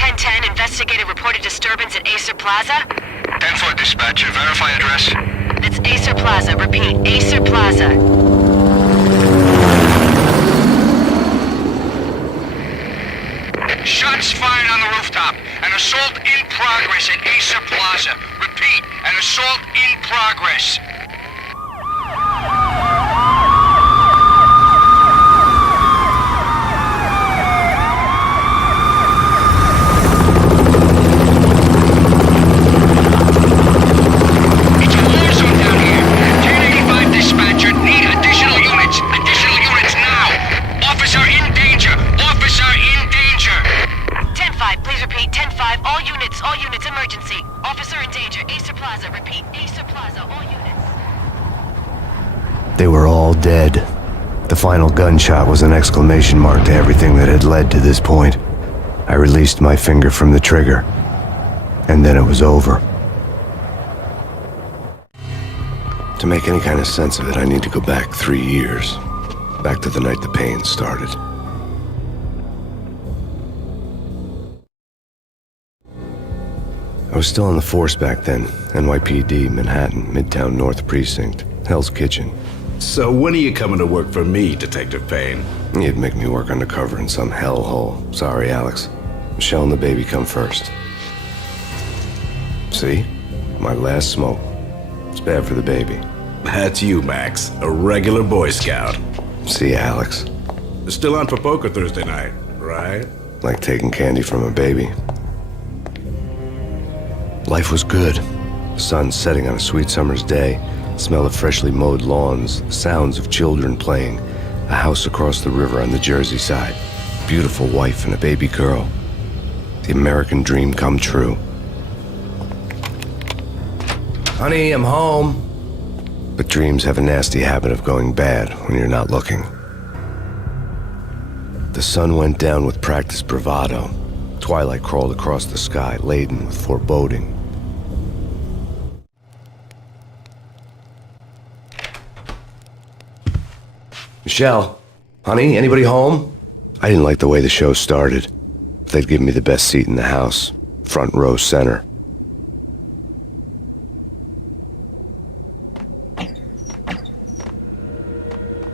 1010, investigated reported disturbance at Acer Plaza. 10-4 dispatcher, verify address. That's Acer Plaza, repeat, Acer Plaza. Shots fired on the rooftop. An assault in progress at Acer Plaza. Repeat, an assault in progress. It's a war zone down here. 1085 dispatcher, need additional units. Additional units now. Officer in danger. Officer in danger. 10-5, please repeat, 10-5, all units, emergency. Officer in danger, Acer Plaza, repeat, Acer Plaza, all units. They were all dead. The final gunshot was an exclamation mark to everything that had led to this point. I released my finger from the trigger, and then it was over. To make any kind of sense of it, I need to go back 3 years. Back to the night the pain started. I was still on the force back then. NYPD, Manhattan, Midtown North Precinct, Hell's Kitchen. So when are you coming to work for me, Detective Payne? You'd make me work undercover in some hellhole. Sorry, Alex. Michelle and the baby come first. See? My last smoke. It's bad for the baby. That's you, Max. A regular Boy Scout. See, Alex. Still on for poker Thursday night, right? Like taking candy from a baby. Life was good. The sun setting on a sweet summer's day. The smell of freshly mowed lawns. The sounds of children playing. A house across the river on the Jersey side. Beautiful wife and a baby girl. The American dream come true. Honey, I'm home. But dreams have a nasty habit of going bad when you're not looking. The sun went down with practiced bravado. Twilight crawled across the sky, laden with foreboding. Michelle, honey, anybody home? I didn't like the way the show started. They'd give me the best seat in the house, front row center.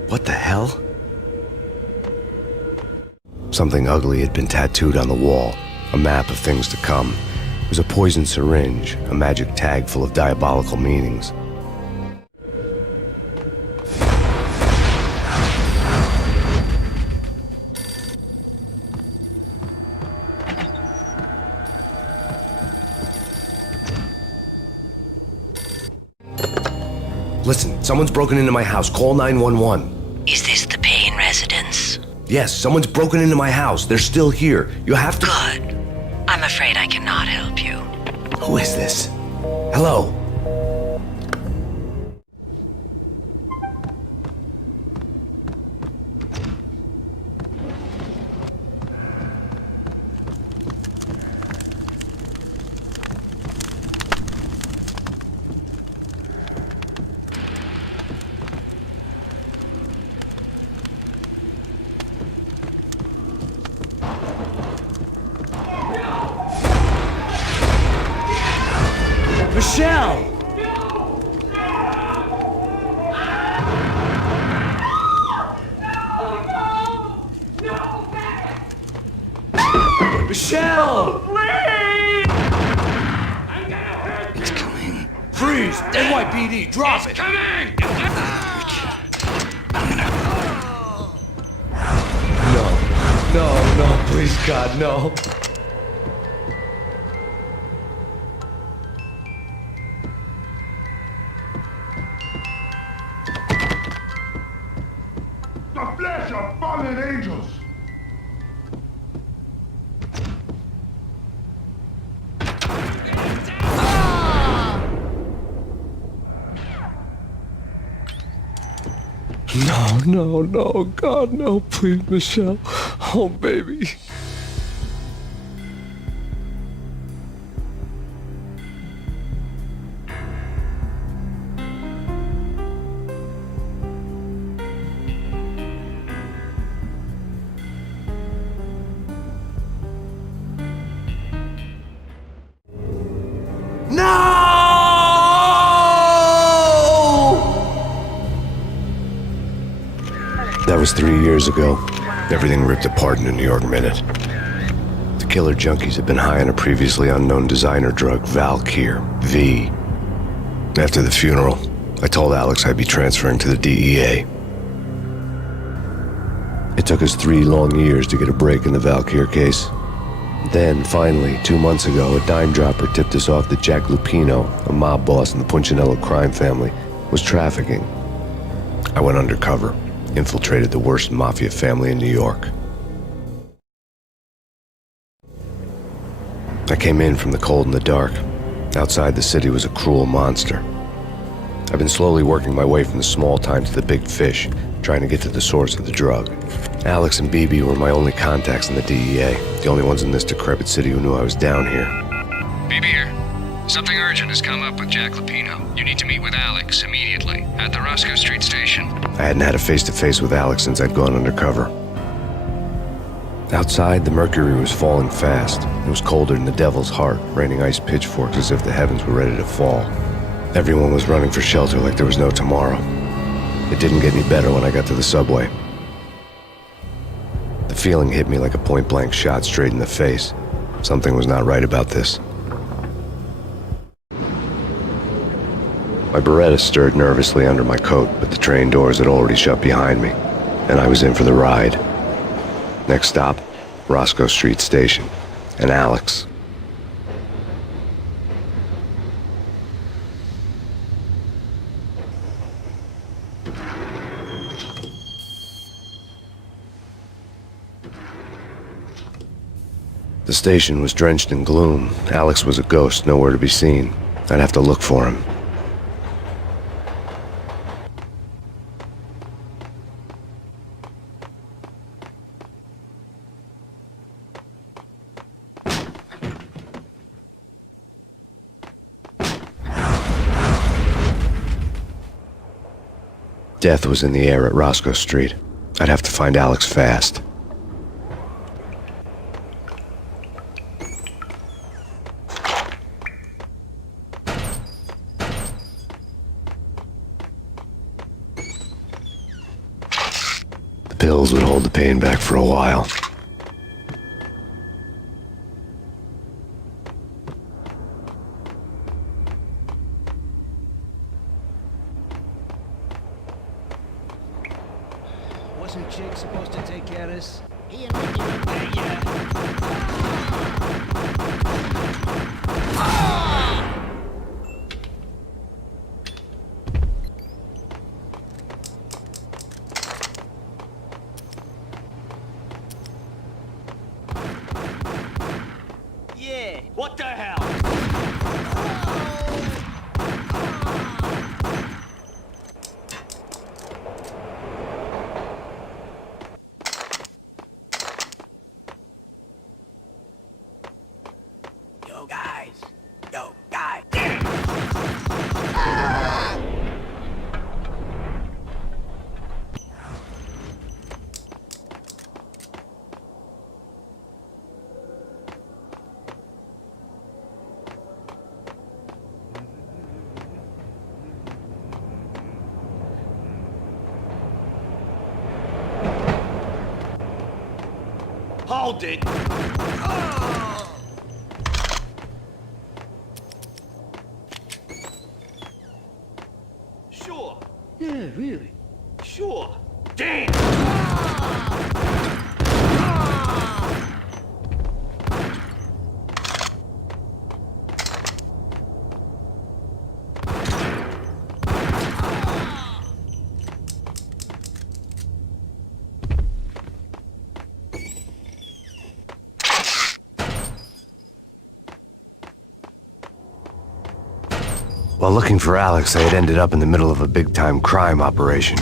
What the hell? Something ugly had been tattooed on the wall, a map of things to come. It was a poisoned syringe, a magic tag full of diabolical meanings. Listen, someone's broken into my house. Call 911. Is this the Payne residence? Yes, someone's broken into my house. They're still here. You have to... Good. I'm afraid I cannot help you. Who is this? Hello? Michelle! Michelle! Please! I'm gonna hurt you! It's coming. Freeze! NYPD, drop it! Coming! No, please God, no. The flesh of fallen angels! No, God, no, please, Michelle. Oh, baby. was 3 years ago. Everything ripped apart in a New York minute. The killer junkies had been high on a previously unknown designer drug, Valkyr, V. After the funeral, I told Alex I'd be transferring to the DEA. It took us 3 long years to get a break in the Valkyr case. Then, finally, 2 months ago, a dime dropper tipped us off that Jack Lupino, a mob boss in the Punchinello crime family, was trafficking. I went undercover, infiltrated the worst mafia family in New York. I came in from the cold and the dark. Outside the city was a cruel monster. I've been slowly working my way from the small time to the big fish, trying to get to the source of the drug. Alex and BB were my only contacts in the DEA, the only ones in this decrepit city who knew I was down here. BB here. Something urgent has come up with Jack Lupino. You need to meet with Alex immediately at the Roscoe Street station. I hadn't had a face-to-face with Alex since I'd gone undercover. Outside, the mercury was falling fast. It was colder than the devil's heart, raining ice pitchforks as if the heavens were ready to fall. Everyone was running for shelter like there was no tomorrow. It didn't get any better when I got to the subway. The feeling hit me like a point-blank shot straight in the face. Something was not right about this. My Beretta stirred nervously under my coat, but the train doors had already shut behind me, and I was in for the ride. Next stop, Roscoe Street Station, and Alex. The station was drenched in gloom. Alex was a ghost, nowhere to be seen. I'd have to look for him. Death was in the air at Roscoe Street. I'd have to find Alex fast. The pills would hold the pain back for a while. Wasn't Jake supposed to take care of this? Yeah. What the hell? Yo, guys. Hold it. Sure. Yeah, really. Sure. Damn! While looking for Alex, I had ended up in the middle of a big-time crime operation.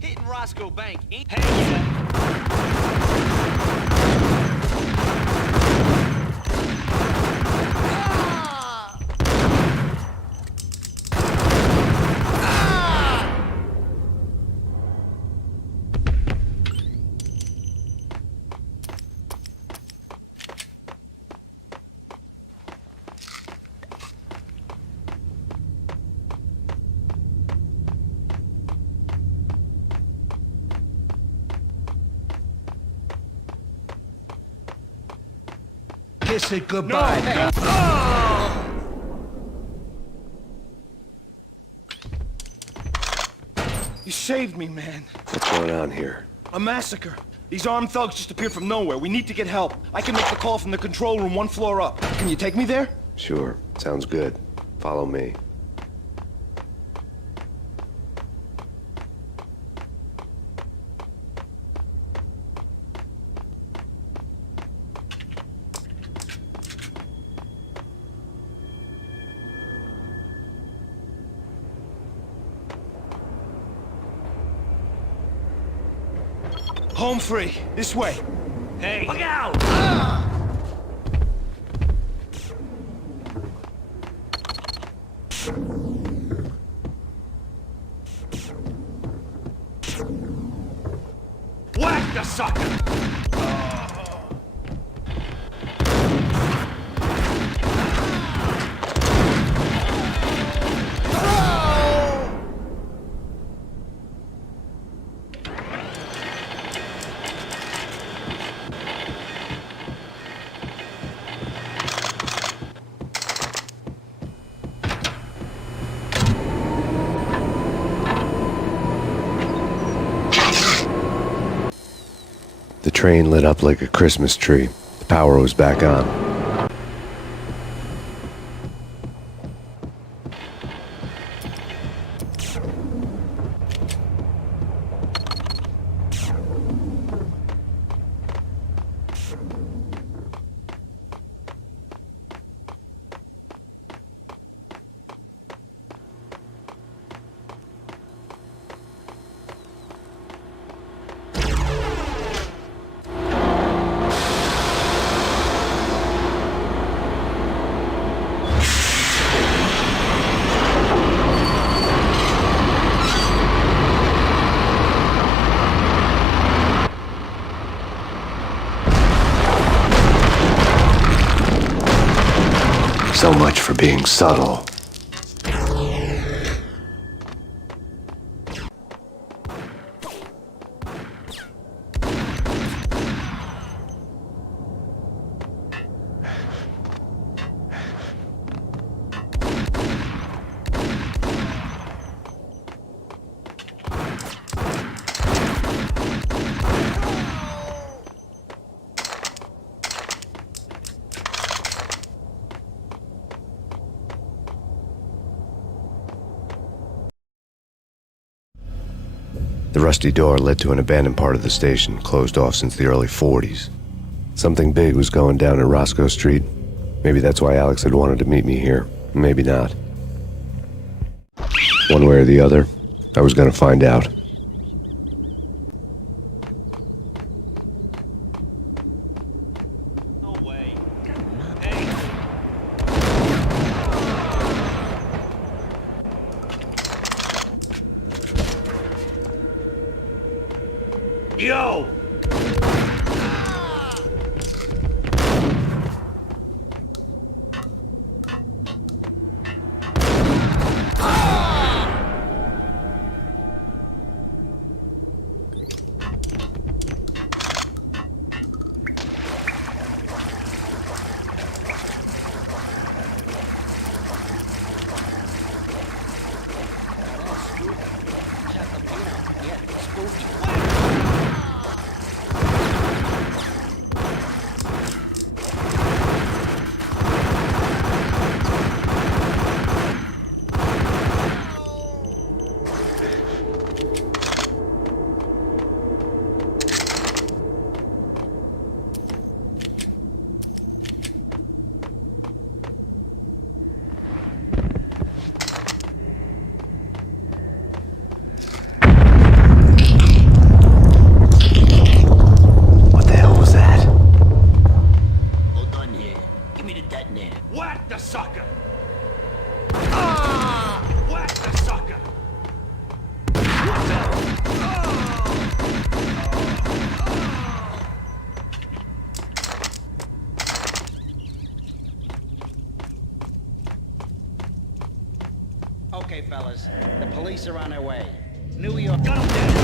Hitting Roscoe Bank ain't... Hey, kiss it goodbye. No. You saved me, man. What's going on here? A massacre. These armed thugs just appeared from nowhere. We need to get help. I can make the call from the control room 1 floor up. Can you take me there? Sure, sounds good. Follow me. Home free. This way. Hey. Look out! Whack the sucker! The train lit up like a Christmas tree. The power was back on. So much for being subtle. The rusty door led to an abandoned part of the station, closed off since the early 40s. Something big was going down at Roscoe Street. Maybe that's why Alex had wanted to meet me here. Maybe not. One way or the other, I was gonna find out. No way. Yo! Whack the sucker! Whack the sucker! What the? Okay, fellas. The police are on their way. New York. Got him dead!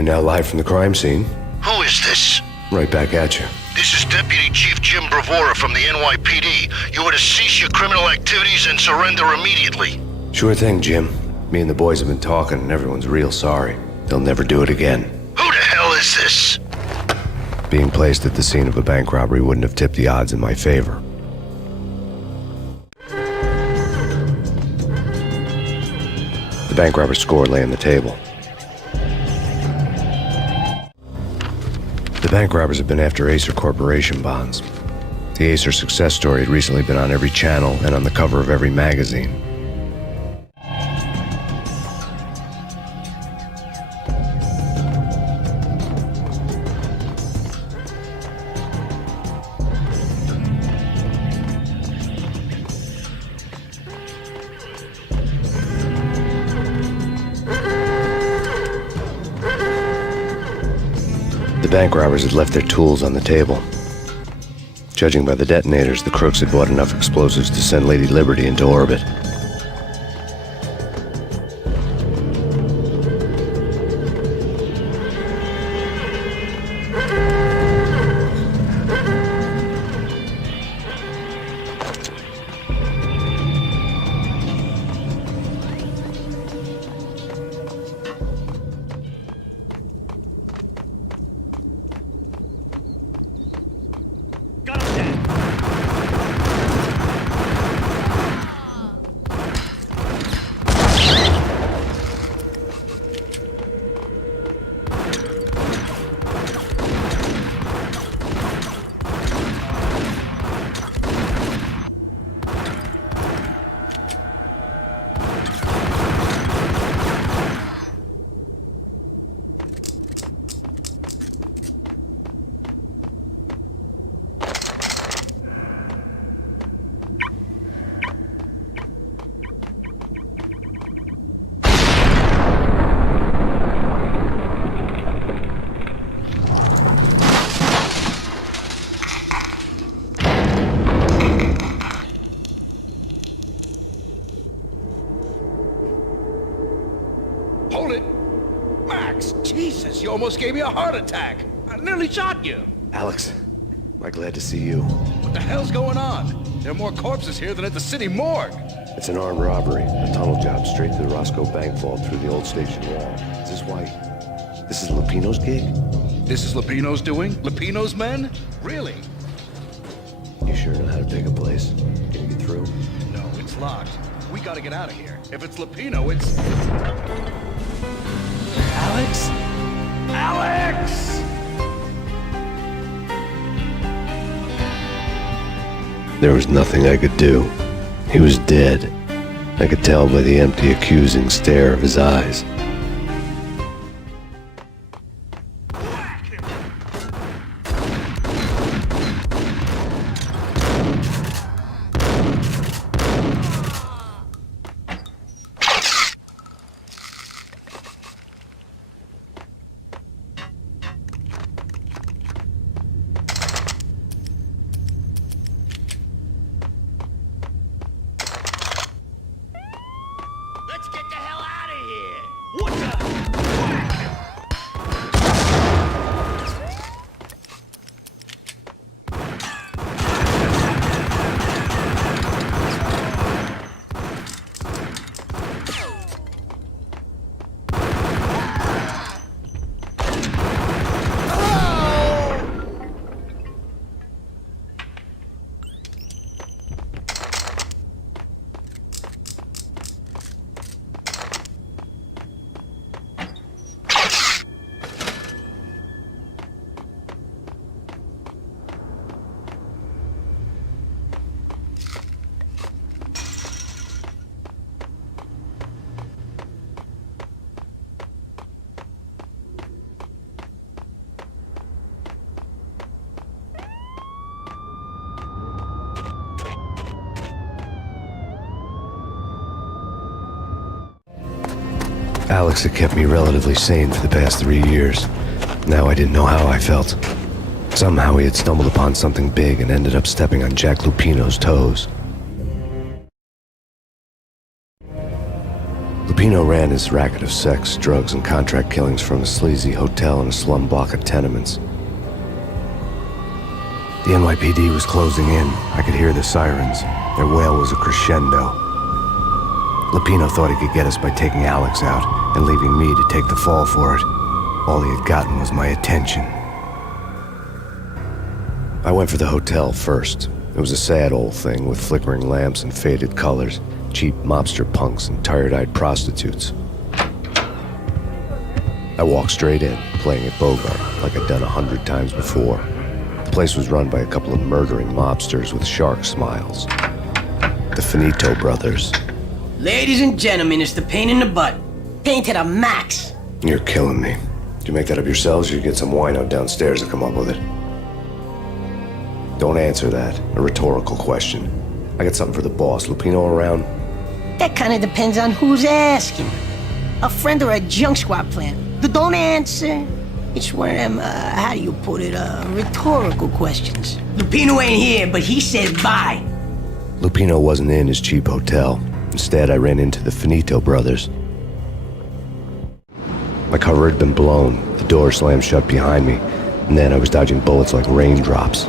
you, now live from the crime scene. Who is this? Right back at you. This is Deputy Chief Jim Bravura from the NYPD. You are to cease your criminal activities and surrender immediately. Sure thing, Jim. Me and the boys have been talking, and everyone's real sorry. They'll never do it again. Who the hell is this? Being placed at the scene of a bank robbery wouldn't have tipped the odds in my favor. The bank robber's score lay on the table. The bank robbers have been after Acer Corporation bonds. The Acer success story had recently been on every channel and on the cover of every magazine. The bank robbers had left their tools on the table. Judging by the detonators, the crooks had bought enough explosives to send Lady Liberty into orbit. Got him dead. Hold it! Max! Jesus, you almost gave me a heart attack! I nearly shot you! Alex, I'm glad to see you. What the hell's going on? There are more corpses here than at the city morgue! It's an armed robbery, a tunnel job straight to the Roscoe Bank vault through the old station wall. Is this why? This is Lupino's gig? This is Lupino's doing? Lupino's men? Really? You sure know how to pick a place? Can you get through? No, it's locked. We gotta get out of here. If it's Lupino, it's... Alex? Alex! There was nothing I could do. He was dead. I could tell by the empty, accusing stare of his eyes. Let's get the hell out of here! What the? Alex had kept me relatively sane for the past 3 years. Now I didn't know how I felt. Somehow he had stumbled upon something big and ended up stepping on Jack Lupino's toes. Lupino ran his racket of sex, drugs, and contract killings from a sleazy hotel in a slum block of tenements. The NYPD was closing in. I could hear the sirens. Their wail was a crescendo. Lupino thought he could get us by taking Alex out and leaving me to take the fall for it. All he had gotten was my attention. I went for the hotel first. It was a sad old thing with flickering lamps and faded colors, cheap mobster punks and tired-eyed prostitutes. I walked straight in, playing at Bogart like I'd done 100 times before. The place was run by a couple of murdering mobsters with shark smiles. The Finito brothers. Ladies and gentlemen, it's the pain in the butt. Pain to the max. You're killing me. Did you make that up yourselves, or you get some wino downstairs to come up with it? Don't answer that. A rhetorical question. I got something for the boss. Lupino around? That kind of depends on who's asking. A friend or a junk squad plan. Don't answer. It's one of them, how do you put it, rhetorical questions. Lupino ain't here, but he said bye. Lupino wasn't in his cheap hotel. Instead, I ran into the Finito brothers. My cover had been blown. The door slammed shut behind me, and then I was dodging bullets like raindrops.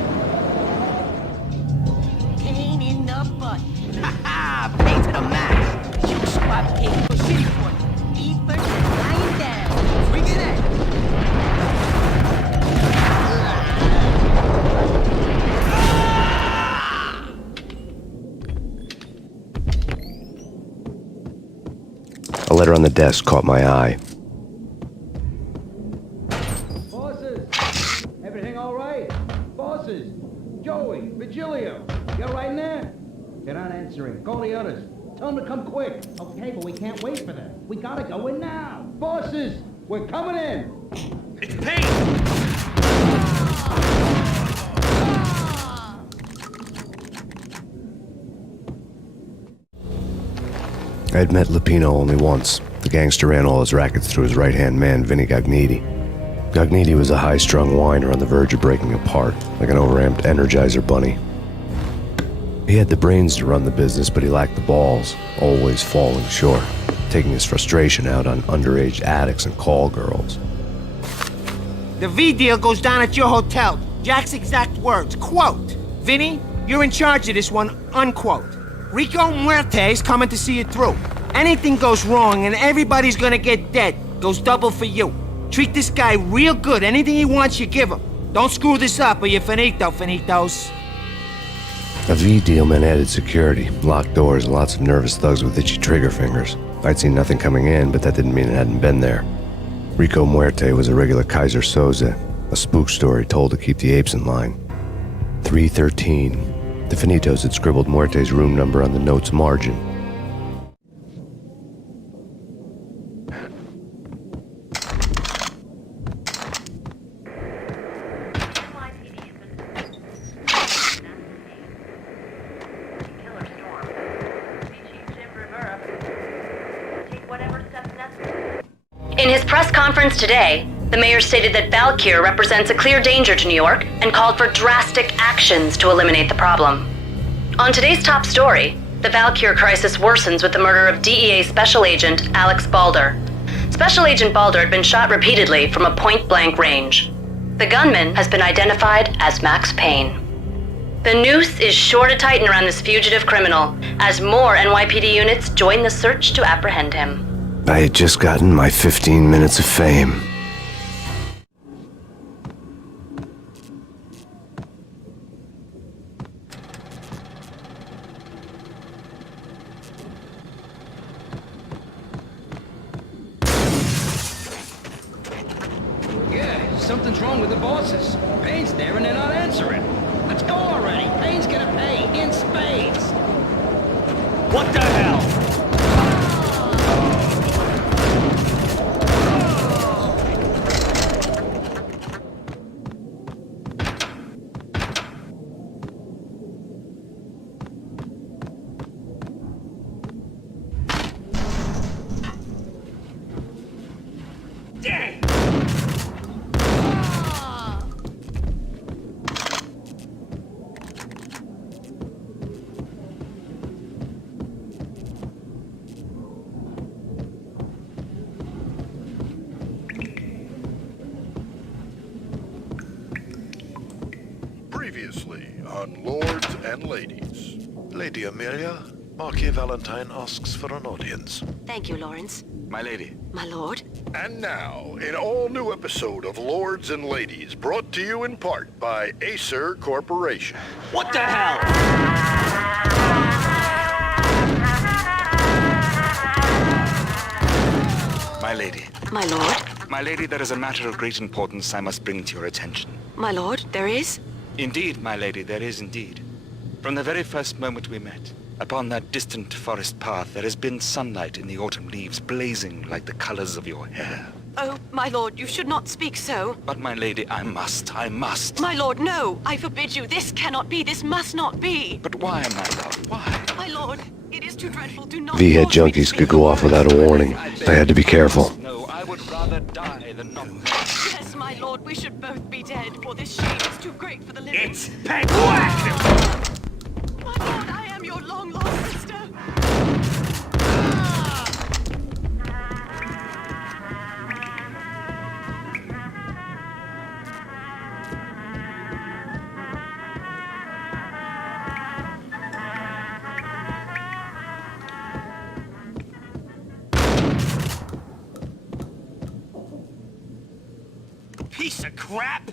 Pain in the butt. Ha-ha! Pain to the max. Junk squad pain for city court. Deeper, lying down. Bring it in. A letter on the desk caught my eye. Bosses! Everything all right? Bosses! Joey, Virgilio, you all right in there? They're not answering. Call the others. Tell them to come quick. Okay, but we can't wait for them. We gotta go in now. Bosses, we're coming in. It's Payne! I had met Lupino only once. The gangster ran all his rackets through his right-hand man, Vinny Gagniti. Gagniti was a high-strung whiner on the verge of breaking apart, like an overamped Energizer bunny. He had the brains to run the business, but he lacked the balls, always falling short, taking his frustration out on underage addicts and call girls. The V deal goes down at your hotel. Jack's exact words, quote, "Vinny, you're in charge of this one," unquote. Rico Muerte's coming to see it through. Anything goes wrong and everybody's gonna get dead. Goes double for you. Treat this guy real good. Anything he wants, you give him. Don't screw this up or you're finito, finitos. A V deal meant added security, locked doors, and lots of nervous thugs with itchy trigger fingers. I'd seen nothing coming in, but that didn't mean it hadn't been there. Rico Muerte was a regular Kaiser Soze, a spook story told to keep the apes in line. 313. The Finitos had scribbled Muerte's room number on the note's margin. In his press conference today, the mayor stated that Valkyr represents a clear danger to New York and called for drastic actions to eliminate the problem. On today's top story, the Valkyr crisis worsens with the murder of DEA Special Agent Alex Balder. Special Agent Balder had been shot repeatedly from a point-blank range. The gunman has been identified as Max Payne. The noose is sure to tighten around this fugitive criminal as more NYPD units join the search to apprehend him. I had just gotten my 15 minutes of fame. Yeah, something's wrong with the bosses. Payne's there and they're not answering. Let's go already. Payne's gonna pay in spades. What the hell? Previously on Lords and Ladies. Lady Amelia, Marquis Valentine asks for an audience. Thank you, Lawrence. My lady. My lord. And now, an all-new episode of Lords and Ladies, brought to you in part by Acer Corporation. What the hell? My lady. My lord. My lady, there is a matter of great importance I must bring to your attention. My lord, there is? Indeed, my lady, there is indeed. From the very first moment we met, upon that distant forest path, there has been sunlight in the autumn leaves blazing like the colors of your hair. Oh, my lord, you should not speak so. But, my lady, I must. My lord, no! I forbid you. This cannot be. This must not be. But why, my love? Why? My lord, it is too dreadful. Do not V-head force me to junkies speak could go off without a warning. I had to be careful. No, I would rather die than not. Yes, my lord, we should both be dead, for this shame is too great for the living. It's peg-whack! My lord, I am your long-lost sister. Piece of crap!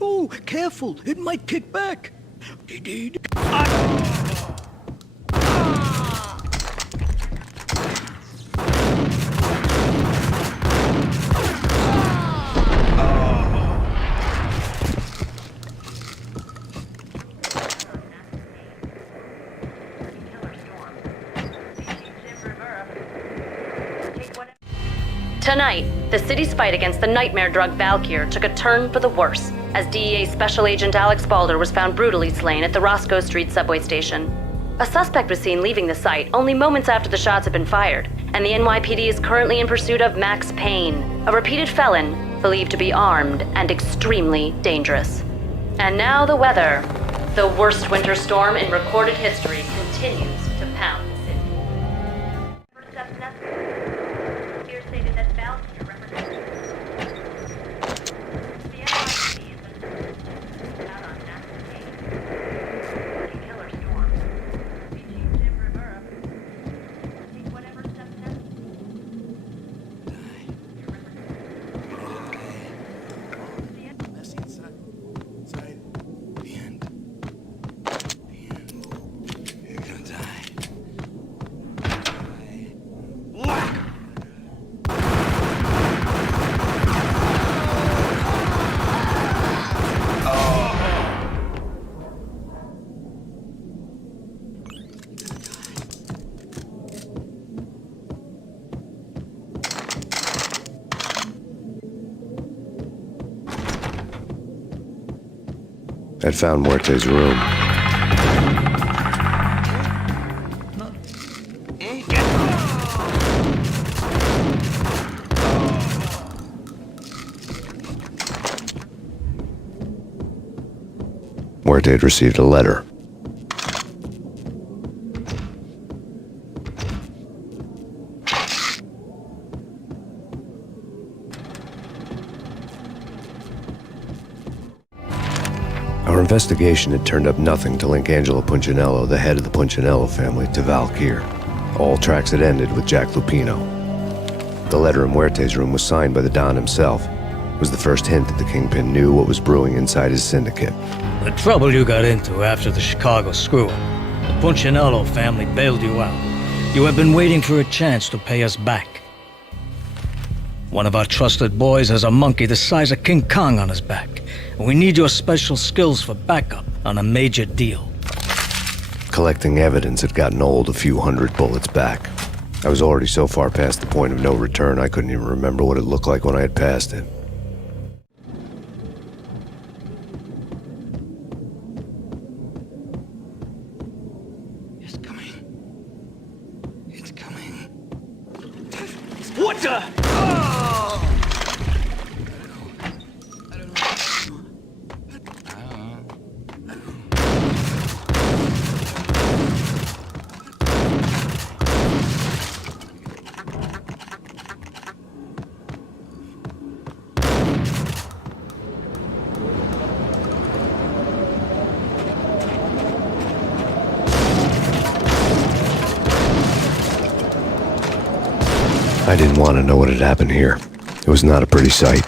Oh, careful. It might kick back. Indeed. Tonight, the city's fight against the nightmare drug Valkyr took a turn for the worse, as DEA Special Agent Alex Balder was found brutally slain at the Roscoe Street subway station. A suspect was seen leaving the site only moments after the shots had been fired, and the NYPD is currently in pursuit of Max Payne, a repeated felon believed to be armed and extremely dangerous. And now the weather. The worst winter storm in recorded history continues to pound the city. First steps necessary. Here stated that Valkyr represents the NYPD is out on Max Payne. A killer storm. The Chief Jim Rivera. Take whatever steps Messy inside. Inside. The end. The end. You're gonna die. I'd found Muerte's room. Muerte had received a letter. Our investigation had turned up nothing to link Angelo Punchinello, the head of the Punchinello family, to Valkyr. All tracks had ended with Jack Lupino. The letter in Muerte's room was signed by the Don himself. It was the first hint that the Kingpin knew what was brewing inside his syndicate. The trouble you got into after the Chicago screw-up. The Punchinello family bailed you out. You have been waiting for a chance to pay us back. One of our trusted boys has a monkey the size of King Kong on his back, and we need your special skills for backup on a major deal. Collecting evidence had gotten old a few hundred bullets back. I was already so far past the point of no return I couldn't even remember what it looked like when I had passed it. It's coming. It's coming. What the? I didn't want to know what had happened here. It was not a pretty sight.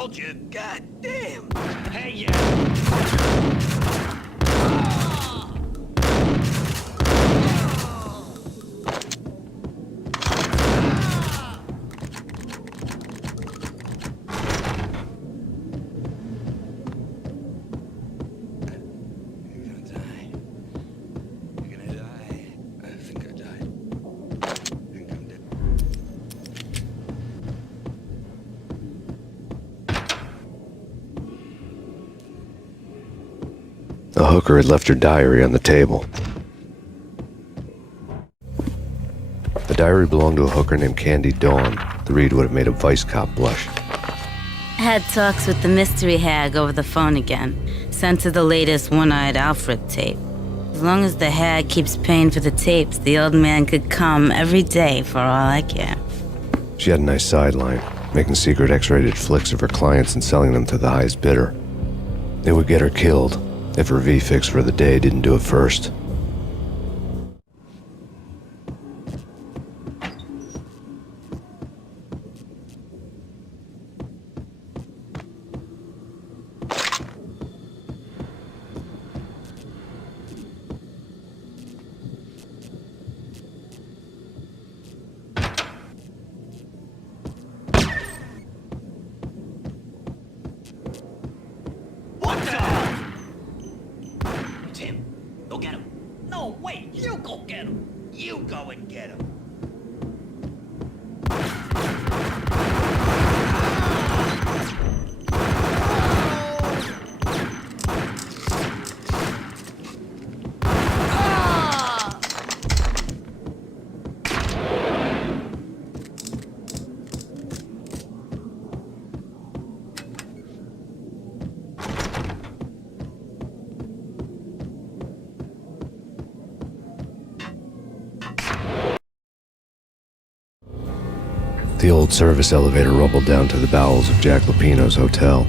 Told you, goddamn. Hey, The hooker had left her diary on the table. The diary belonged to a hooker named Candy Dawn. The read would have made a vice cop blush. Had talks with the mystery hag over the phone again. Sent her the latest One-Eyed Alfred tape. As long as the hag keeps paying for the tapes, the old man could come every day for all I care. She had a nice sideline, making secret X-rated flicks of her clients and selling them to the highest bidder. They would get her killed if her V-fix for the day didn't do it first. The old service elevator rumbled down to the bowels of Jack Lupino's hotel.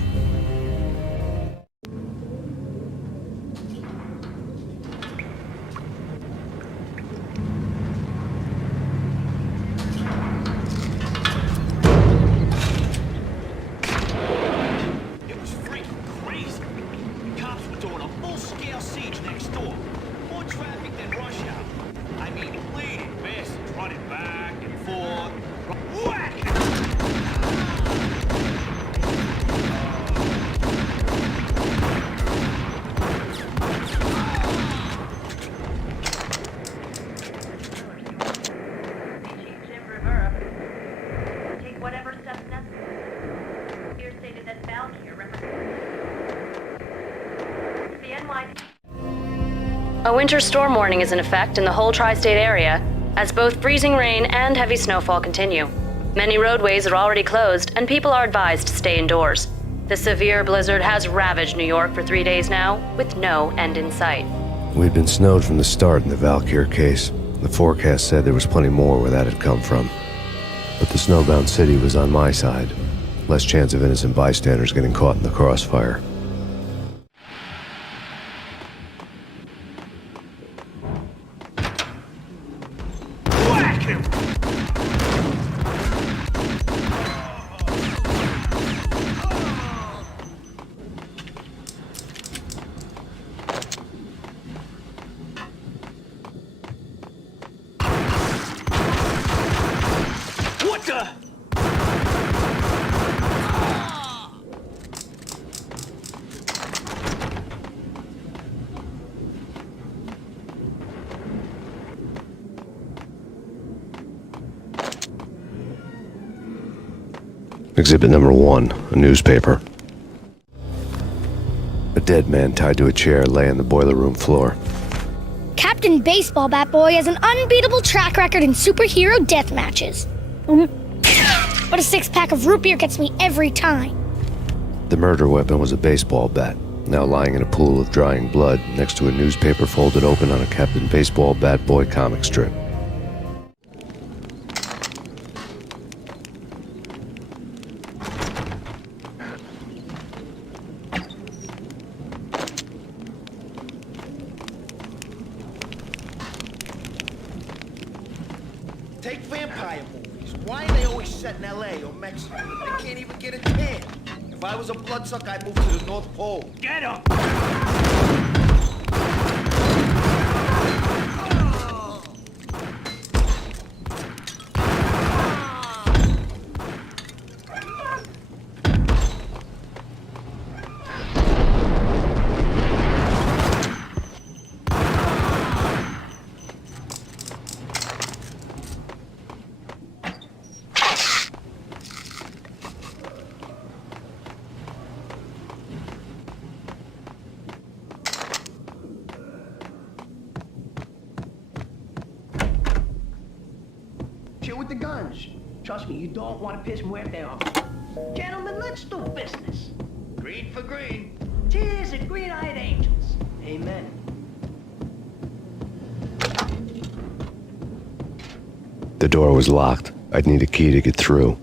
A winter storm warning is in effect in the whole tri-state area, as both freezing rain and heavy snowfall continue. Many roadways are already closed, and people are advised to stay indoors. The severe blizzard has ravaged New York for 3 days now, with no end in sight. We'd been snowed from the start in the Valkyr case. The forecast said there was plenty more where that had come from. But the snowbound city was on my side. Less chance of innocent bystanders getting caught in the crossfire. Exhibit number 1, a newspaper. A dead man tied to a chair lay on the boiler room floor. Captain Baseball Bat Boy has an unbeatable track record in superhero death matches. but a 6-pack of root beer gets me every time. The murder weapon was a baseball bat, now lying in a pool of drying blood next to a newspaper folded open on a Captain Baseball Bat Boy comic strip. Take vampire movies. Why are they always set in LA or Mexico? They can't even get a tan. If I was a bloodsucker, I'd move to the North Pole. Get him! Chill with the guns. Trust me, you don't want to piss Muerte off. Gentlemen, let's do business. Green for green. Cheers and green-eyed angels. Amen. The door was locked. I'd need a key to get through.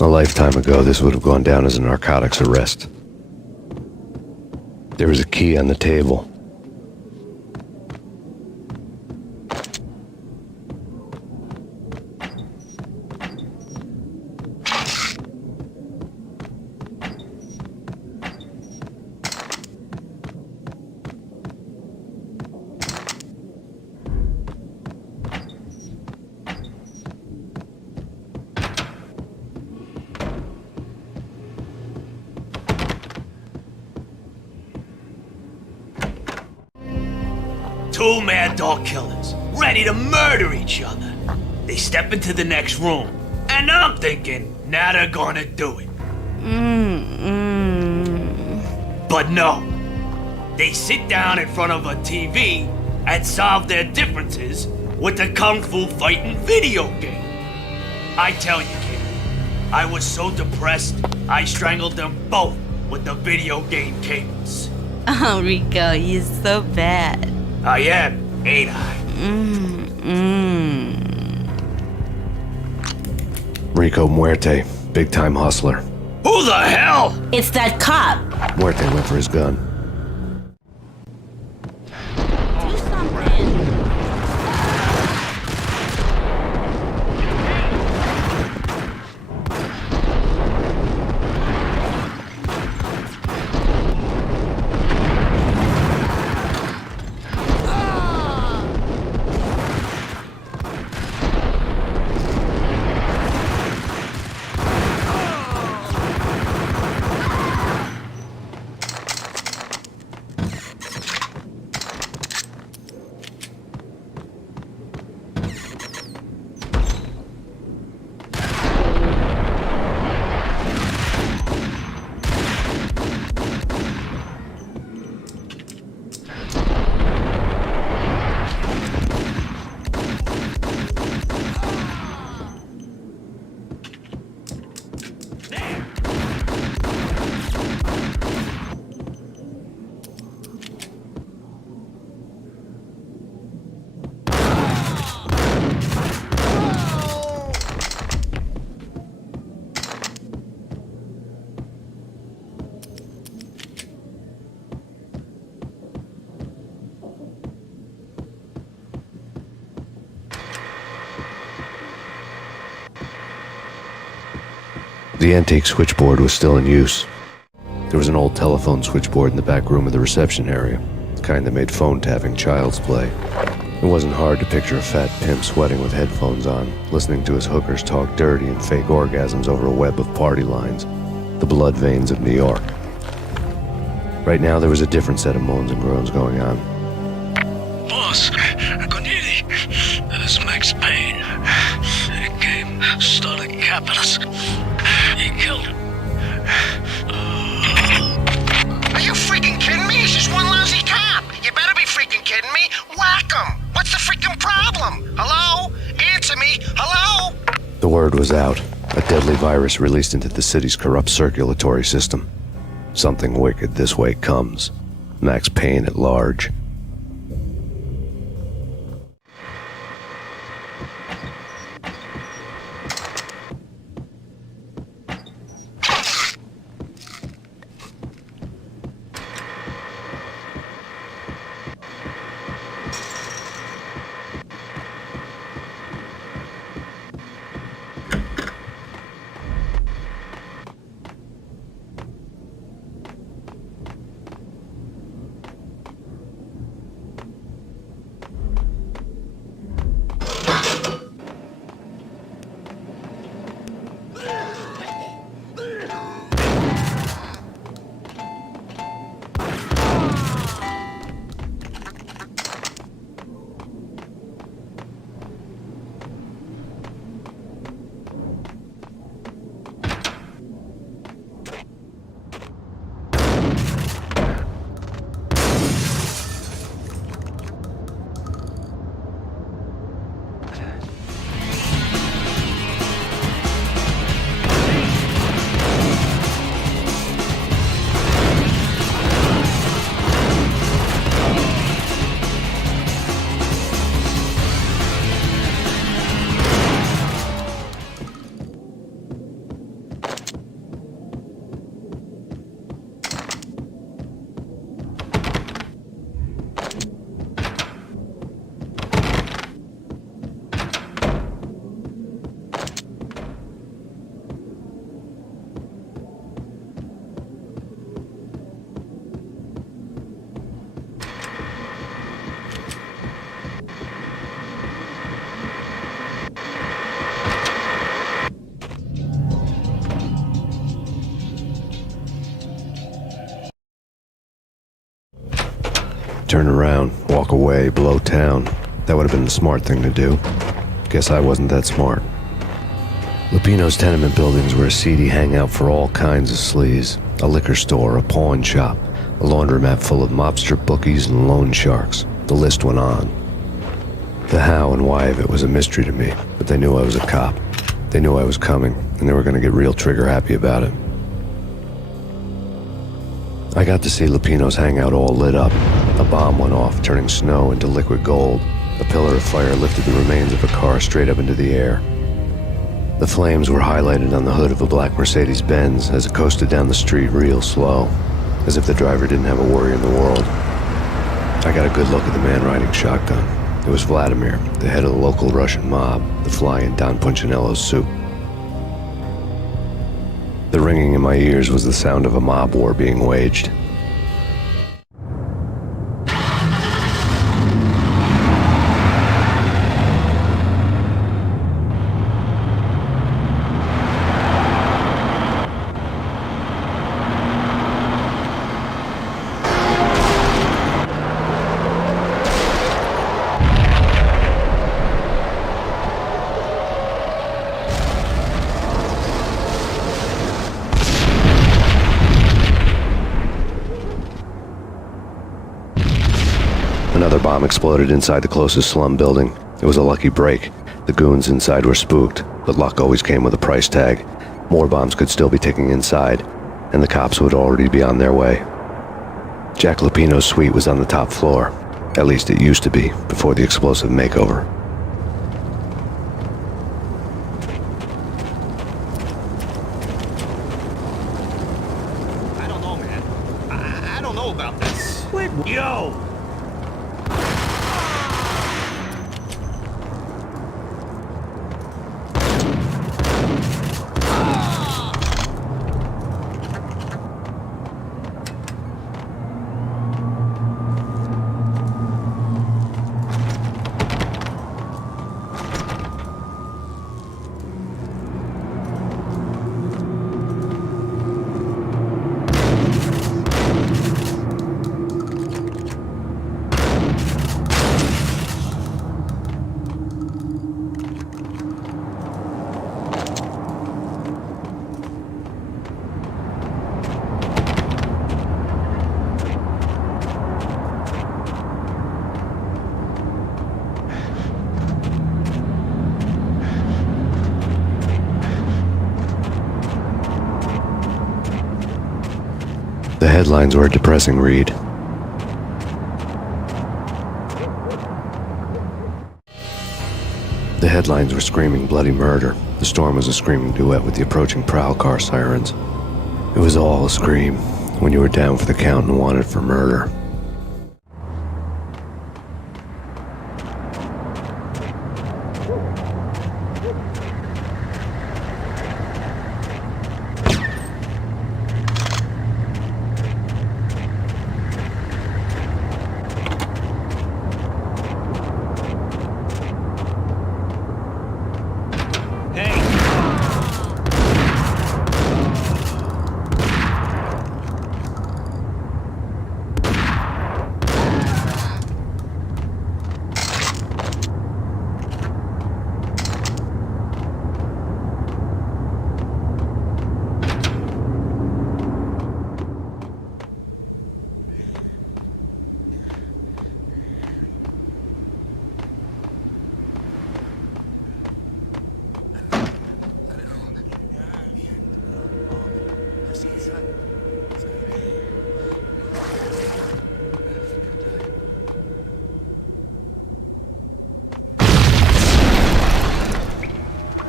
A lifetime ago, this would have gone down as a narcotics arrest. There was a key on the table. Two mad dog killers, ready to murder each other. They step into the next room, and I'm thinking, now they're gonna do it. But no. They sit down in front of a TV and solve their differences with the Kung Fu fighting video game. I tell you, kid, I was so depressed, I strangled them both with the video game cables. Oh, Rico, you're so bad. I am, ain't I? Rico Muerte, big-time hustler. Who the hell? It's that cop. Muerte went for his gun. Do something. The antique switchboard was still in use. There was an old telephone switchboard in the back room of the reception area, the kind that made phone tapping child's play. It wasn't hard to picture a fat pimp sweating with headphones on, listening to his hookers talk dirty and fake orgasms over a web of party lines, the blood veins of New York. Right now, there was a different set of moans and groans going on. Boss, Gunidi, this is Max Payne. He came, started capping us. He killed him. Are you freaking kidding me? He's just one lousy cop. You better be freaking kidding me. Whack him. What's the freaking problem? Hello? Answer me. Hello? The word was out. A deadly virus released into the city's corrupt circulatory system. Something wicked this way comes. Max Payne at large. Turn around, walk away, blow town. That would have been the smart thing to do. Guess I wasn't that smart. Lupino's tenement buildings were a seedy hangout for all kinds of sleaze. A liquor store, a pawn shop, a laundromat full of mobster bookies and loan sharks. The list went on. The how and why of it was a mystery to me, but they knew I was a cop. They knew I was coming, and they were going to get real trigger happy about it. I got to see Lupino's hangout all lit up. A bomb went off, turning snow into liquid gold. A pillar of fire lifted the remains of a car straight up into the air. The flames were highlighted on the hood of a black Mercedes-Benz as it coasted down the street real slow, as if the driver didn't have a worry in the world. I got a good look at the man riding shotgun. It was Vladimir, the head of the local Russian mob, the fly in Don Punchinello's soup. The ringing in my ears was the sound of a mob war being waged. Another bomb exploded inside the closest slum building. It was a lucky break. The goons inside were spooked, but luck always came with a price tag. More bombs could still be ticking inside, and the cops would already be on their way. Jack Lupino's suite was on the top floor. At least it used to be, before the explosive makeover. I don't know, man. I don't know about this. Yo! headlines were a depressing read. The headlines were screaming bloody murder. The storm was a screaming duet with the approaching prowl car sirens. It was all a scream when you were down for the count and wanted for murder.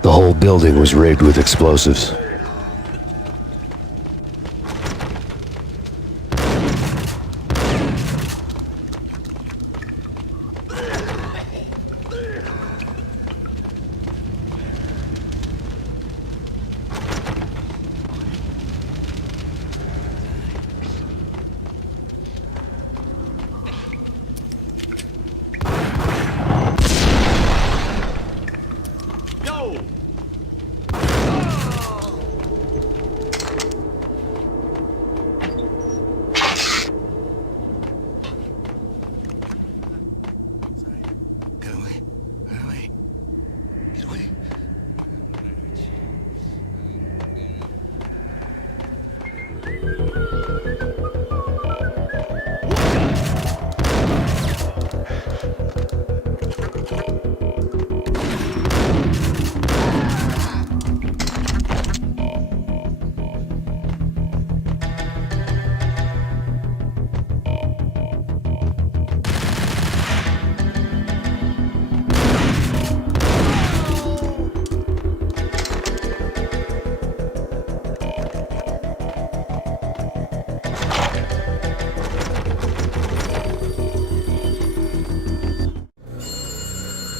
The whole building was rigged with explosives.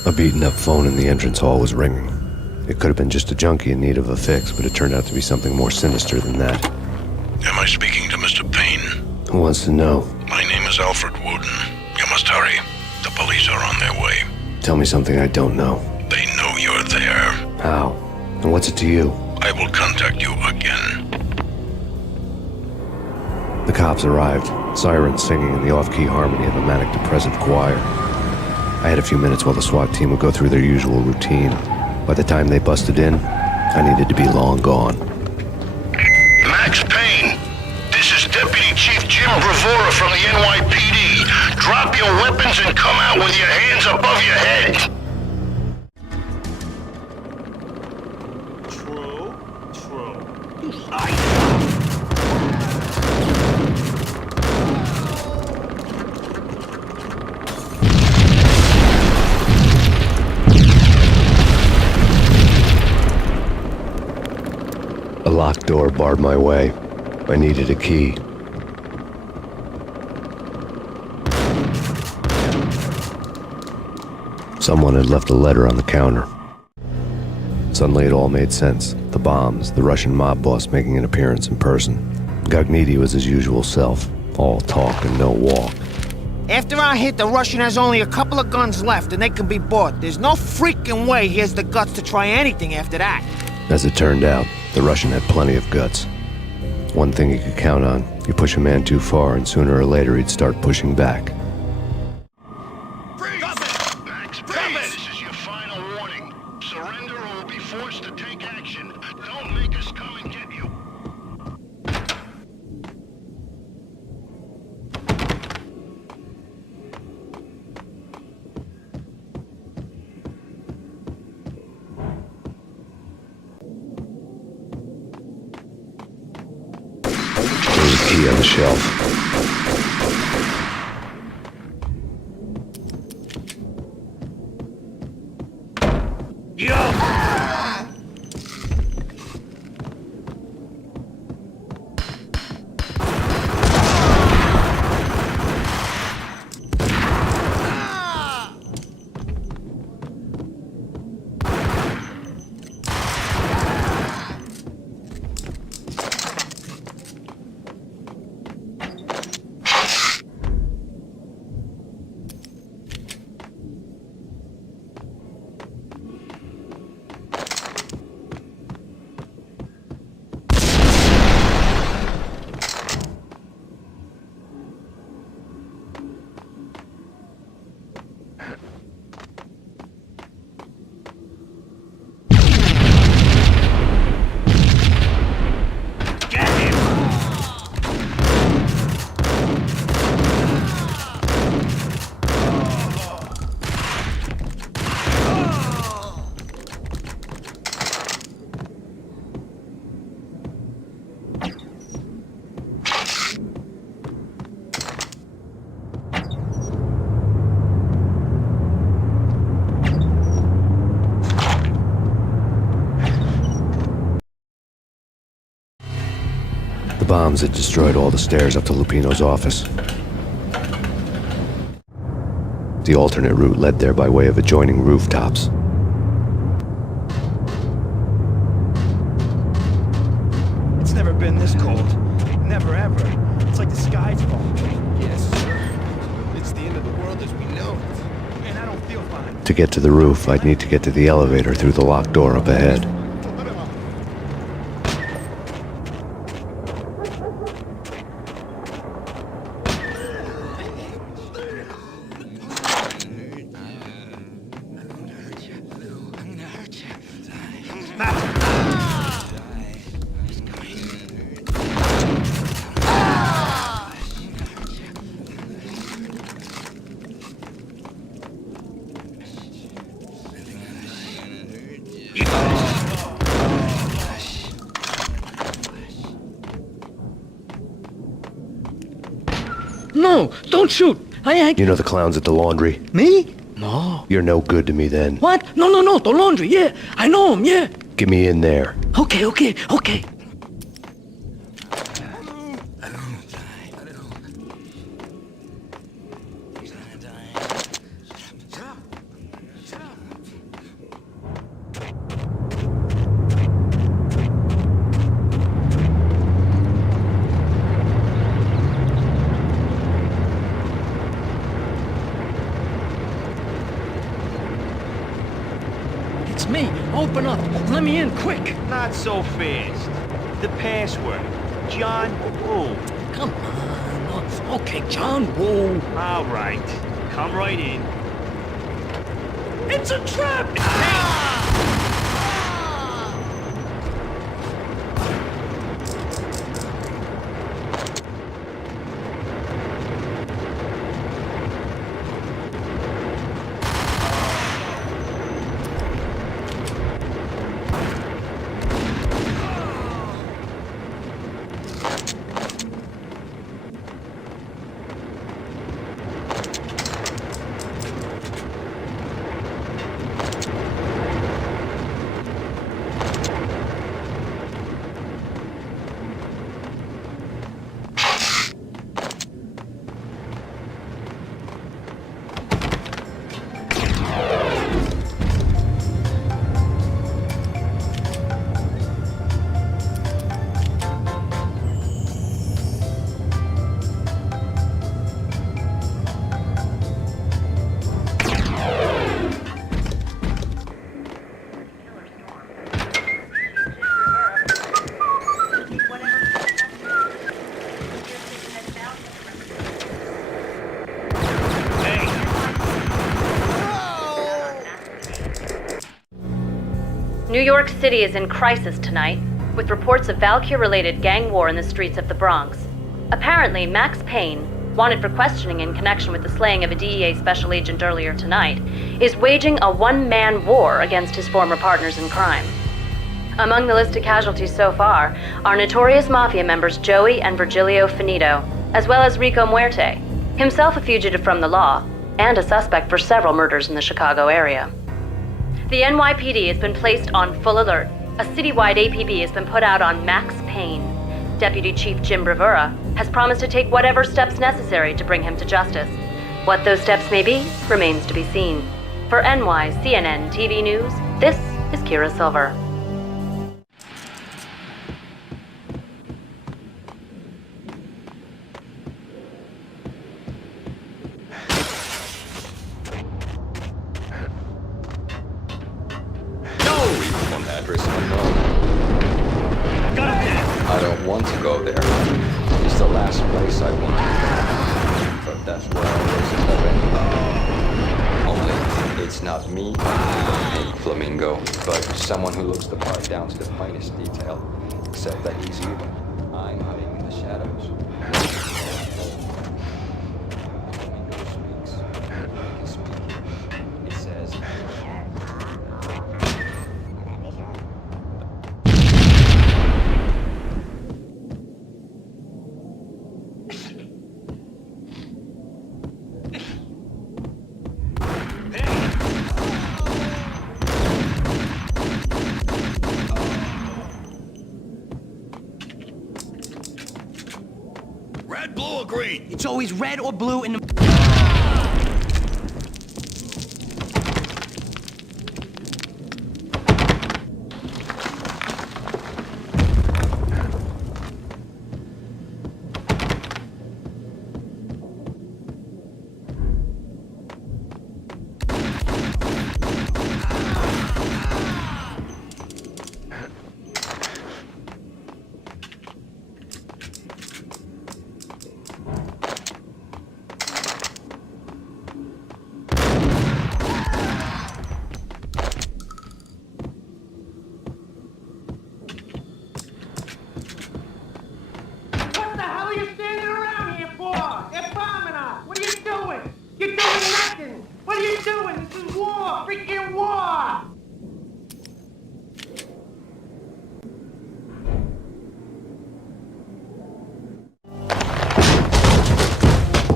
A beaten-up phone in the entrance hall was ringing. It could have been just a junkie in need of a fix, but it turned out to be something more sinister than that. Am I speaking to Mr. Payne? Who wants to know? My name is Alfred Wooden. You must hurry. The police are on their way. Tell me something I don't know. They know you're there. How? And what's it to you? I will contact you again. The cops arrived, sirens singing in the off-key harmony of a manic-depressive choir. I had a few minutes while the SWAT team would go through their usual routine. By the time they busted in, I needed to be long gone. Max Payne, this is Deputy Chief Jim Bravura from the NYPD. Drop your weapons and come out with your hands above your head. A locked door barred my way. I needed a key. Someone had left a letter on the counter. Suddenly it all made sense. The bombs, the Russian mob boss making an appearance in person. Gagniti was his usual self. All talk and no walk. After our hit, the Russian has only a couple of guns left and they can be bought. There's no freaking way he has the guts to try anything after that. As it turned out, the Russian had plenty of guts. One thing you could count on, you push a man too far and sooner or later he'd start pushing back. Max Payne, this is your final warning. Surrender or we'll be forced to take action. Don't make us come and get you. There's a key. CD on the shelf. The bombs had destroyed all the stairs up to Lupino's office. The alternate route led there by way of adjoining rooftops. It's never been this cold. Never ever. It's like the sky's falling. Yes, sir. It's the end of the world as we know it. Man, I don't feel fine. To get to the roof, I'd need to get to the elevator through the locked door up ahead. No, don't shoot. You know the clowns at the laundry? Me? No. You're no good to me then. What? No, the laundry, yeah. I know him, yeah. Get me in there. Okay. It's me. Open up. Let me in, quick. Not so fast. The password. John Woo. Come on. Okay, John Woo. All right. Come right in. It's a trap! New York City is in crisis tonight, with reports of Valkyr-related gang war in the streets of the Bronx. Apparently, Max Payne, wanted for questioning in connection with the slaying of a DEA special agent earlier tonight, is waging a one-man war against his former partners in crime. Among the listed casualties so far are notorious mafia members Joey and Virgilio Finito, as well as Rico Muerte, himself a fugitive from the law, and a suspect for several murders in the Chicago area. The NYPD has been placed on full alert. A citywide APB has been put out on Max Payne. Deputy Chief Jim Bravura has promised to take whatever steps necessary to bring him to justice. What those steps may be remains to be seen. For NYCNN TV News, this is Kira Silver. Address unknown. I don't want to go there. It's the last place I want to go. But that's where I always end up anyway. Only, it's not me, a flamingo, but someone who looks the part down to the finest detail. Except that he's evil. I'm hiding in the shadows. Red, blue, or green? It's always red or blue in the...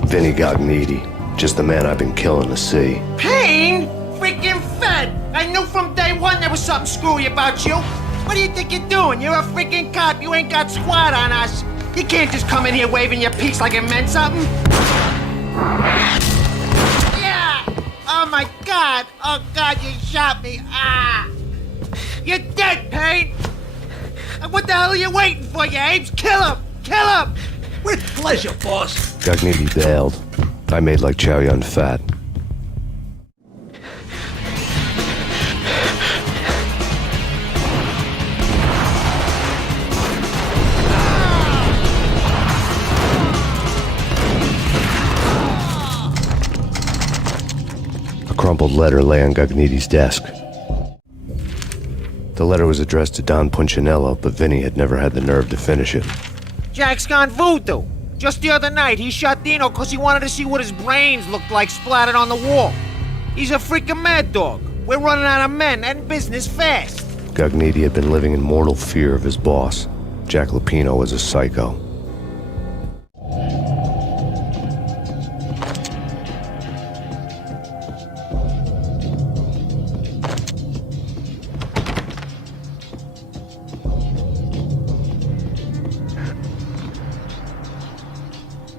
Vinny Gognitti, just the man I've been killing to see. Payne? Freaking Fed! I knew from day one there was something screwy about you. What do you think you're doing? You're a freaking cop. You ain't got squad on us. You can't just come in here waving your piece like it meant something. Yeah! Oh my God! Oh God, you shot me! Ah! You're dead, Payne! What the hell are you waiting for, you apes? Kill him! Kill him! With pleasure, boss. Gognitti bailed. I made like Chow Yun Fat. A crumpled letter lay on Gognitti's desk. The letter was addressed to Don Punchinello, but Vinny had never had the nerve to finish it. Jack's gone voodoo. Just the other night, he shot Dino because he wanted to see what his brains looked like splattered on the wall. He's a freaking mad dog. We're running out of men and business fast. Gognitti had been living in mortal fear of his boss. Jack Lupino was a psycho.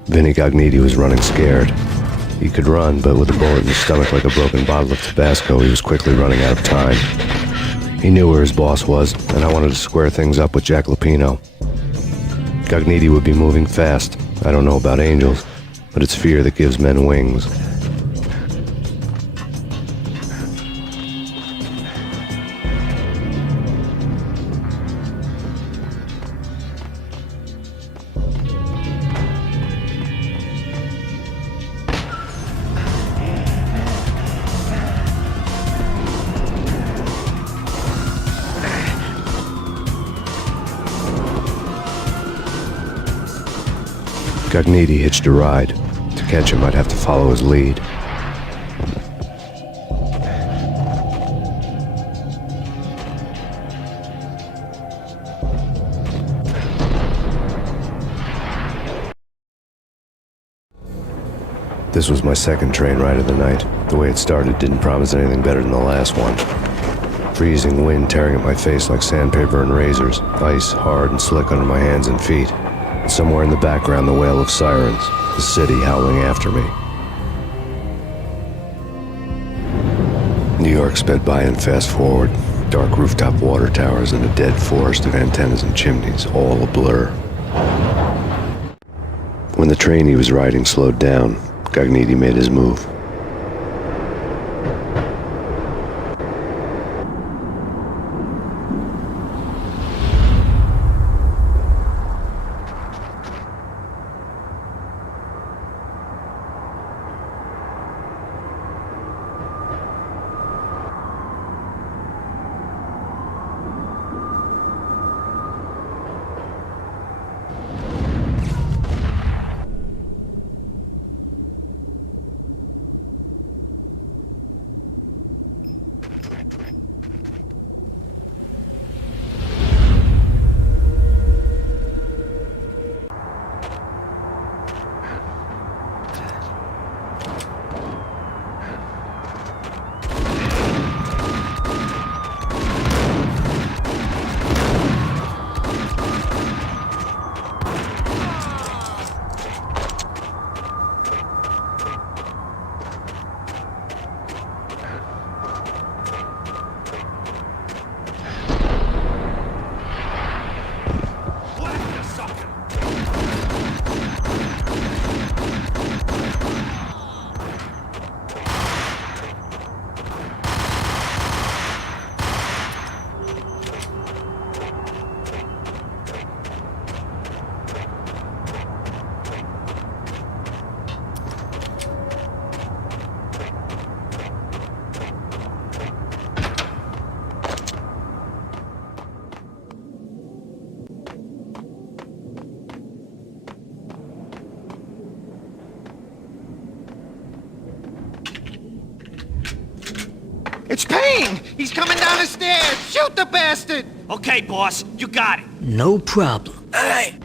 Vinny Gognitti was running scared. He could run, but with a bullet in his stomach like a broken bottle of Tabasco, he was quickly running out of time. He knew where his boss was, and I wanted to square things up with Jack Lupino. Gognitti would be moving fast. I don't know about angels, but it's fear that gives men wings. Gognitti hitched a ride. To catch him, I'd have to follow his lead. This was my second train ride of the night. The way it started didn't promise anything better than the last one. Freezing wind tearing at my face like sandpaper and razors, ice hard and slick under my hands and feet. And somewhere in the background, the wail of sirens, the city howling after me. New York sped by in fast forward. Dark rooftop water towers and a dead forest of antennas and chimneys, all a blur. When the train he was riding slowed down, Gagniti made his move. It's Payne! He's coming down the stairs! Shoot the bastard! Okay, boss, you got it. No problem. Hey!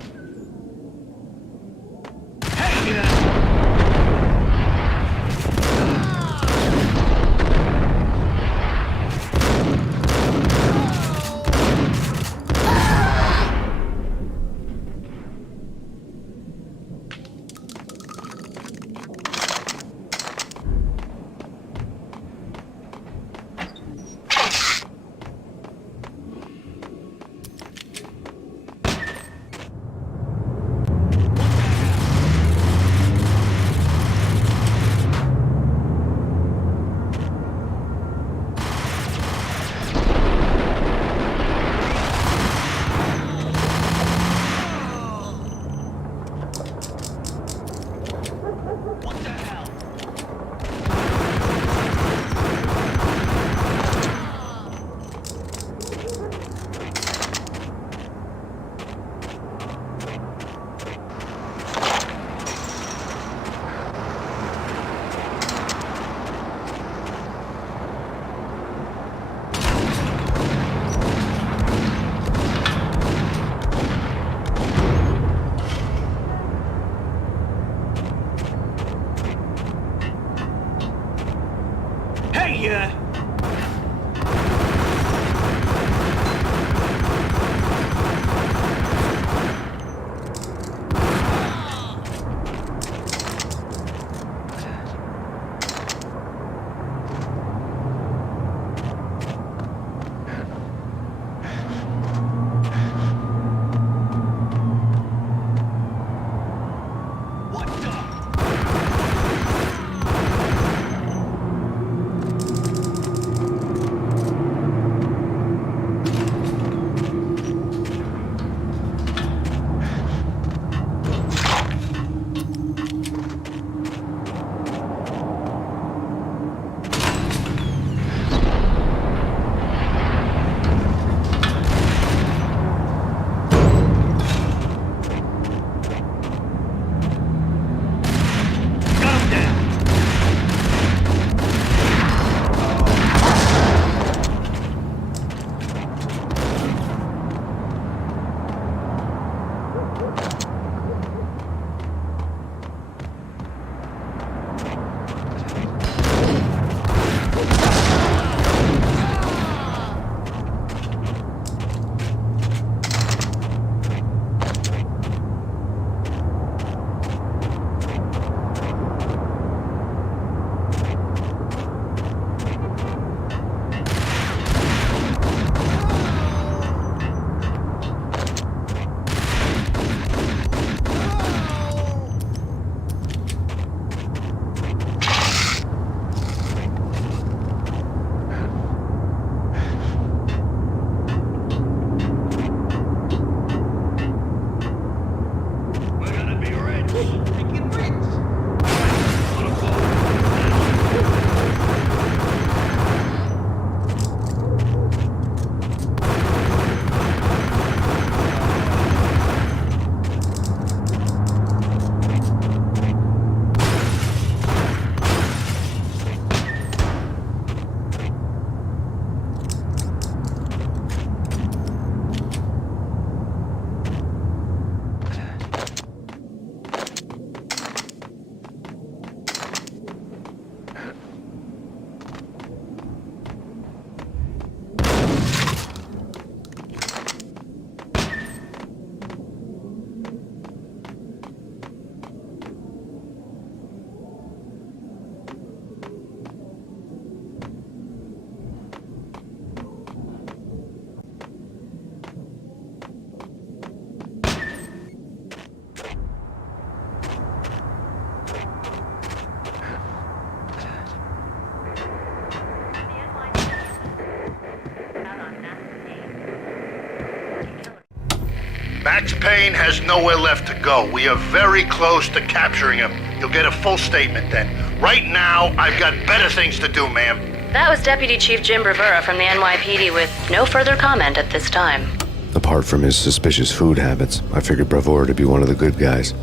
Max Payne has nowhere left to go. We are very close to capturing him. You'll get a full statement then. Right now, I've got better things to do, ma'am. That was Deputy Chief Jim Rivera from the NYPD with no further comment at this time. Apart from his suspicious food habits, I figured Bravura to be one of the good guys.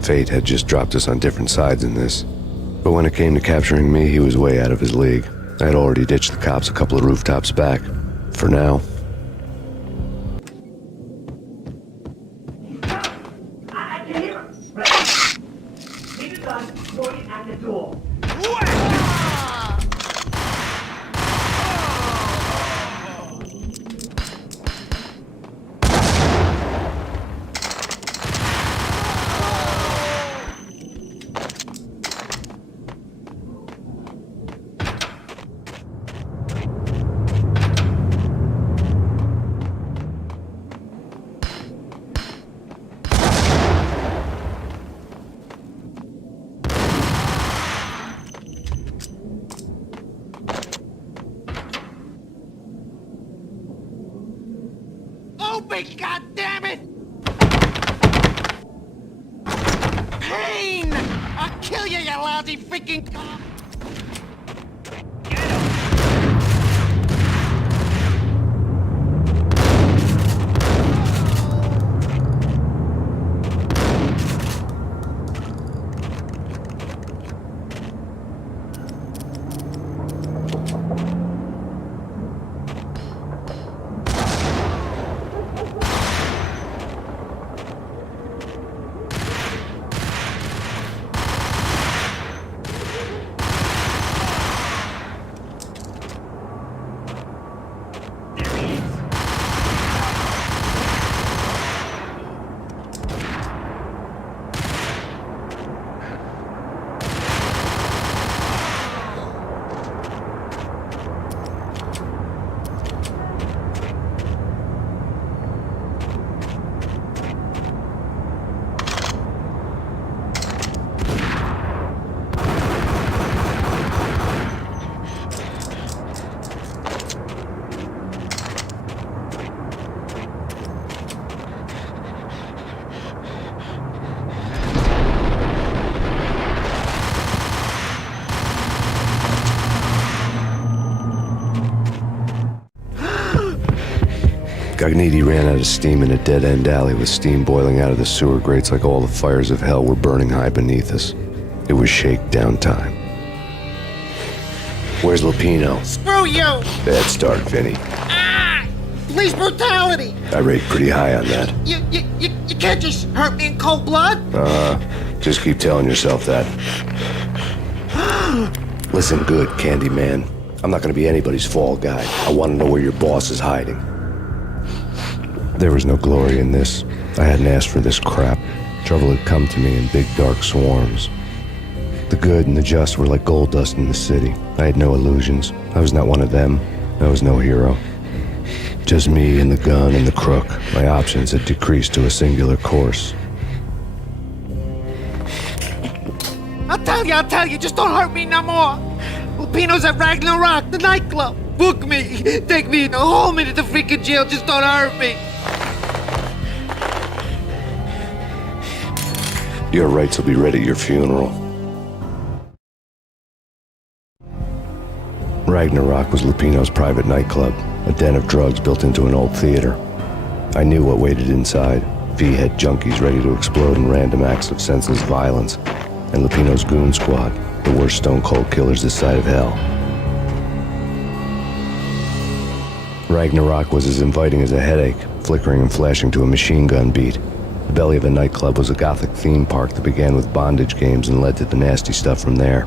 Fate had just dropped us on different sides in this. But when it came to capturing me, he was way out of his league. I had already ditched the cops a couple of rooftops back. For now. Open, goddammit! Payne! I'll kill you, you lousy freaking cop! Gagniti ran out of steam in a dead-end alley with steam boiling out of the sewer grates like all the fires of hell were burning high beneath us. It was shakedown time. Where's Lupino? Screw you! Bad start, Vinny. Ah! Police brutality! I rate pretty high on that. You can't just hurt me in cold blood? Just keep telling yourself that. Listen good, Candyman. I'm not gonna be anybody's fall guy. I want to know where your boss is hiding. There was no glory in this. I hadn't asked for this crap. Trouble had come to me in big dark swarms. The good and the just were like gold dust in the city. I had no illusions. I was not one of them. I was no hero. Just me and the gun and the crook. My options had decreased to a singular course. I'll tell you, just don't hurt me no more. Lupino's at Ragnarok, the nightclub. Book me, take me in, hold me to the freaking jail, just don't hurt me. Your rights will be read at your funeral. Ragnarok was Lupino's private nightclub, a den of drugs built into an old theater. I knew what waited inside. V-head junkies ready to explode in random acts of senseless violence. And Lupino's goon squad, the worst stone-cold killers this side of hell. Ragnarok was as inviting as a headache, flickering and flashing to a machine gun beat. The belly of the nightclub was a gothic theme park that began with bondage games and led to the nasty stuff from there.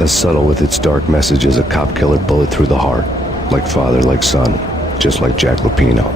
As subtle with its dark message as a cop killer bullet through the heart. Like father, like son, just like Jack Lupino.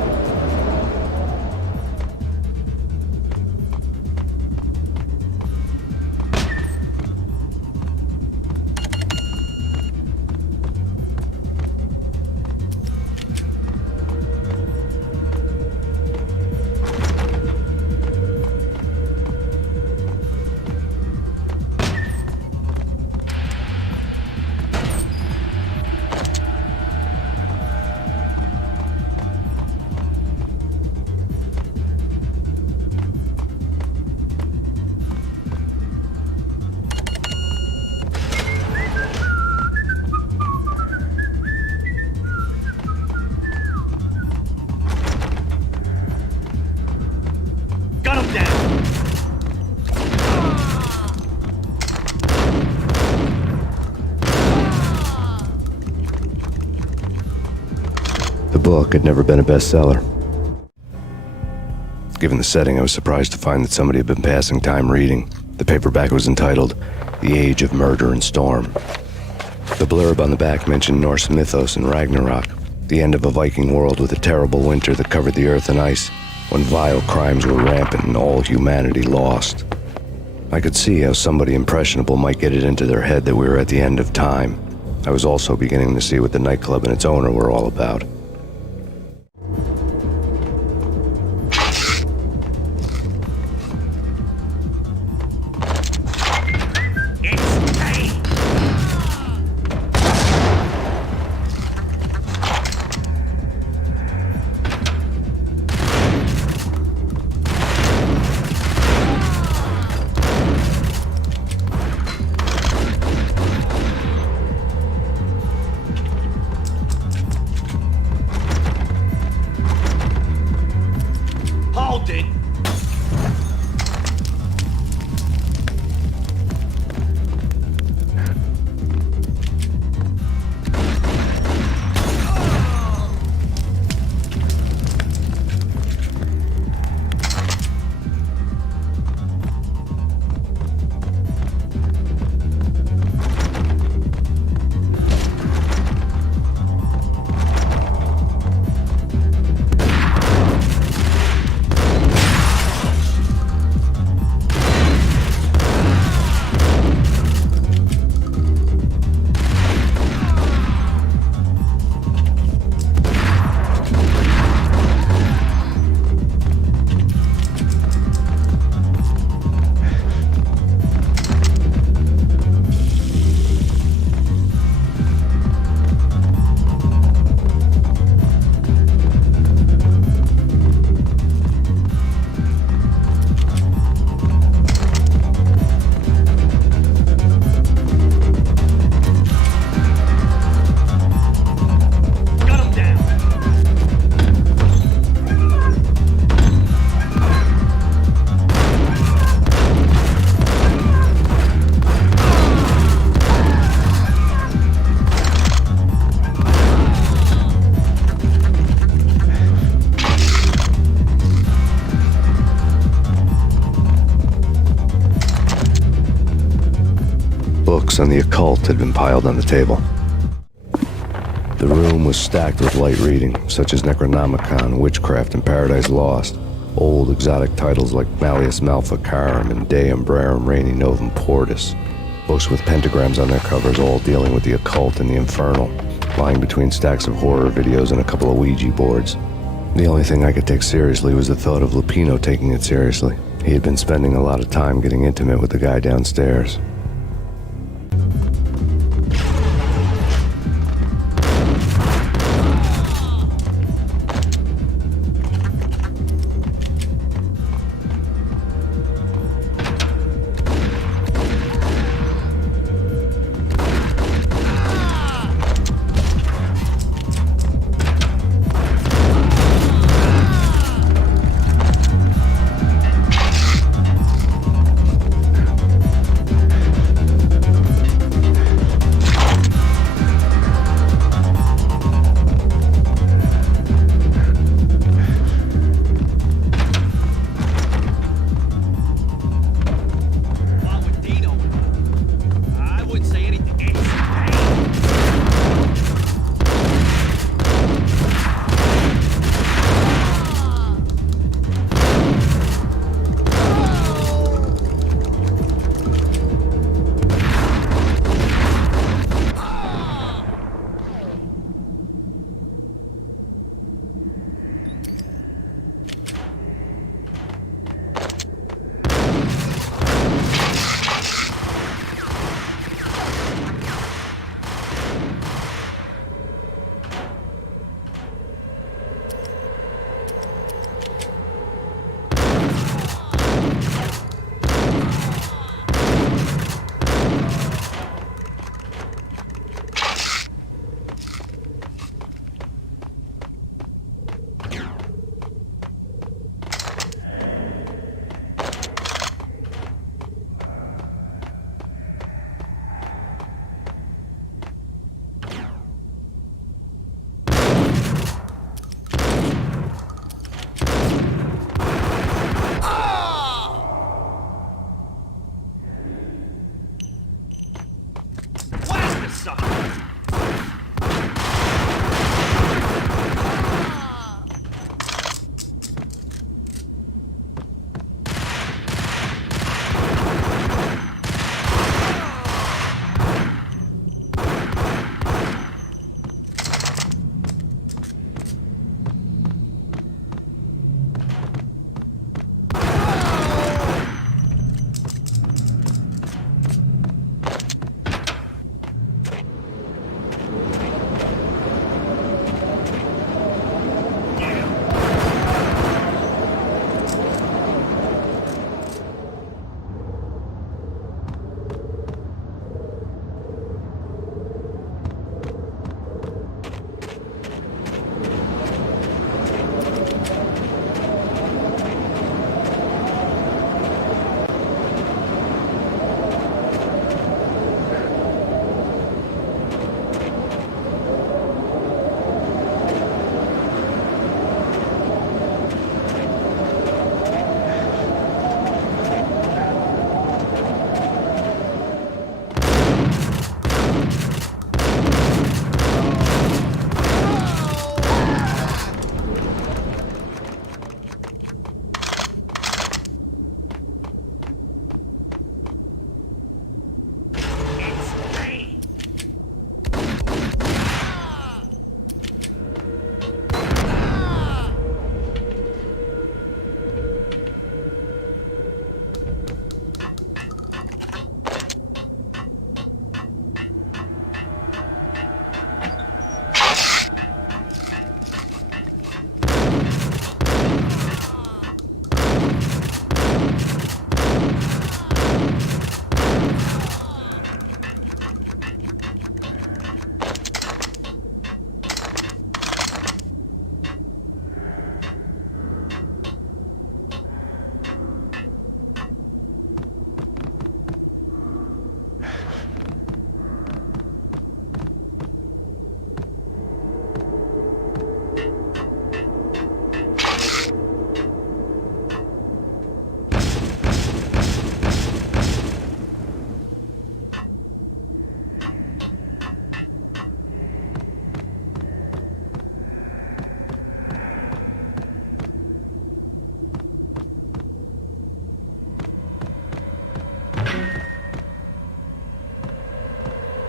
book had never been a bestseller. Given the setting, I was surprised to find that somebody had been passing time reading. The paperback was entitled The Age of Murder and Storm. The blurb on the back mentioned Norse mythos and Ragnarok, the end of a Viking world with a terrible winter that covered the earth in ice, when vile crimes were rampant and all humanity lost. I could see how somebody impressionable might get it into their head that we were at the end of time. I was also beginning to see what the nightclub and its owner were all about. Hold it! Books on the occult had been piled on the table. The room was stacked with light reading, such as Necronomicon, Witchcraft, and Paradise Lost. Old exotic titles like Malleus Maleficarum and De Umbrarum Reini Novum Portis. Books with pentagrams on their covers, all dealing with the occult and the infernal, lying between stacks of horror videos and a couple of Ouija boards. The only thing I could take seriously was the thought of Lupino taking it seriously. He had been spending a lot of time getting intimate with the guy downstairs.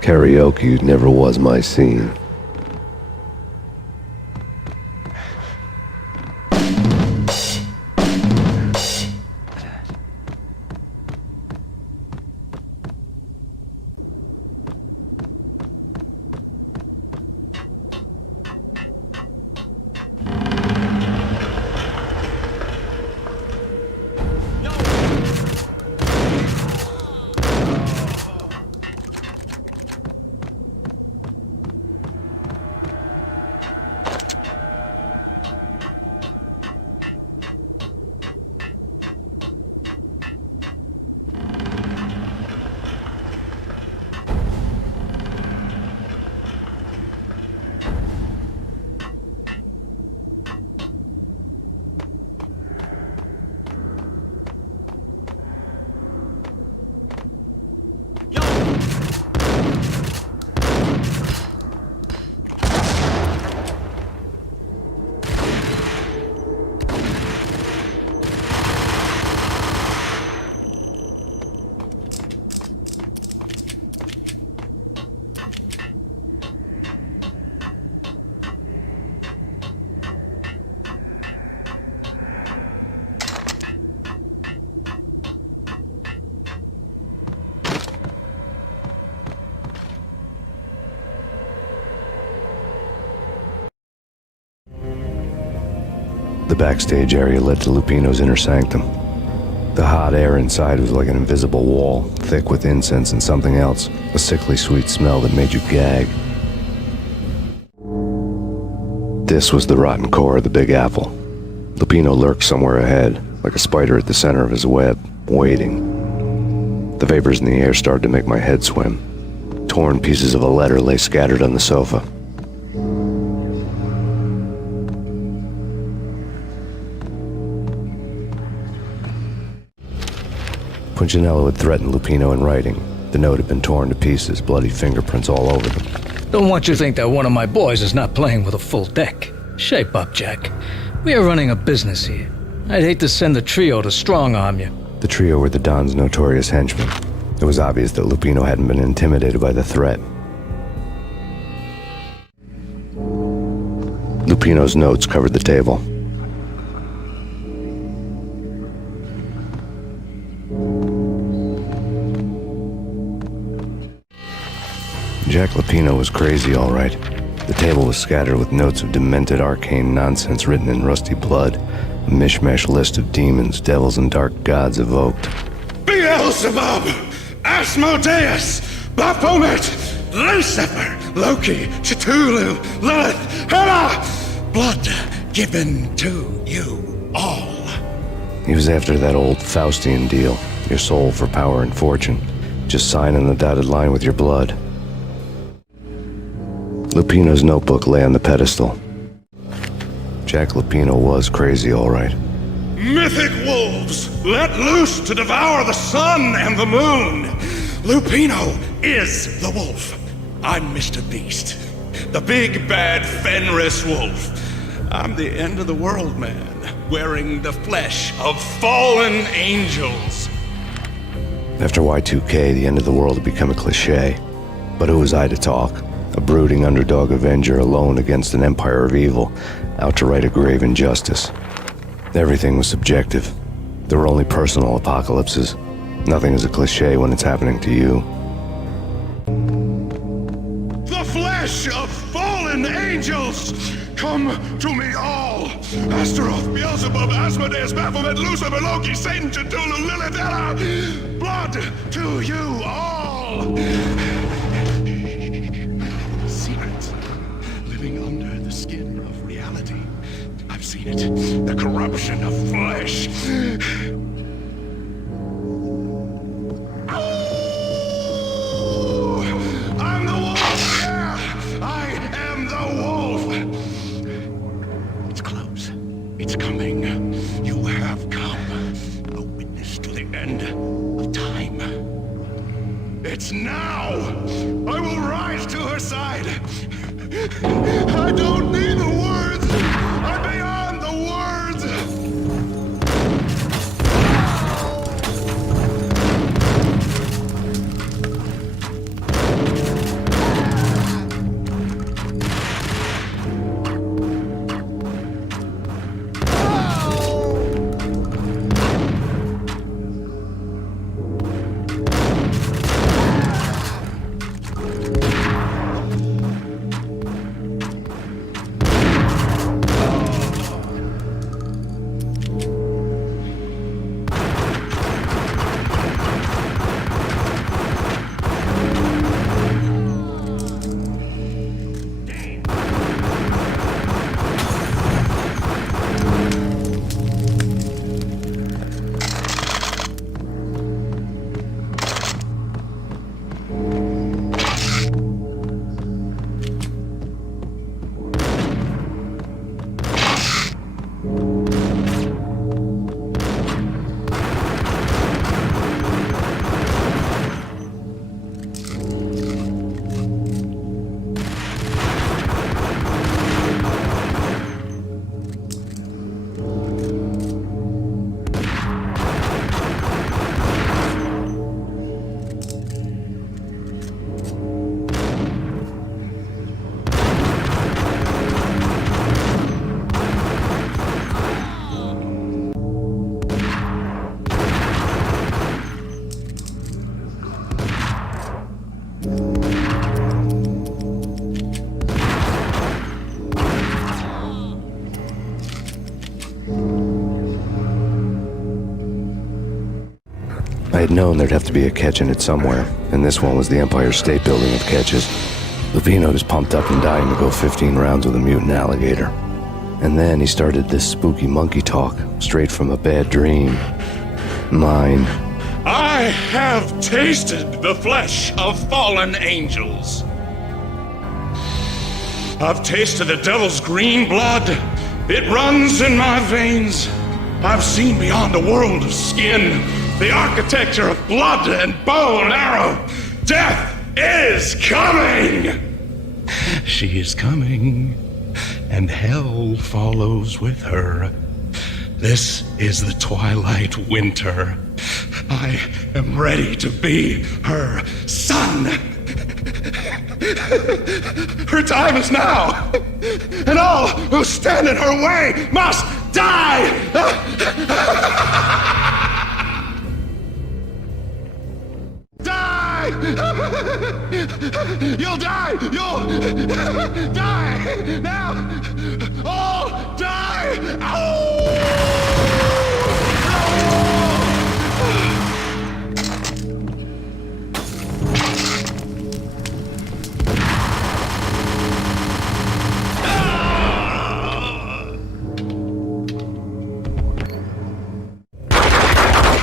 Karaoke never was my scene. The backstage area led to Lupino's inner sanctum. The hot air inside was like an invisible wall, thick with incense and something else, a sickly sweet smell that made you gag. This was the rotten core of the Big Apple. Lupino lurked somewhere ahead, like a spider at the center of his web, waiting. The vapors in the air started to make my head swim. Torn pieces of a letter lay scattered on the sofa. Punchinello had threatened Lupino in writing. The note had been torn to pieces, bloody fingerprints all over them. Don't want you to think that one of my boys is not playing with a full deck. Shape up, Jack. We are running a business here. I'd hate to send the trio to strong-arm you. The trio were the Don's notorious henchmen. It was obvious that Lupino hadn't been intimidated by the threat. Lupino's notes covered the table. Jack Lupino was crazy, all right. The table was scattered with notes of demented arcane nonsense written in rusty blood, a mishmash list of demons, devils, and dark gods evoked. Beelzebub, Asmodeus, Baphomet, Lucifer, Loki, Cthulhu, Lilith, Hela, blood given to you all. He was after that old Faustian deal, your soul for power and fortune. Just sign on the dotted line with your blood. Lupino's notebook lay on the pedestal. Jack Lupino was crazy, all right. Mythic wolves, let loose to devour the sun and the moon. Lupino is the wolf. I'm Mr. Beast, the big bad Fenris wolf. I'm the end of the world man, wearing the flesh of fallen angels. After Y2K, the end of the world had become a cliché. But who was I to talk? A brooding underdog avenger alone against an empire of evil, out to right a grave injustice. Everything was subjective. There were only personal apocalypses. Nothing is a cliché when it's happening to you. The flesh of fallen angels! Come to me all! Astaroth, Beelzebub, Asmodeus, Baphomet, Lucifer, Loki, Satan, Cthulhu, Lilith, Hela! Blood to you all! Secrets living under the skin of reality. I've seen it. The corruption of flesh. I'm the wolf! Yeah! I am the wolf! It's close. It's coming. You have come. A witness to the end of time. It's now! I will rise to her side! I don't need the words! I'm beyond the words! I had known there'd have to be a catch in it somewhere, and this one was the Empire State Building of catches. Lupino was pumped up and dying to go 15 rounds with a mutant alligator. And then he started this spooky monkey talk, straight from a bad dream. Mine. I have tasted the flesh of fallen angels. I've tasted the devil's green blood. It runs in my veins. I've seen beyond a world of skin, the architecture of blood and bow and arrow. Death is coming! She is coming, and hell follows with her. This is the twilight winter. I am ready to be her son. Her time is now, and all who stand in her way must die! Die! You'll die! You'll die! Now! All die! Ow!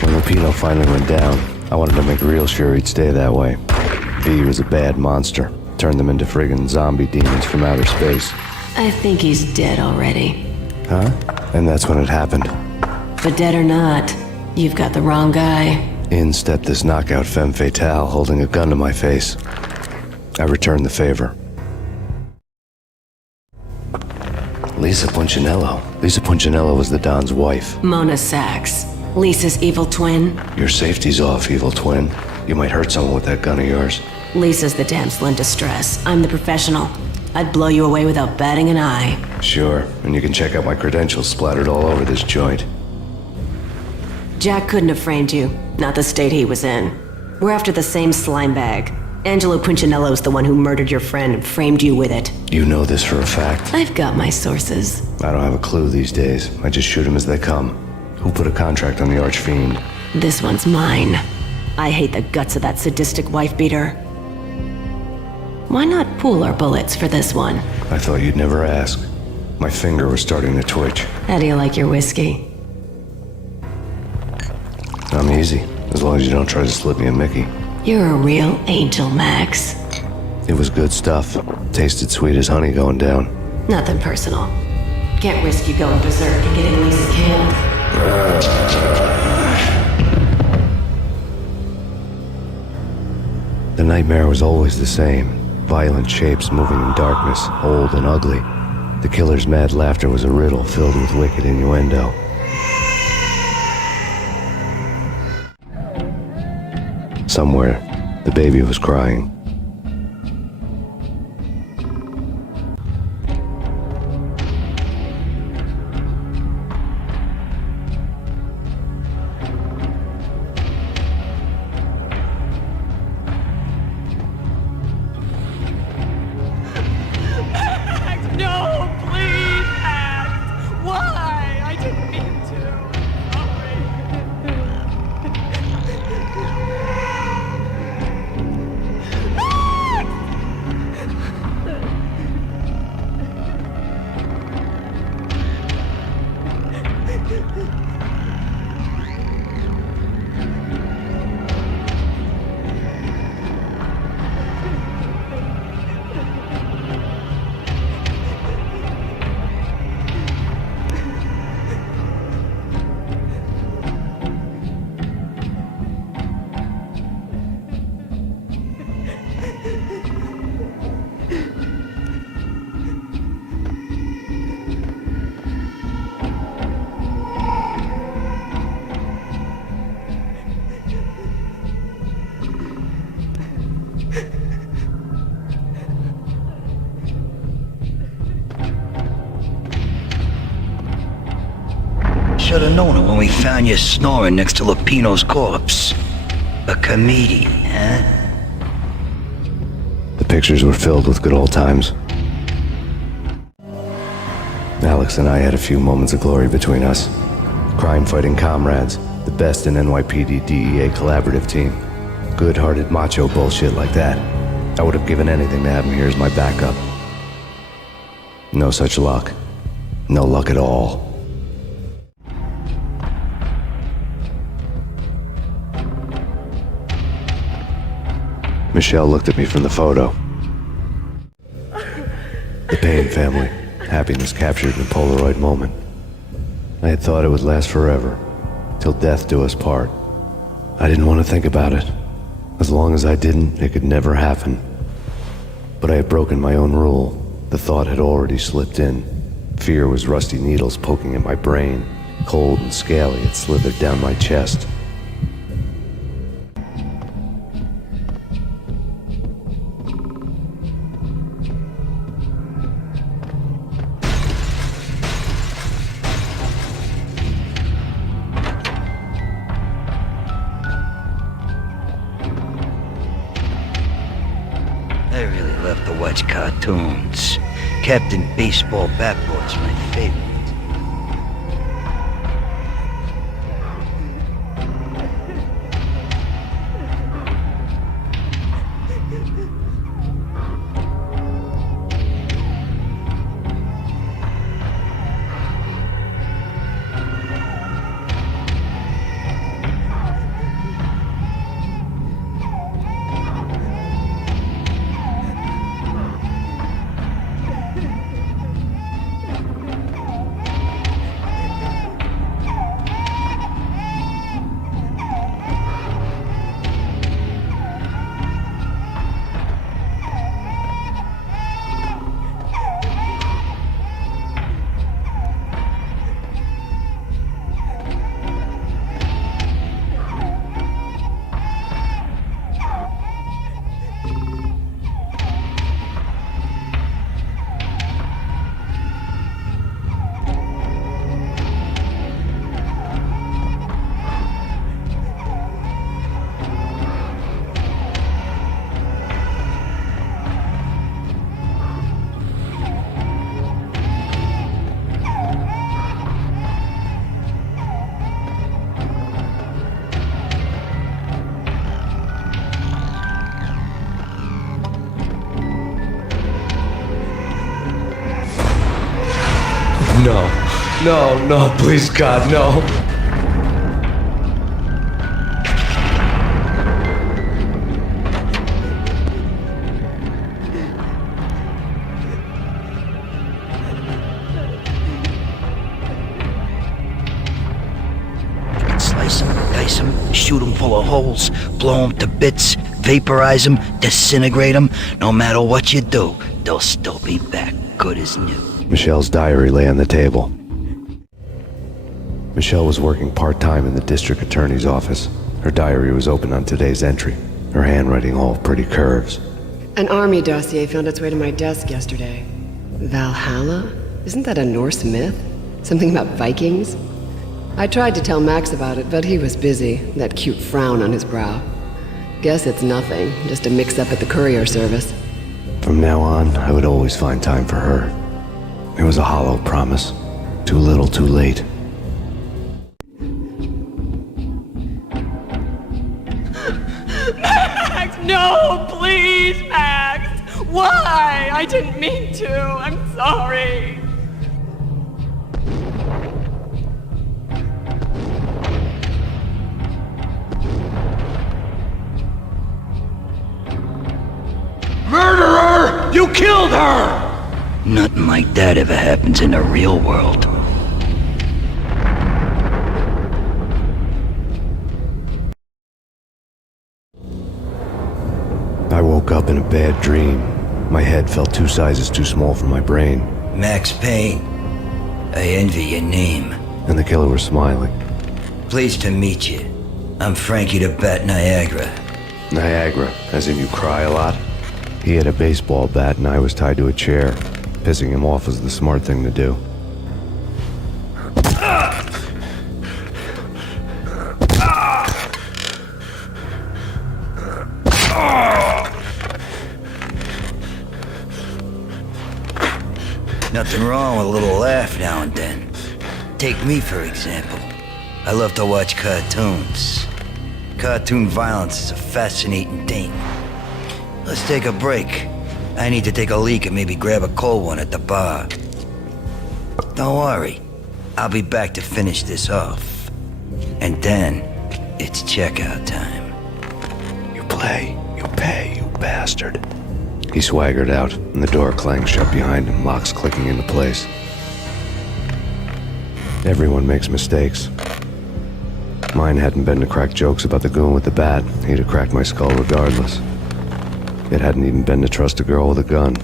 When Lupino finally went down, I wanted to make real sure he'd stay that way. V was a bad monster. Turned them into friggin' zombie demons from outer space. I think he's dead already. Huh? And that's when it happened. But dead or not, you've got the wrong guy. In stepped this knockout femme fatale holding a gun to my face. I returned the favor. Lisa Punchinello. Lisa Punchinello was the Don's wife. Mona Sachs. Lisa's evil twin. Your safety's off, evil twin. You might hurt someone with that gun of yours. Lisa's the damsel in distress. I'm the professional. I'd blow you away without batting an eye. Sure, and you can check out my credentials splattered all over this joint. Jack couldn't have framed you. Not the state he was in. We're after the same slime bag. Angelo Punchinello's the one who murdered your friend and framed you with it. You know this for a fact. I've got my sources. I don't have a clue these days. I just shoot them as they come. Who put a contract on the Archfiend? This one's mine. I hate the guts of that sadistic wife-beater. Why not pool our bullets for this one? I thought you'd never ask. My finger was starting to twitch. How do you like your whiskey? I'm easy, as long as you don't try to slip me a Mickey. You're a real angel, Max. It was good stuff. Tasted sweet as honey going down. Nothing personal. Can't risk you going berserk and getting Lisa killed. The nightmare was always the same. Violent shapes moving in darkness, old and ugly. The killer's mad laughter was a riddle filled with wicked innuendo. Somewhere, the baby was crying. No, please act. Why? I didn't mean to. Should have known it when we found you snoring next to Lupino's corpse. A comedian, huh? The pictures were filled with good old times. Alex and I had a few moments of glory between us. Crime-fighting comrades, The best in NYPD DEA collaborative team. Good-hearted macho bullshit like that. I would have given anything to have him here as my backup. No such luck. No luck at all. Michelle looked at me from the photo. The Payne family. Happiness captured in a Polaroid moment. I had thought it would last forever, till death do us part. I didn't want to think about it. As long as I didn't, it could never happen. But I had broken my own rule. The thought had already slipped in. Fear was rusty needles poking at my brain. Cold and scaly, it slithered down my chest. I really love to watch cartoons. Captain Baseball Batboard's my favorite. No, please God, no. Slice them, dice them, shoot them full of holes, blow them to bits, vaporize them, disintegrate them. No matter what you do, they'll still be back good as new. Michelle's diary lay on the table. Michelle was working part-time in the district attorney's office. Her diary was open on today's entry, her handwriting all pretty curves. An army dossier found its way to my desk yesterday. Valhalla? Isn't that a Norse myth? Something about Vikings? I tried to tell Max about it, but he was busy, that cute frown on his brow. Guess it's nothing, just a mix-up at the courier service. From now on, I would always find time for her. It was a hollow promise. Too little, too late. Max, no, please, Max. Why? I didn't mean to. I'm sorry. Murderer! You killed her! Nothing like that ever happens in the real world. I woke up in a bad dream. My head felt 2 sizes too small for my brain. Max Payne. I envy your name. And the killer was smiling. Pleased to meet you. I'm Frankie the Bat Niagara. Niagara, as in you cry a lot? He had a baseball bat and I was tied to a chair. Pissing him off was the smart thing to do. Nothing wrong with a little laugh now and then. Take me, for example. I love to watch cartoons. Cartoon violence is a fascinating thing. Let's take a break. I need to take a leak and maybe grab a cold one at the bar. Don't worry. I'll be back to finish this off. And then, it's checkout time. You play, you pay, you bastard. He swaggered out, and the door clanged shut behind him, locks clicking into place. Everyone makes mistakes. Mine hadn't been to crack jokes about the goon with the bat. He'd have cracked my skull regardless. It hadn't even been to trust a girl with a gun.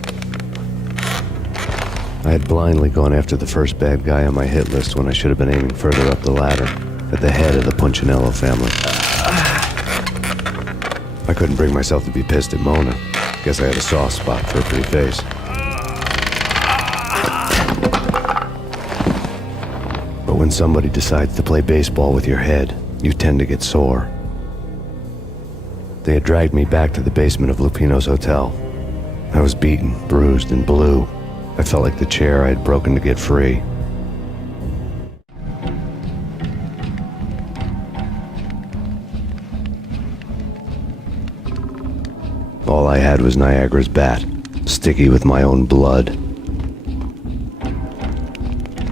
I had blindly gone after the first bad guy on my hit list when I should have been aiming further up the ladder, at the head of the Punchinello family. I couldn't bring myself to be pissed at Mona. Guess I had a soft spot for her pretty face. But when somebody decides to play baseball with your head, you tend to get sore. They had dragged me back to the basement of Lupino's hotel. I was beaten, bruised, and blue. I felt like the chair I had broken to get free. All I had was Niagara's bat, sticky with my own blood.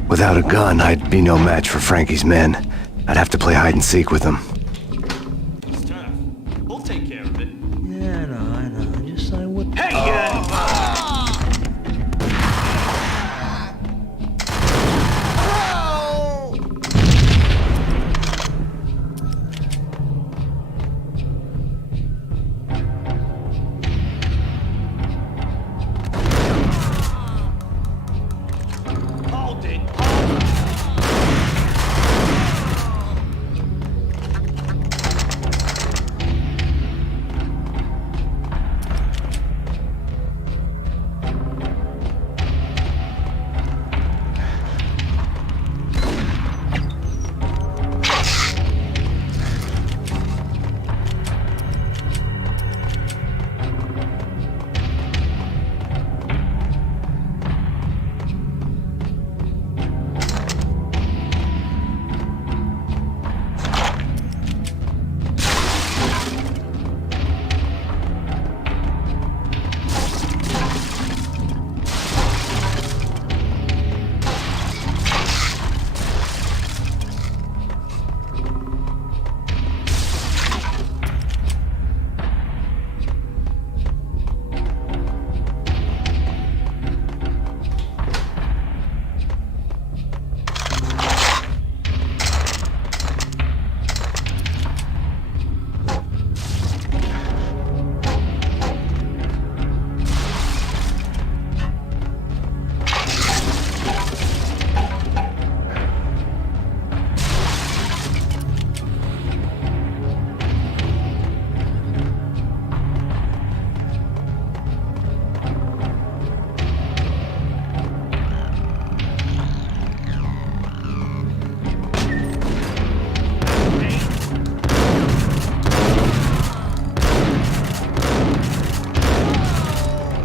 Without a gun, I'd be no match for Frankie's men. I'd have to play hide and seek with them. It's tough. We'll take care of it. Yeah, I know. Just I would. Hey, hold it.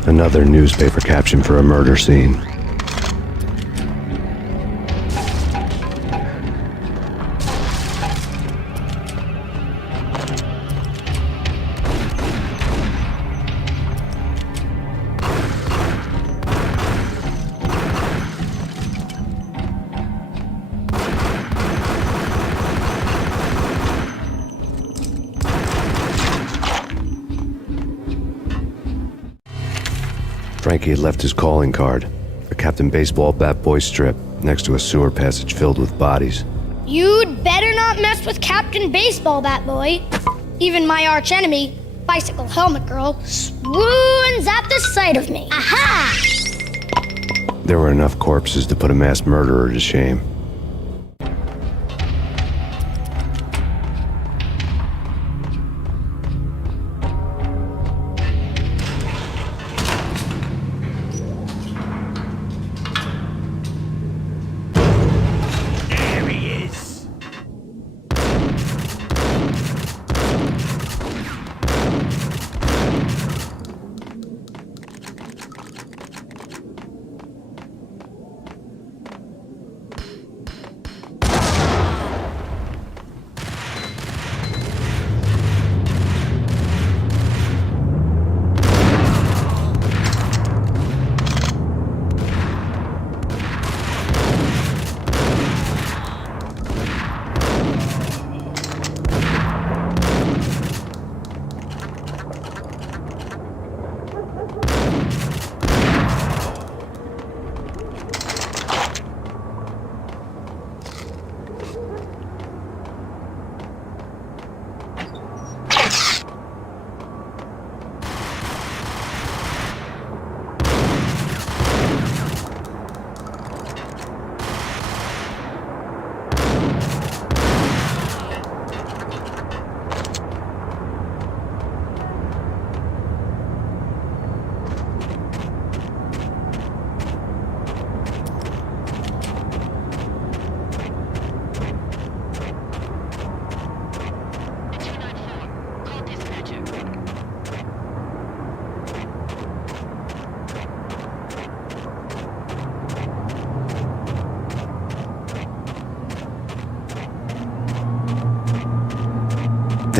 Another newspaper caption for a murder scene. Frankie had left his calling card, a Captain Baseball Bat Boy strip, next to a sewer passage filled with bodies. You'd better not mess with Captain Baseball Bat Boy. Even my archenemy, Bicycle Helmet Girl, swoons at the sight of me. Aha! There were enough corpses to put a mass murderer to shame. There he is.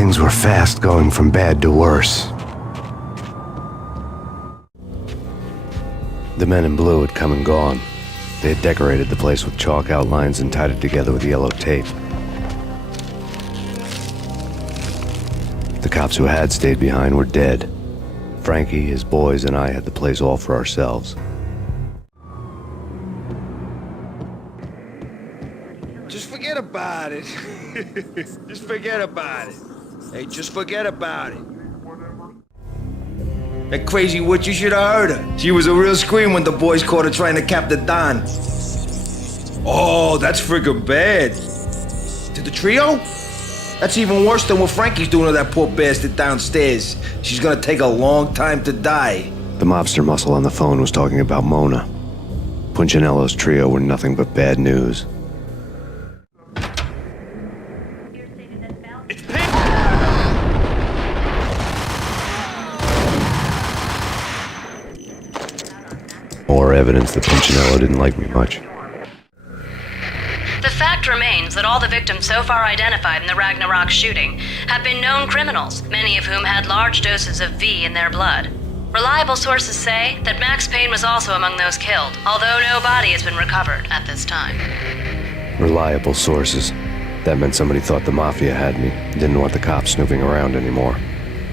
Things were fast going from bad to worse. The men in blue had come and gone. They had decorated the place with chalk outlines and tied it together with yellow tape. The cops who had stayed behind were dead. Frankie, his boys, and I had the place all for ourselves. Just forget about it. Just forget about it. Hey, just forget about it. That crazy witch, you should have heard her. She was a real scream when the boys caught her trying to cap the Don. Oh, that's friggin' bad. To the trio? That's even worse than what Frankie's doing to that poor bastard downstairs. She's gonna take a long time to die. The mobster muscle on the phone was talking about Mona. Punchinello's trio were nothing but bad news. More evidence that Punchinello didn't like me much. The fact remains that all the victims so far identified in the Ragnarok shooting have been known criminals, many of whom had large doses of V in their blood. Reliable sources say that Max Payne was also among those killed, although no body has been recovered at this time. Reliable sources. That meant somebody thought the Mafia had me, and didn't want the cops snooping around anymore.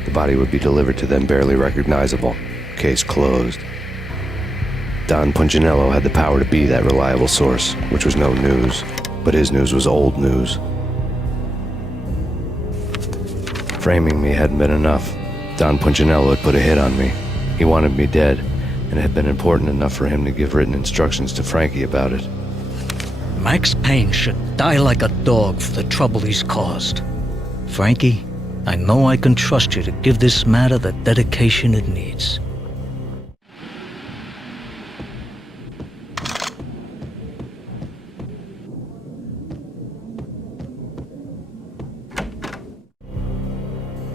The body would be delivered to them barely recognizable. Case closed. Don Punchinello had the power to be that reliable source, which was no news. But his news was old news. Framing me hadn't been enough. Don Punchinello had put a hit on me. He wanted me dead, and it had been important enough for him to give written instructions to Frankie about it. Max Payne should die like a dog for the trouble he's caused. Frankie, I know I can trust you to give this matter the dedication it needs.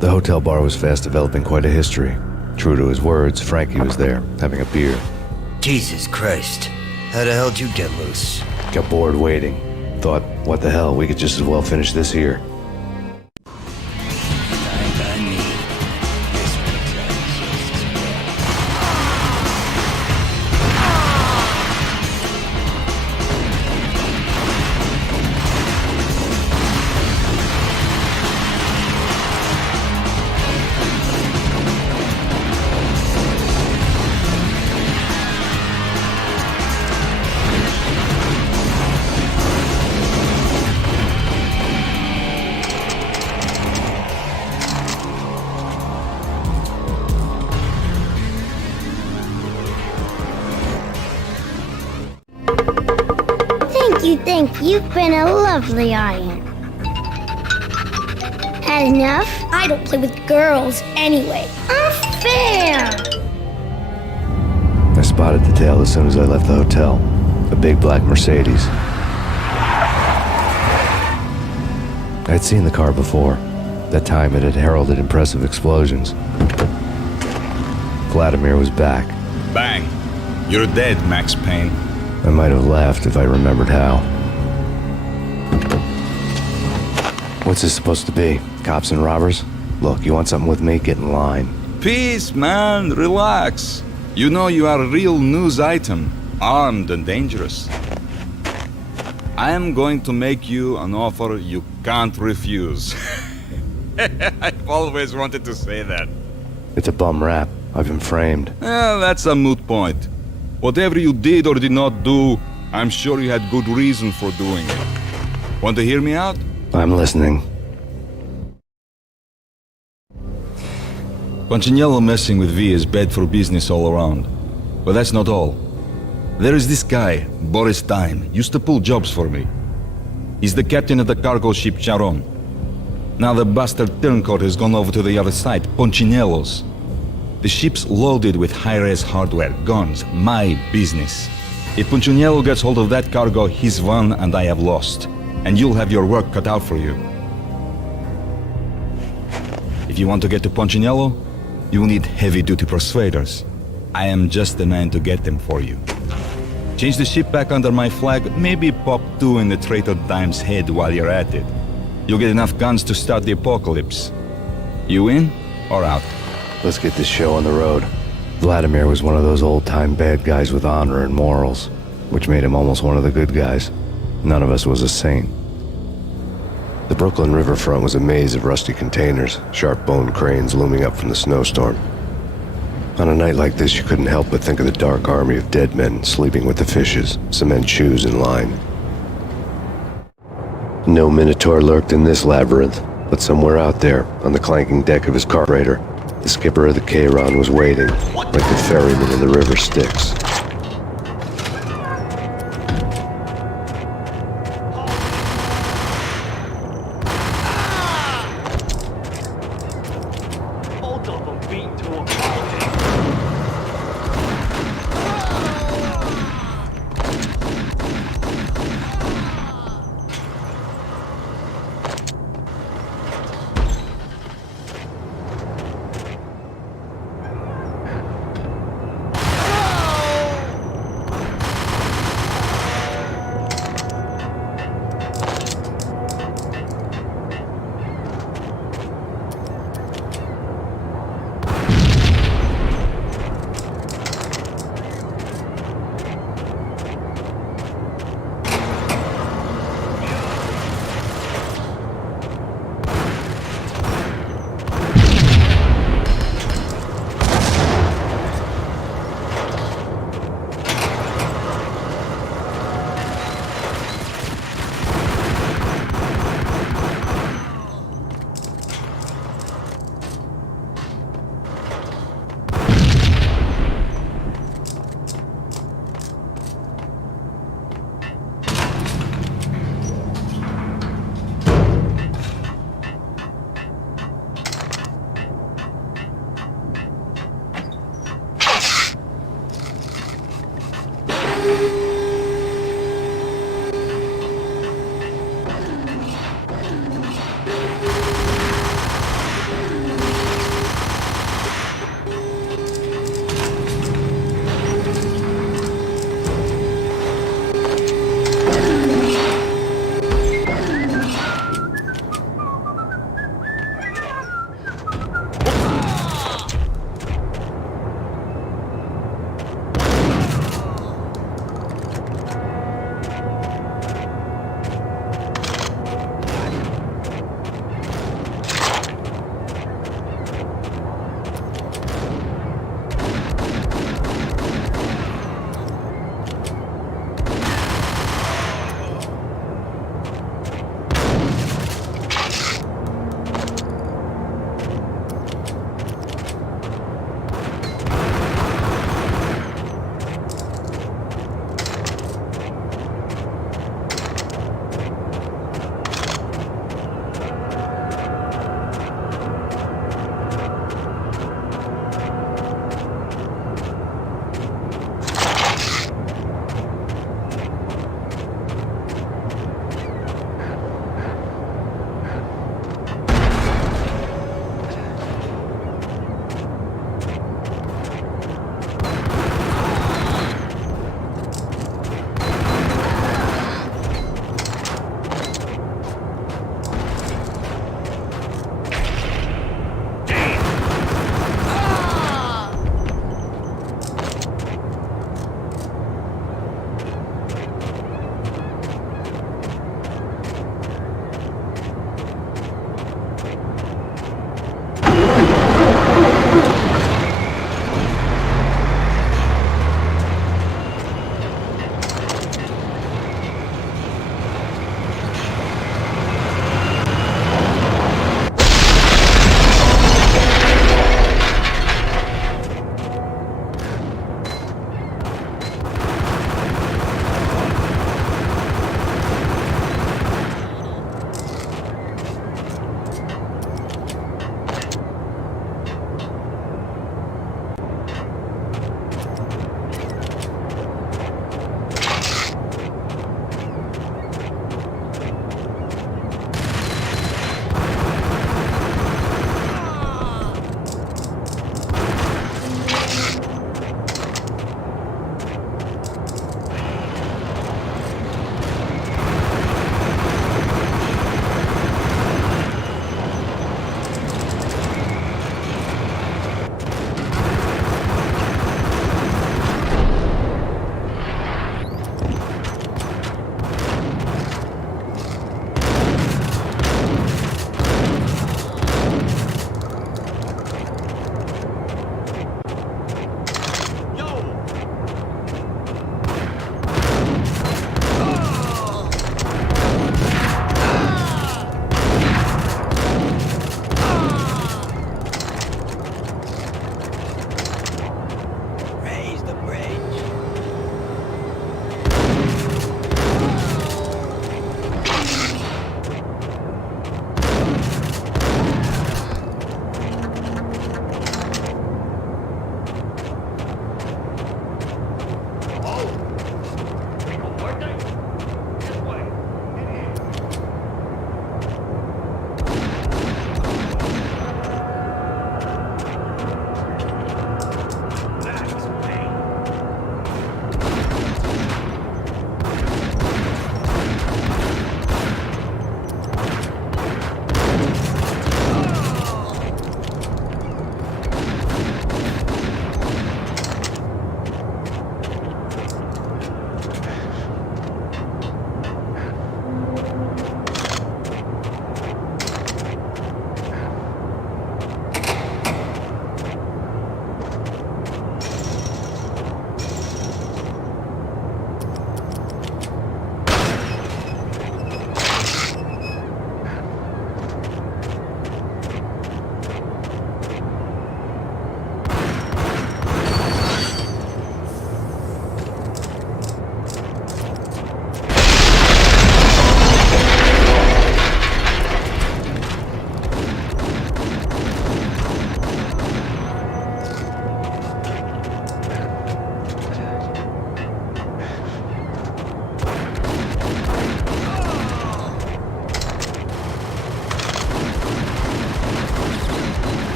The hotel bar was fast developing quite a history. True to his words, Frankie was there, having a beer. Jesus Christ. How the hell did you get loose? Got bored waiting. Thought, what the hell, we could just as well finish this here. Thank you. You've been a lovely audience. Had enough? I don't play with girls anyway. Unfair! I spotted the tail as soon as I left the hotel. A big black Mercedes. I'd seen the car before. That time it had heralded impressive explosions. Vladimir was back. Bang! You're dead, Max Payne. I might have laughed if I remembered how. What's this supposed to be? Cops and robbers? Look, you want something with me? Get in line. Peace, man. Relax. You know you are a real news item. Armed and dangerous. I am going to make you an offer you can't refuse. I've always wanted to say that. It's a bum rap. I've been framed. That's a moot point. Whatever you did or did not do, I'm sure you had good reason for doing it. Want to hear me out? I'm listening. Punchinello messing with V is bad for business all around. But that's not all. There is this guy, Boris Time, used to pull jobs for me. He's the captain of the cargo ship Charon. Now the bastard turncoat has gone over to the other side, Punchinello's. The ship's loaded with high-res hardware, guns, my business. If Punchinello gets hold of that cargo, he's won and I have lost. And you'll have your work cut out for you. If you want to get to Punchinello, you'll need heavy-duty persuaders. I am just the man to get them for you. Change the ship back under my flag, maybe pop 2 in the traitor Dime's head while you're at it. You'll get enough guns to start the apocalypse. You in or out? Let's get this show on the road. Vladimir was one of those old-time bad guys with honor and morals, which made him almost one of the good guys. None of us was a saint. The Brooklyn riverfront was a maze of rusty containers, sharp-boned cranes looming up from the snowstorm. On a night like this, you couldn't help but think of the dark army of dead men sleeping with the fishes, cement shoes in line. No Minotaur lurked in this labyrinth, but somewhere out there, on the clanking deck of his carburetor, the skipper of the Chiron was waiting, like the ferryman in the river Styx.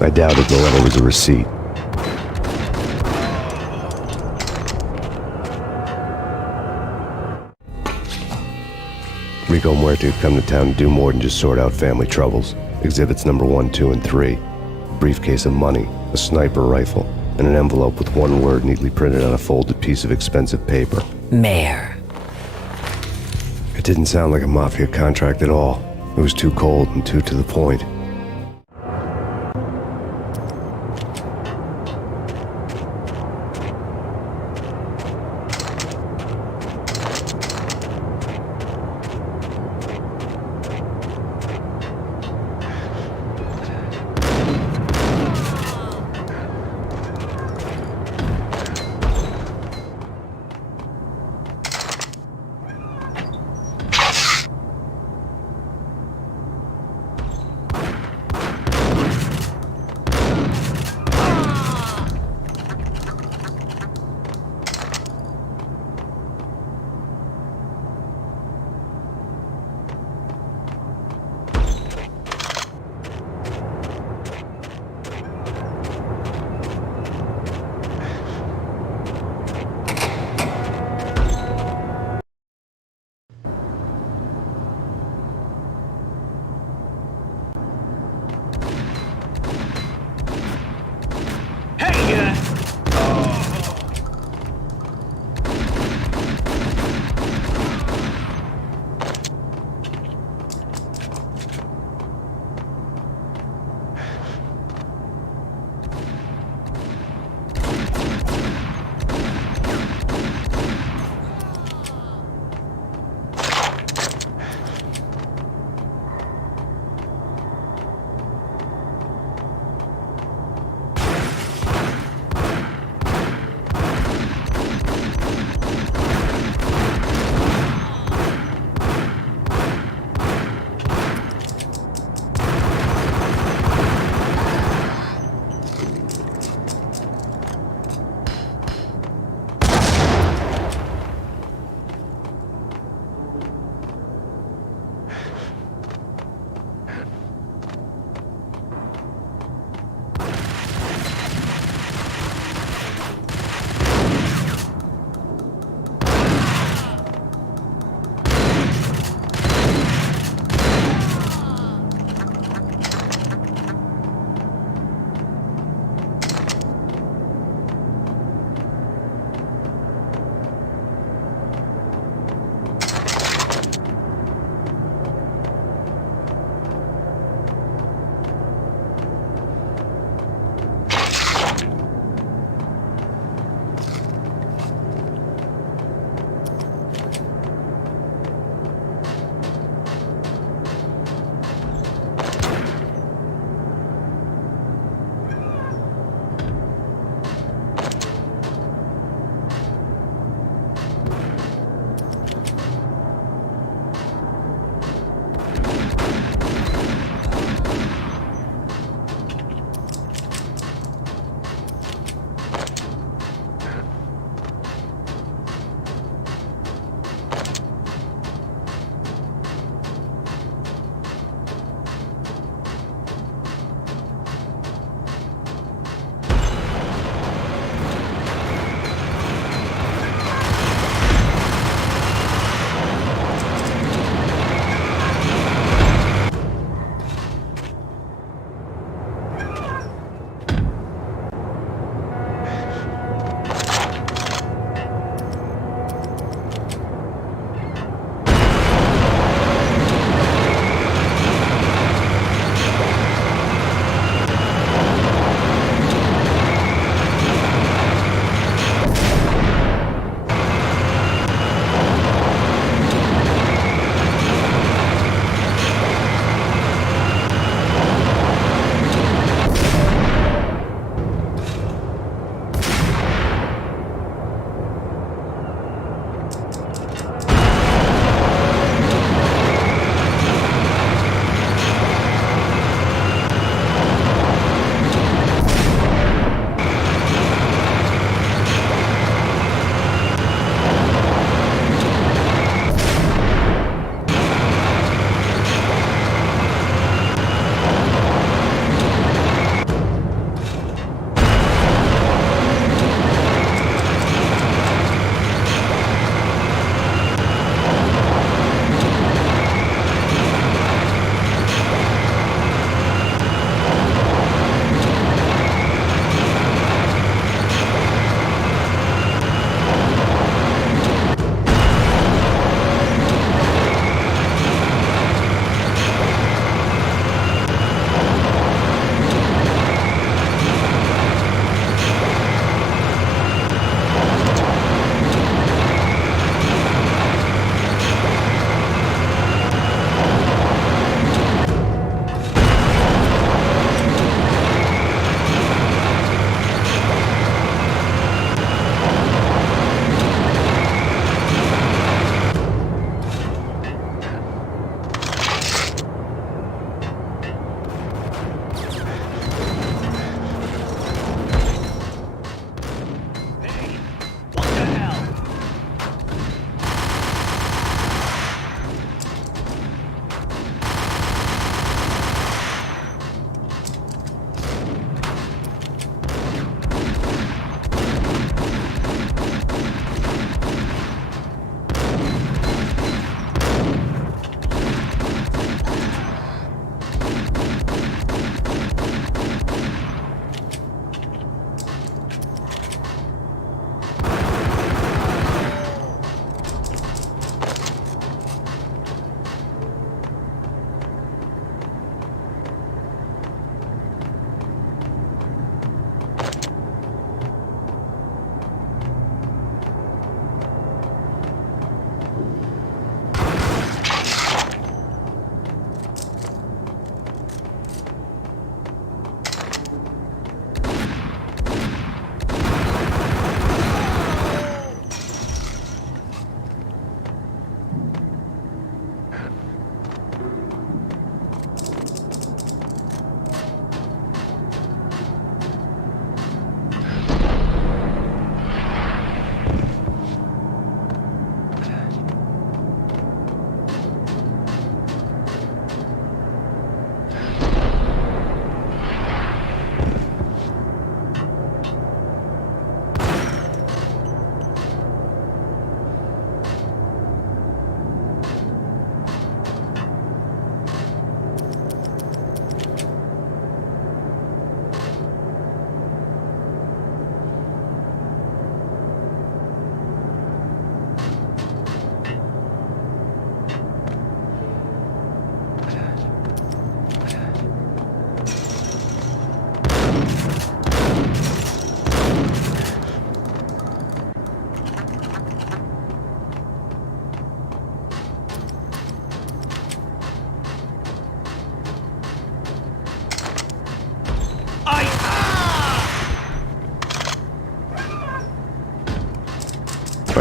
I doubted the letter was a receipt. Rico Muerte had come to town to do more than just sort out family troubles. Exhibits number 1, 2, and 3. A briefcase of money, a sniper rifle, and an envelope with one word neatly printed on a folded piece of expensive paper. Mayor. It didn't sound like a mafia contract at all. It was too cold and too to the point.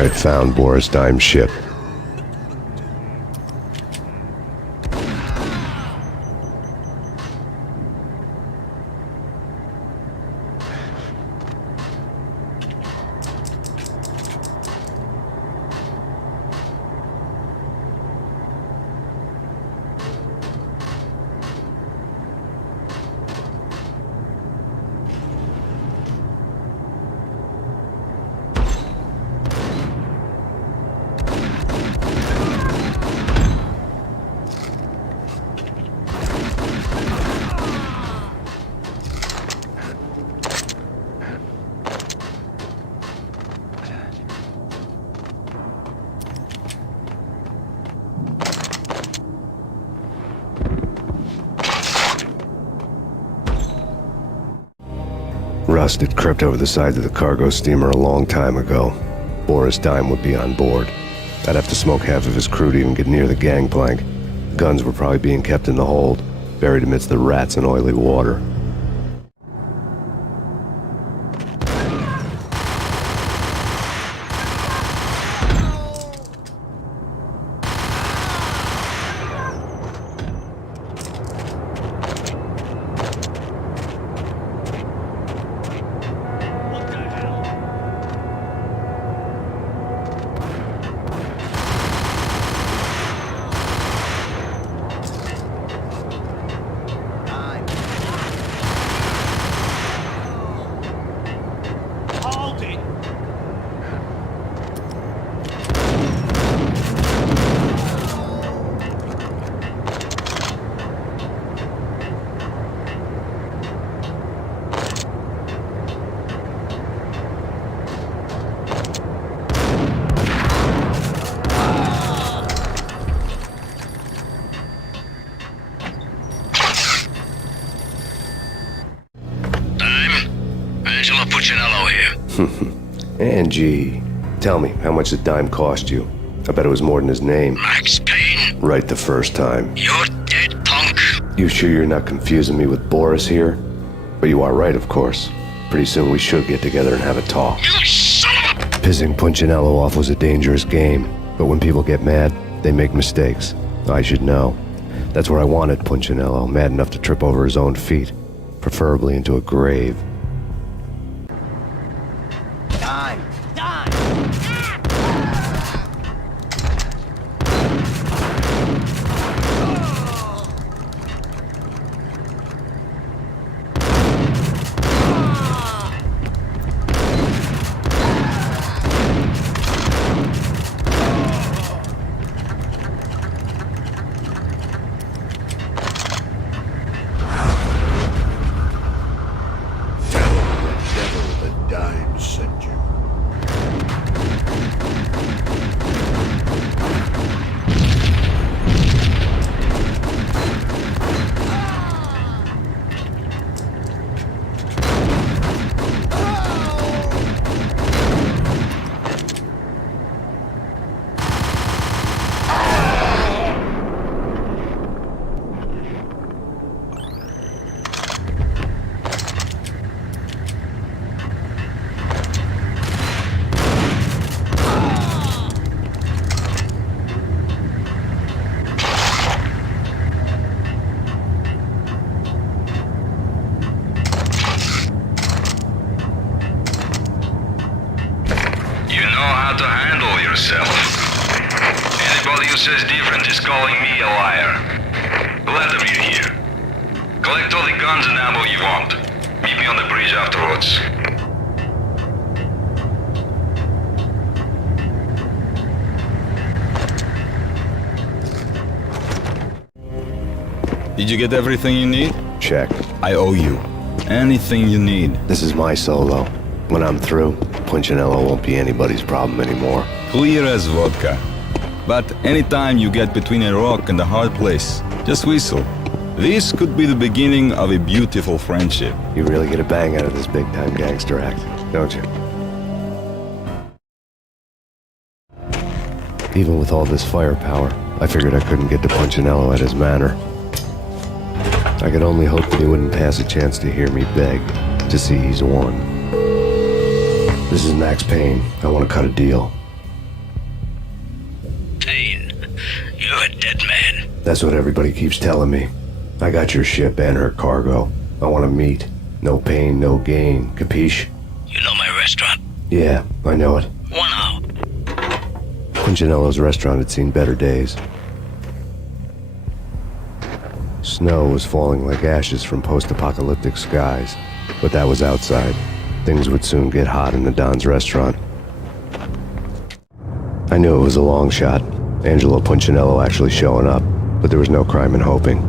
I had found Boris Dime's ship. Rust had crept over the sides of the cargo steamer a long time ago. Boris Dime would be on board. I'd have to smoke half of his crew to even get near the gangplank. The guns were probably being kept in the hold, buried amidst the rats and oily water. Angie, tell me, how much did Dime cost you? I bet it was more than his name. Max Payne. Right the first time. You're dead, punk. You sure you're not confusing me with Boris here? But you are right, of course. Pretty soon we should get together and have a talk. You son of a... Pissing Punchinello off was a dangerous game, but when people get mad, they make mistakes. I should know. That's where I wanted Punchinello, mad enough to trip over his own feet, preferably into a grave. Anybody who says different is calling me a liar. Let them in here. Collect all the guns and ammo you want. Meet me on the bridge afterwards. Did you get everything you need? Check. I owe you. Anything you need. This is my solo. When I'm through, Punchinello won't be anybody's problem anymore. Clear as vodka. But anytime you get between a rock and a hard place, just whistle. This could be the beginning of a beautiful friendship. You really get a bang out of this big-time gangster act, don't you? Even with all this firepower, I figured I couldn't get to Punchinello at his manor. I could only hope that he wouldn't pass a chance to hear me beg to see he's won. This is Max Payne. I want to cut a deal. That's what everybody keeps telling me. I got your ship and her cargo. I want to meet. No pain, no gain. Capiche? You know my restaurant? Yeah, I know it. 1 hour. Punchinello's restaurant had seen better days. Snow was falling like ashes from post-apocalyptic skies, but that was outside. Things would soon get hot in the Don's restaurant. I knew it was a long shot, Angelo Punchinello actually showing up, but there was no crime in hoping.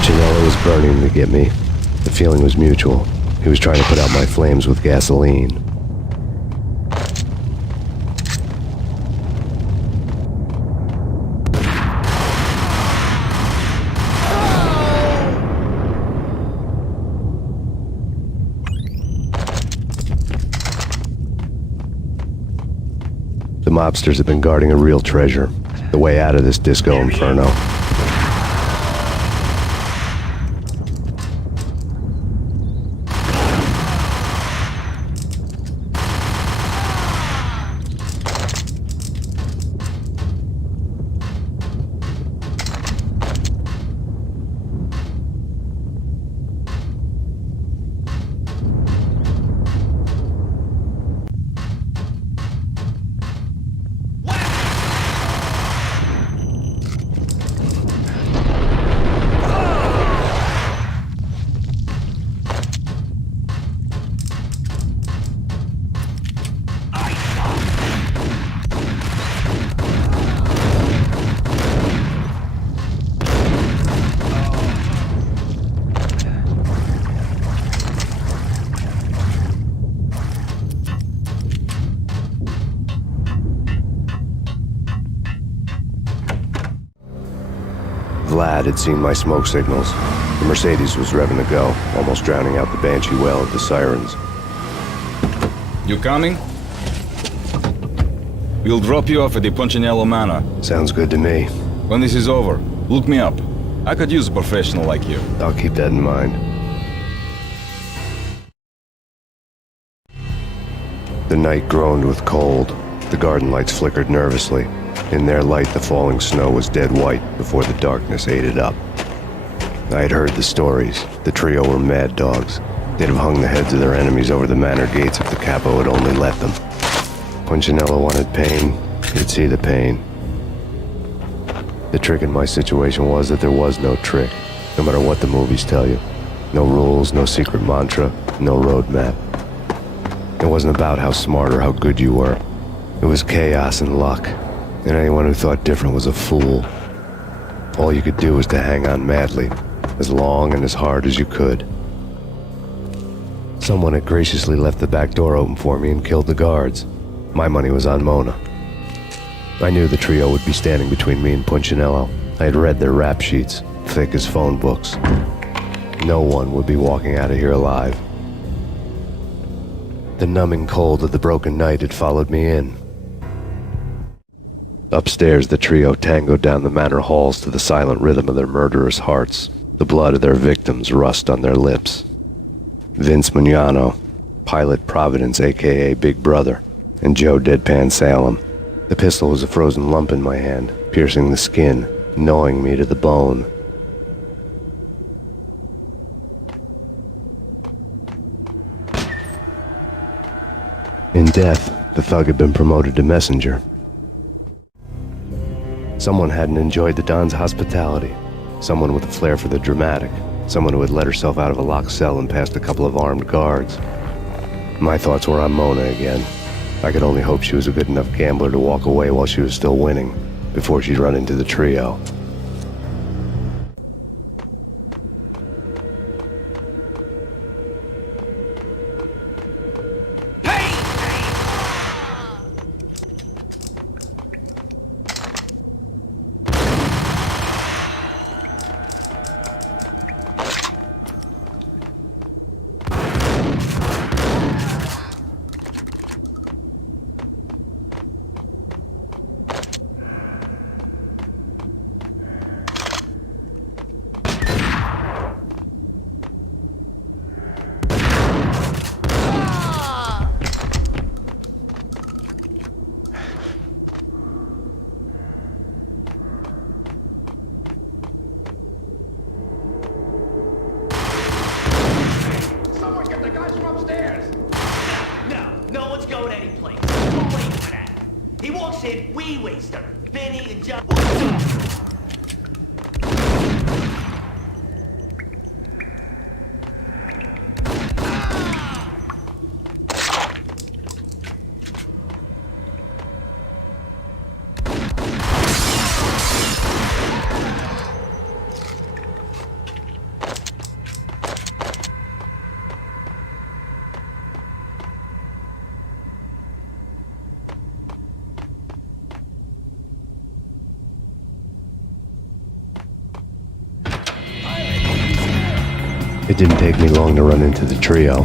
Punchinello was burning to get me. The feeling was mutual. He was trying to put out my flames with gasoline. The mobsters have been guarding a real treasure, the way out of this disco inferno. Vlad had seen my smoke signals. The Mercedes was revving to go, almost drowning out the Banshee wail of the sirens. You coming? We'll drop you off at the Punchinello Manor. Sounds good to me. When this is over, look me up. I could use a professional like you. I'll keep that in mind. The night groaned with cold. The garden lights flickered nervously. In their light, the falling snow was dead white before the darkness ate it up. I had heard the stories. The trio were mad dogs. They'd have hung the heads of their enemies over the manor gates if the capo had only let them. Punchinello wanted pain. He'd see the pain. The trick in my situation was that there was no trick, no matter what the movies tell you. No rules, no secret mantra, no roadmap. It wasn't about how smart or how good you were. It was chaos and luck. And anyone who thought different was a fool. All you could do was to hang on madly, as long and as hard as you could. Someone had graciously left the back door open for me and killed the guards. My money was on Mona. I knew the trio would be standing between me and Punchinello. I had read their rap sheets, thick as phone books. No one would be walking out of here alive. The numbing cold of the broken night had followed me in. Upstairs, the trio tangoed down the manor halls to the silent rhythm of their murderous hearts, the blood of their victims rust on their lips. Vince Mugnano, Pilot Providence, a.k.a. Big Brother, and Joe Deadpan Salem. The pistol was a frozen lump in my hand, piercing the skin, gnawing me to the bone. In death, the thug had been promoted to messenger. Someone hadn't enjoyed the Don's hospitality. Someone with a flair for the dramatic. Someone who had let herself out of a locked cell and past a couple of armed guards. My thoughts were on Mona again. I could only hope she was a good enough gambler to walk away while she was still winning, before she'd run into the trio. It didn't take me long to run into the trio.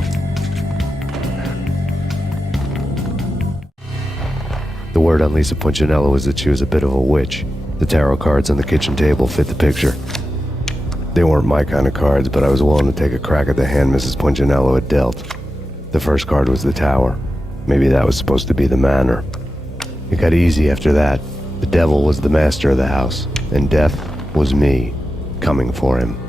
The word on Lisa Punchinello was that she was a bit of a witch. The tarot cards on the kitchen table fit the picture. They weren't my kind of cards, but I was willing to take a crack at the hand Mrs. Punchinello had dealt. The first card was the Tower. Maybe that was supposed to be the Manor. It got easy after that. The devil was the master of the house, and death was me, coming for him.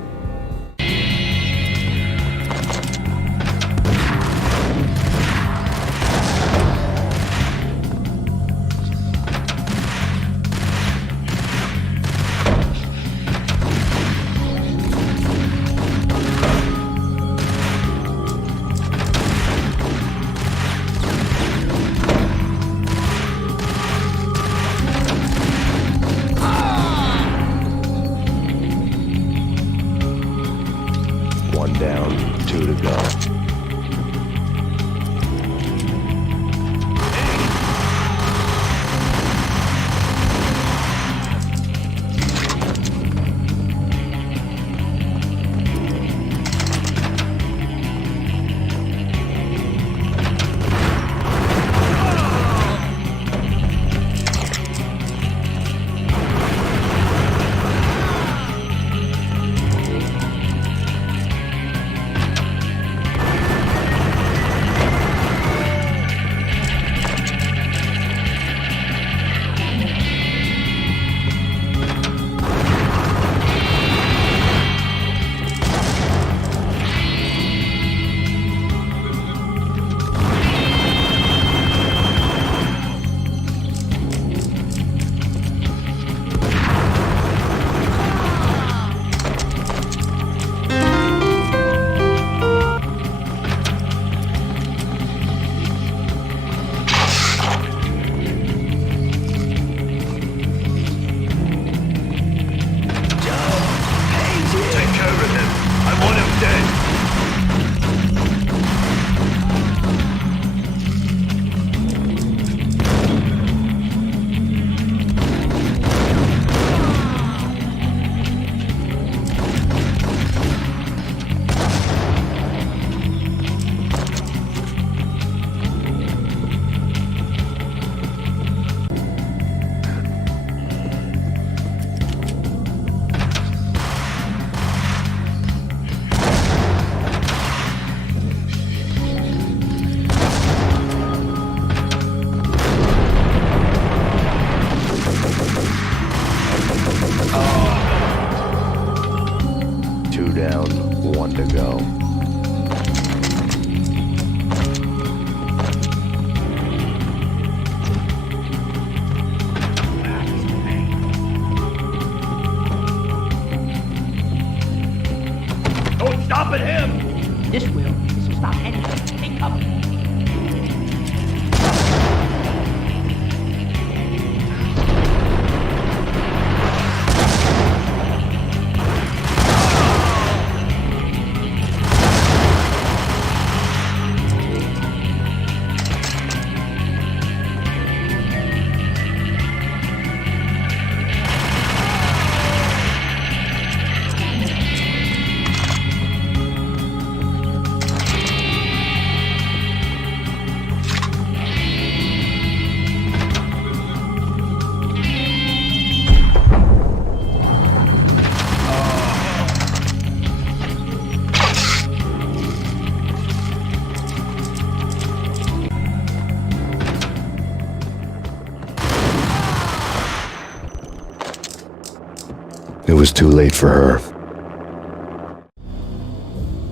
was too late for her.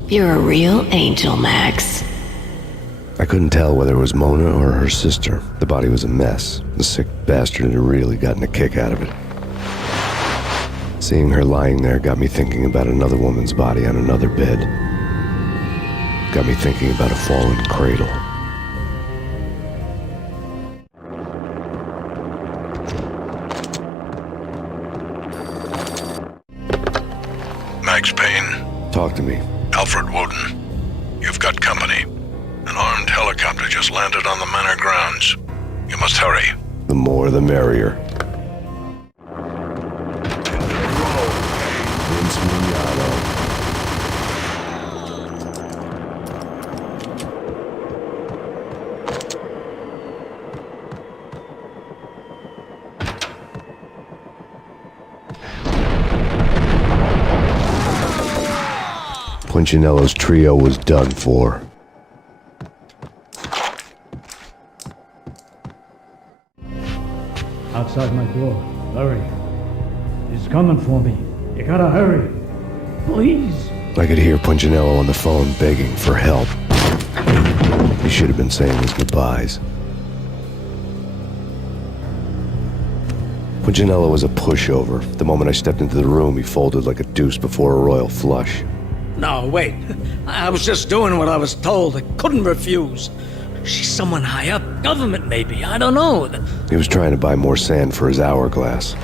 You're a real angel, Max. I couldn't tell whether it was Mona or her sister. The body was a mess. The sick bastard had really gotten a kick out of it. Seeing her lying there got me thinking about another woman's body on another bed. Got me thinking about a fallen cradle. Max Payne. Talk to me. Alfred Woden. You've got company. An armed helicopter just landed on the manor grounds. You must hurry. The more the merrier. Vince Mignano. Punchinello's trio was done for. Outside my door. Hurry. He's coming for me. You gotta hurry. Please. I could hear Punchinello on the phone begging for help. He should have been saying his goodbyes. Punchinello was a pushover. The moment I stepped into the room, he folded like a deuce before a royal flush. No, wait. I was just doing what I was told. I couldn't refuse. She's someone high up. Government, maybe. I don't know. He was trying to buy more sand for his hourglass.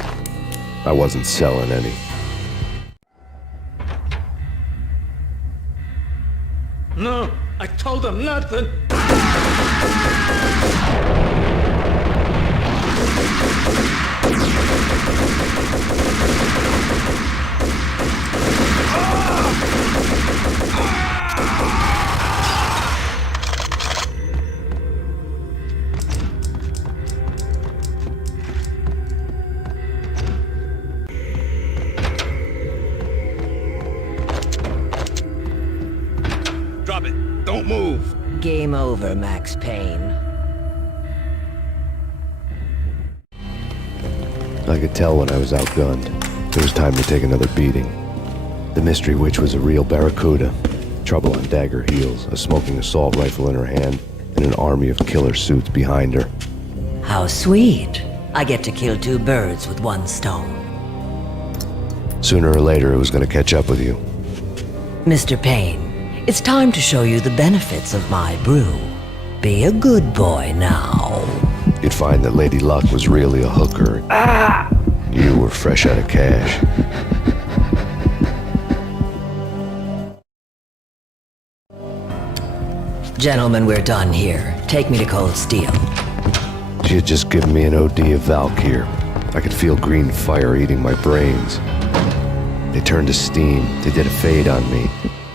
I wasn't selling any. No, I told him nothing. Drop it. Don't move. Game over, Max Payne. I could tell when I was outgunned. It was time to take another beating. The mystery witch was a real barracuda. Trouble on dagger heels, a smoking assault rifle in her hand, and an army of killer suits behind her. How sweet. I get to kill two birds with one stone. Sooner or later, it was going to catch up with you. Mr. Payne, it's time to show you the benefits of my brew. Be a good boy now. You'd find that Lady Luck was really a hooker. You were fresh out of cash. Gentlemen, we're done here. Take me to Cold Steel. She had just given me an OD of Valkyr. I could feel green fire eating my brains. They turned to steam. They did a fade on me.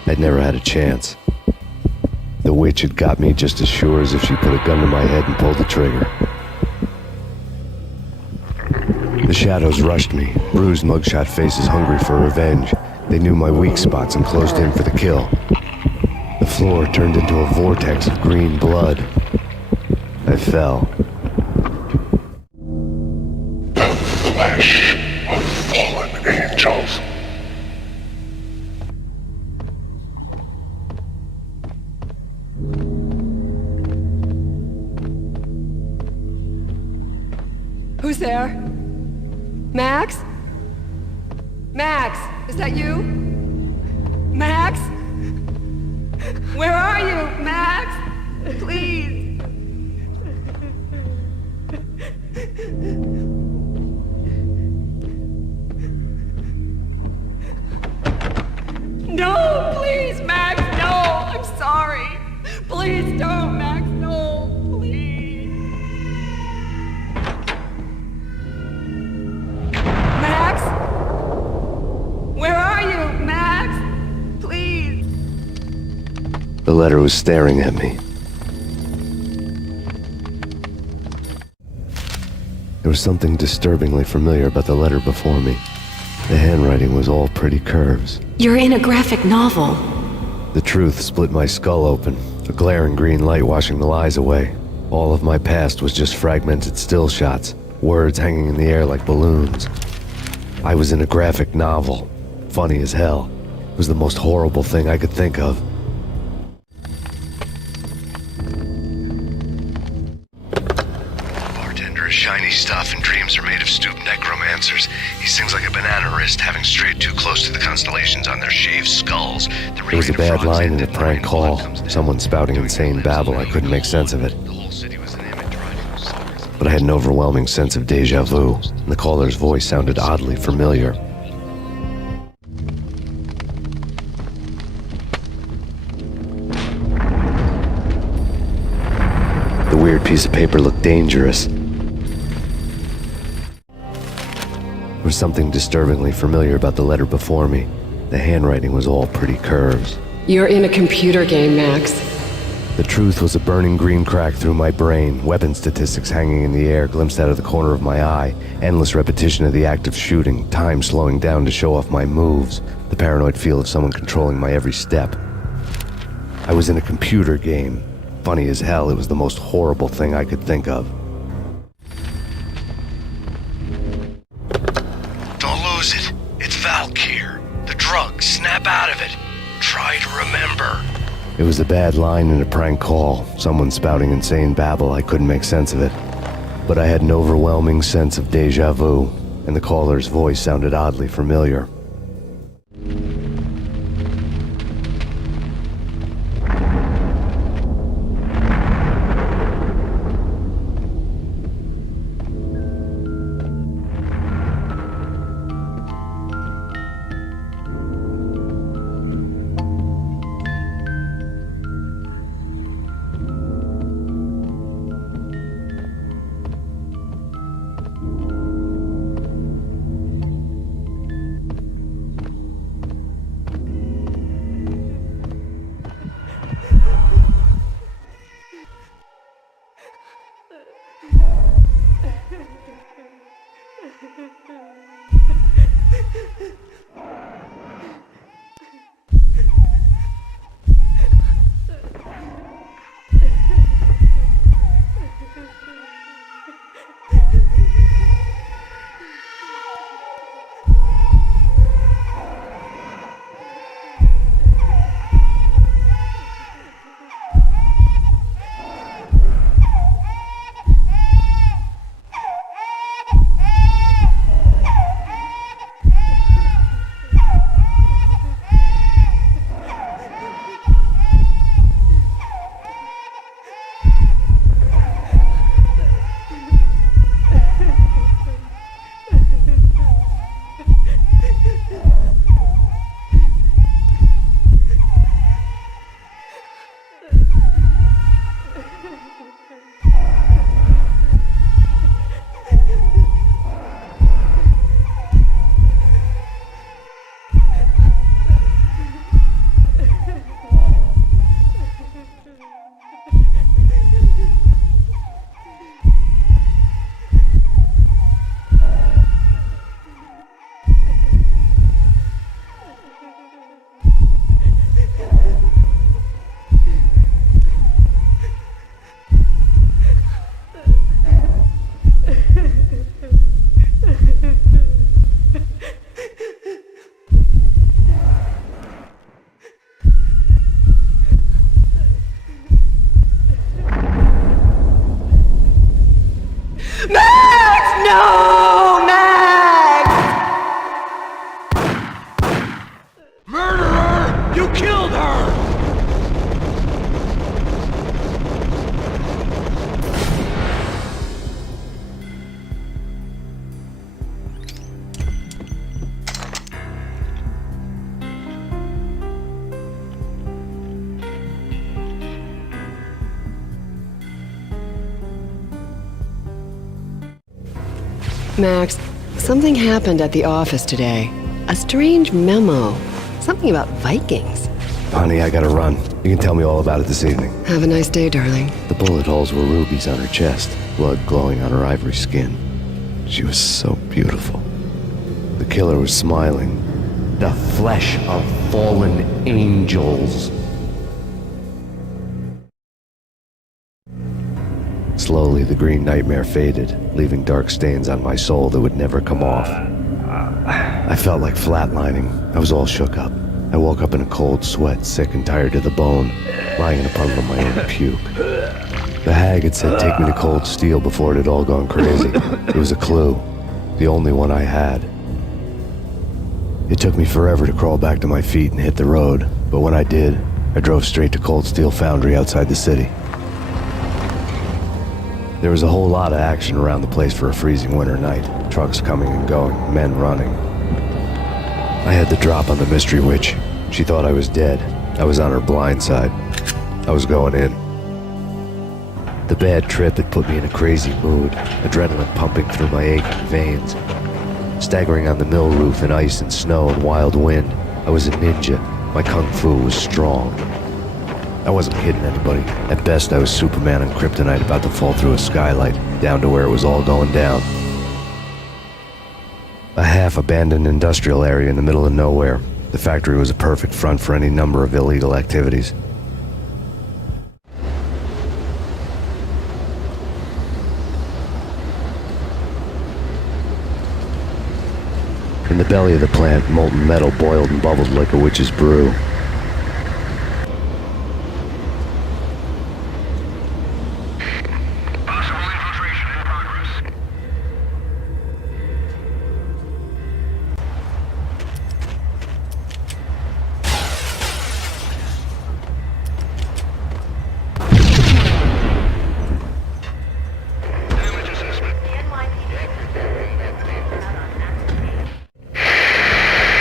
I'd never had a chance. The witch had got me just as sure as if she put a gun to my head and pulled the trigger. The shadows rushed me, bruised mugshot faces hungry for revenge. They knew my weak spots and closed in for the kill. The floor turned into a vortex of green blood. I fell. The flesh of fallen angels. Who's there? Max? Max, is that you? Max? Where are you, Max? Please. No, please, Max, no. I'm sorry. Please don't, Max, no. Please. Max? Where are you, Max? Please. The letter was staring at me. There was something disturbingly familiar about the letter before me. The handwriting was all pretty curves. You're in a graphic novel. The truth split my skull open, a glaring green light washing the lies away. All of my past was just fragmented still shots, words hanging in the air like balloons. I was in a graphic novel. Funny as hell. It was the most horrible thing I could think of. Bartender is shiny stuff and dreams are made of stooped necromancers. He sings like a banana wrist, having strayed too close to the constellations on their shaved skulls. There was a bad line in a prank call. Someone spouting insane babble. I couldn't make sense of it. But I had an overwhelming sense of deja vu, and the caller's voice sounded oddly familiar. The weird piece of paper looked dangerous. There was something disturbingly familiar about the letter before me. The handwriting was all pretty curves. You're in a computer game, Max. The truth was a burning green crack through my brain, weapon statistics hanging in the air, glimpsed out of the corner of my eye, endless repetition of the act of shooting, time slowing down to show off my moves, the paranoid feel of someone controlling my every step. I was in a computer game. Funny as hell, it was the most horrible thing I could think of. Don't lose it. It's Valkyr. The drug. Snap out of it. Try to remember. It was a bad line in a prank call, someone spouting insane babble. I couldn't make sense of it. But I had an overwhelming sense of deja vu, and the caller's voice sounded oddly familiar. Max, something happened at the office today. A strange memo. Something about Vikings. Honey, I gotta run. You can tell me all about it this evening. Have a nice day, darling. The bullet holes were rubies on her chest, blood glowing on her ivory skin. She was so beautiful. The killer was smiling. The flesh of fallen angels. Slowly, the green nightmare faded, leaving dark stains on my soul that would never come off. I felt like flatlining. I was all shook up. I woke up in a cold sweat, sick and tired to the bone, lying in a puddle of my own puke. The hag had said take me to Cold Steel before it had all gone crazy. It was a clue, the only one I had. It took me forever to crawl back to my feet and hit the road, but when I did, I drove straight to Cold Steel Foundry outside the city. There was a whole lot of action around the place for a freezing winter night. Trucks coming and going, men running. I had the drop on the mystery witch. She thought I was dead. I was on her blind side. I was going in. The bad trip had put me in a crazy mood, adrenaline pumping through my aching veins. Staggering on the mill roof in ice and snow and wild wind, I was a ninja. My kung fu was strong. I wasn't kidding anybody. At best, I was Superman on kryptonite about to fall through a skylight, down to where it was all going down. A half-abandoned industrial area in the middle of nowhere. The factory was a perfect front for any number of illegal activities. In the belly of the plant, molten metal boiled and bubbled like a witch's brew.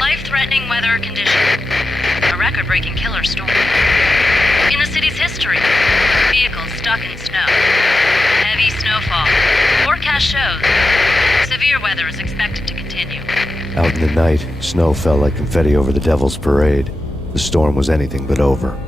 Life-threatening weather conditions. A record-breaking killer storm. In the city's history, vehicles stuck in snow. Heavy snowfall. Forecast shows severe weather is expected to continue. Out in the night, snow fell like confetti over the Devil's Parade. The storm was anything but over.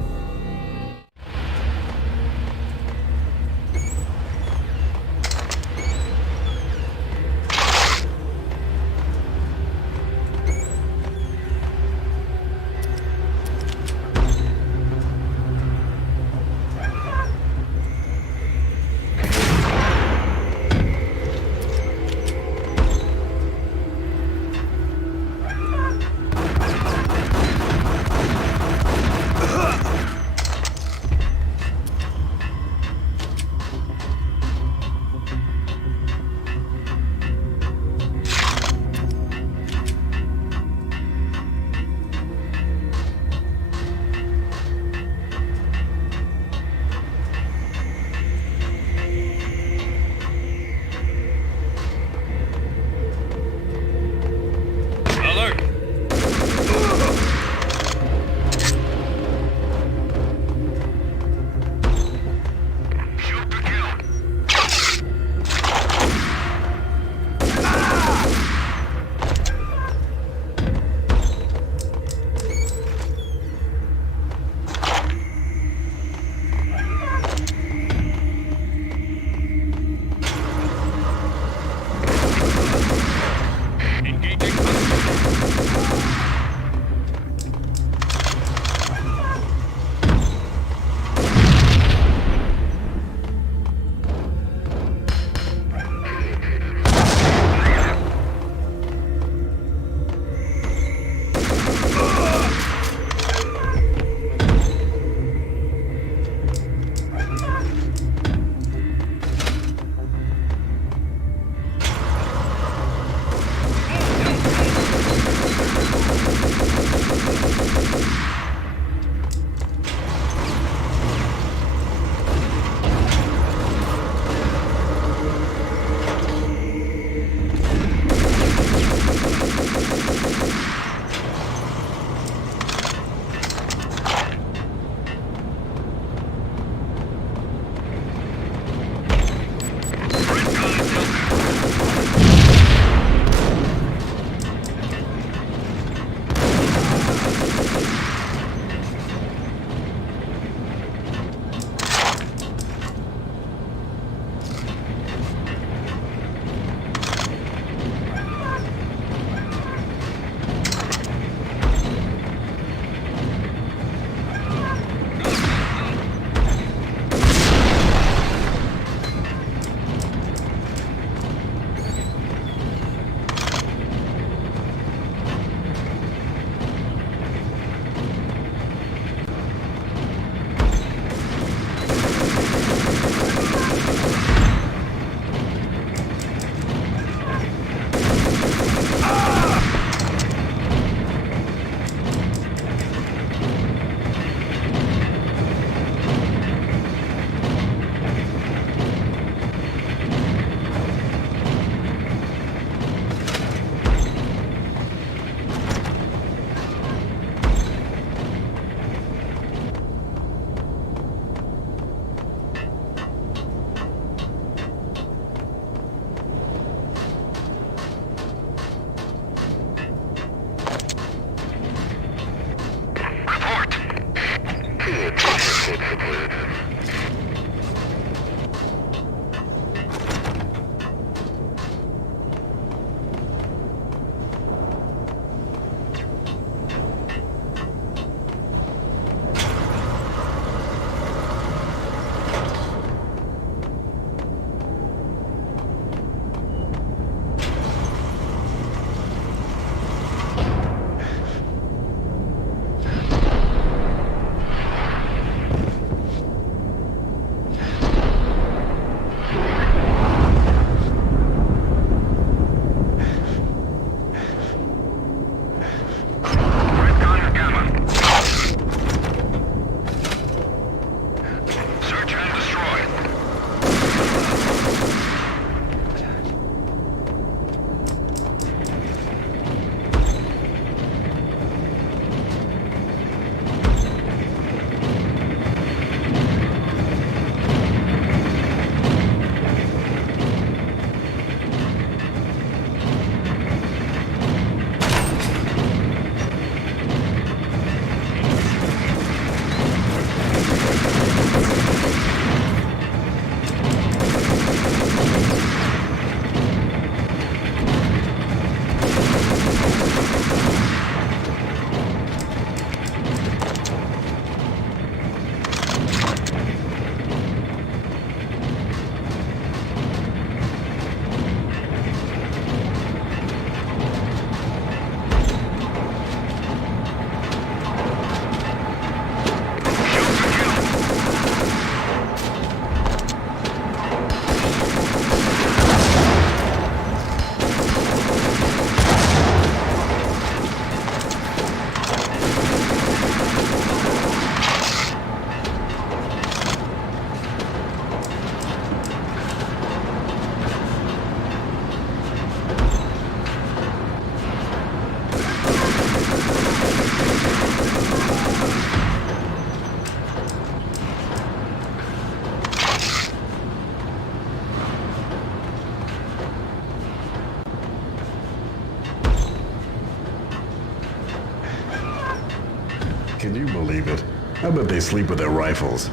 bet they sleep with their rifles.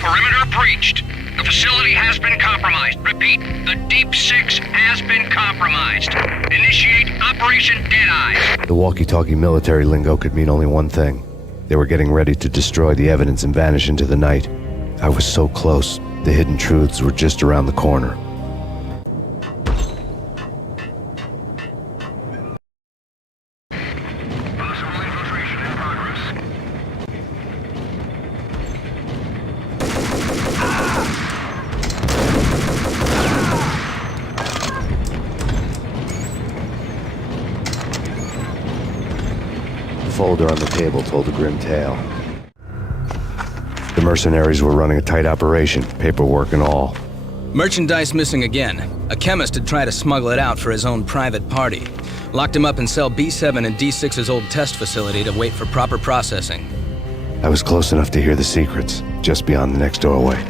Perimeter breached. The facility has been compromised. Repeat, the Deep Six has been compromised. Initiate Operation Deadeye. The walkie-talkie military lingo could mean only one thing. They were getting ready to destroy the evidence and vanish into the night. I was so close. The hidden truths were just around the corner. The folder on the table told a grim tale. The mercenaries were running a tight operation, paperwork and all. Merchandise missing again. A chemist had tried to smuggle it out for his own private party. Locked him up in cell B7 in D6's old test facility to wait for proper processing. I was close enough to hear the secrets, just beyond the next doorway.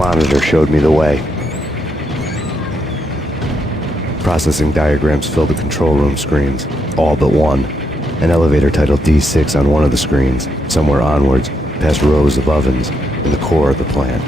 monitor showed me the way. Processing diagrams filled the control room screens, all but one. An elevator titled D6 on one of the screens, somewhere onwards, past rows of ovens, in the core of the plant.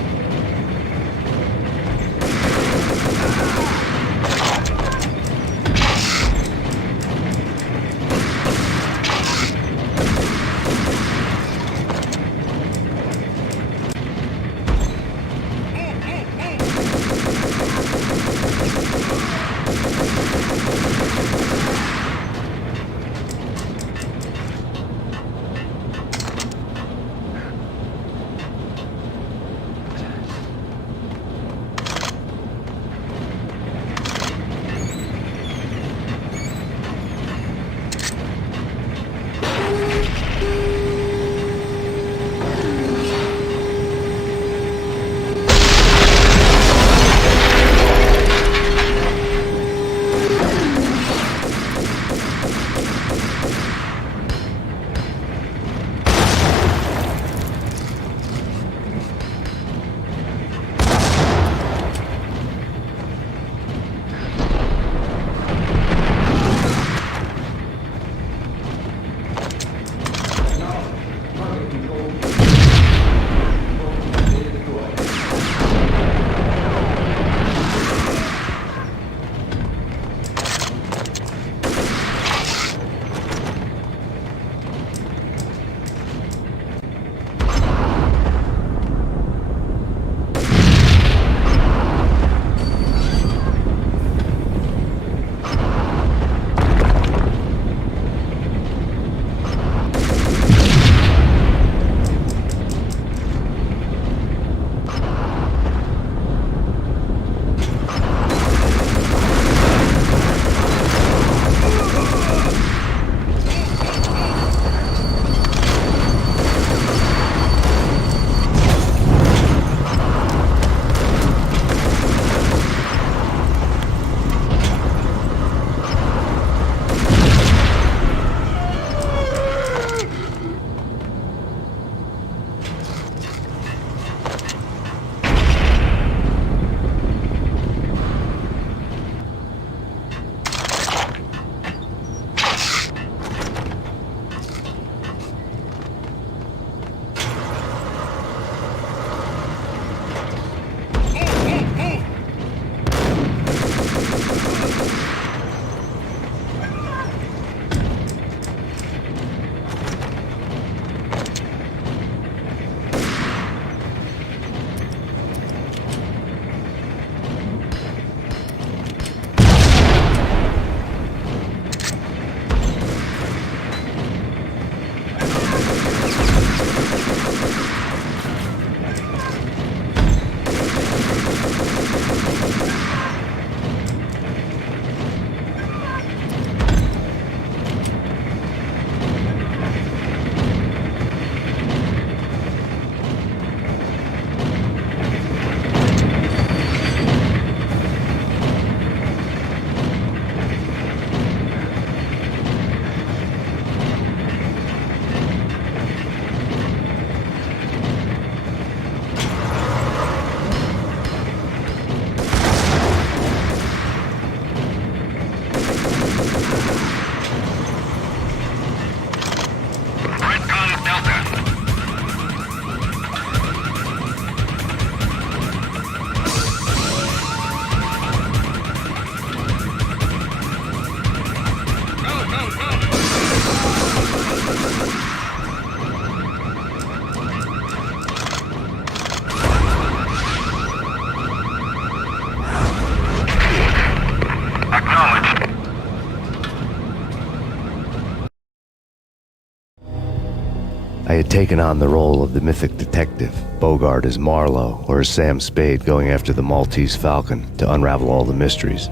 I had taken on the role of the mythic detective, Bogart as Marlowe or as Sam Spade going after the Maltese Falcon to unravel all the mysteries.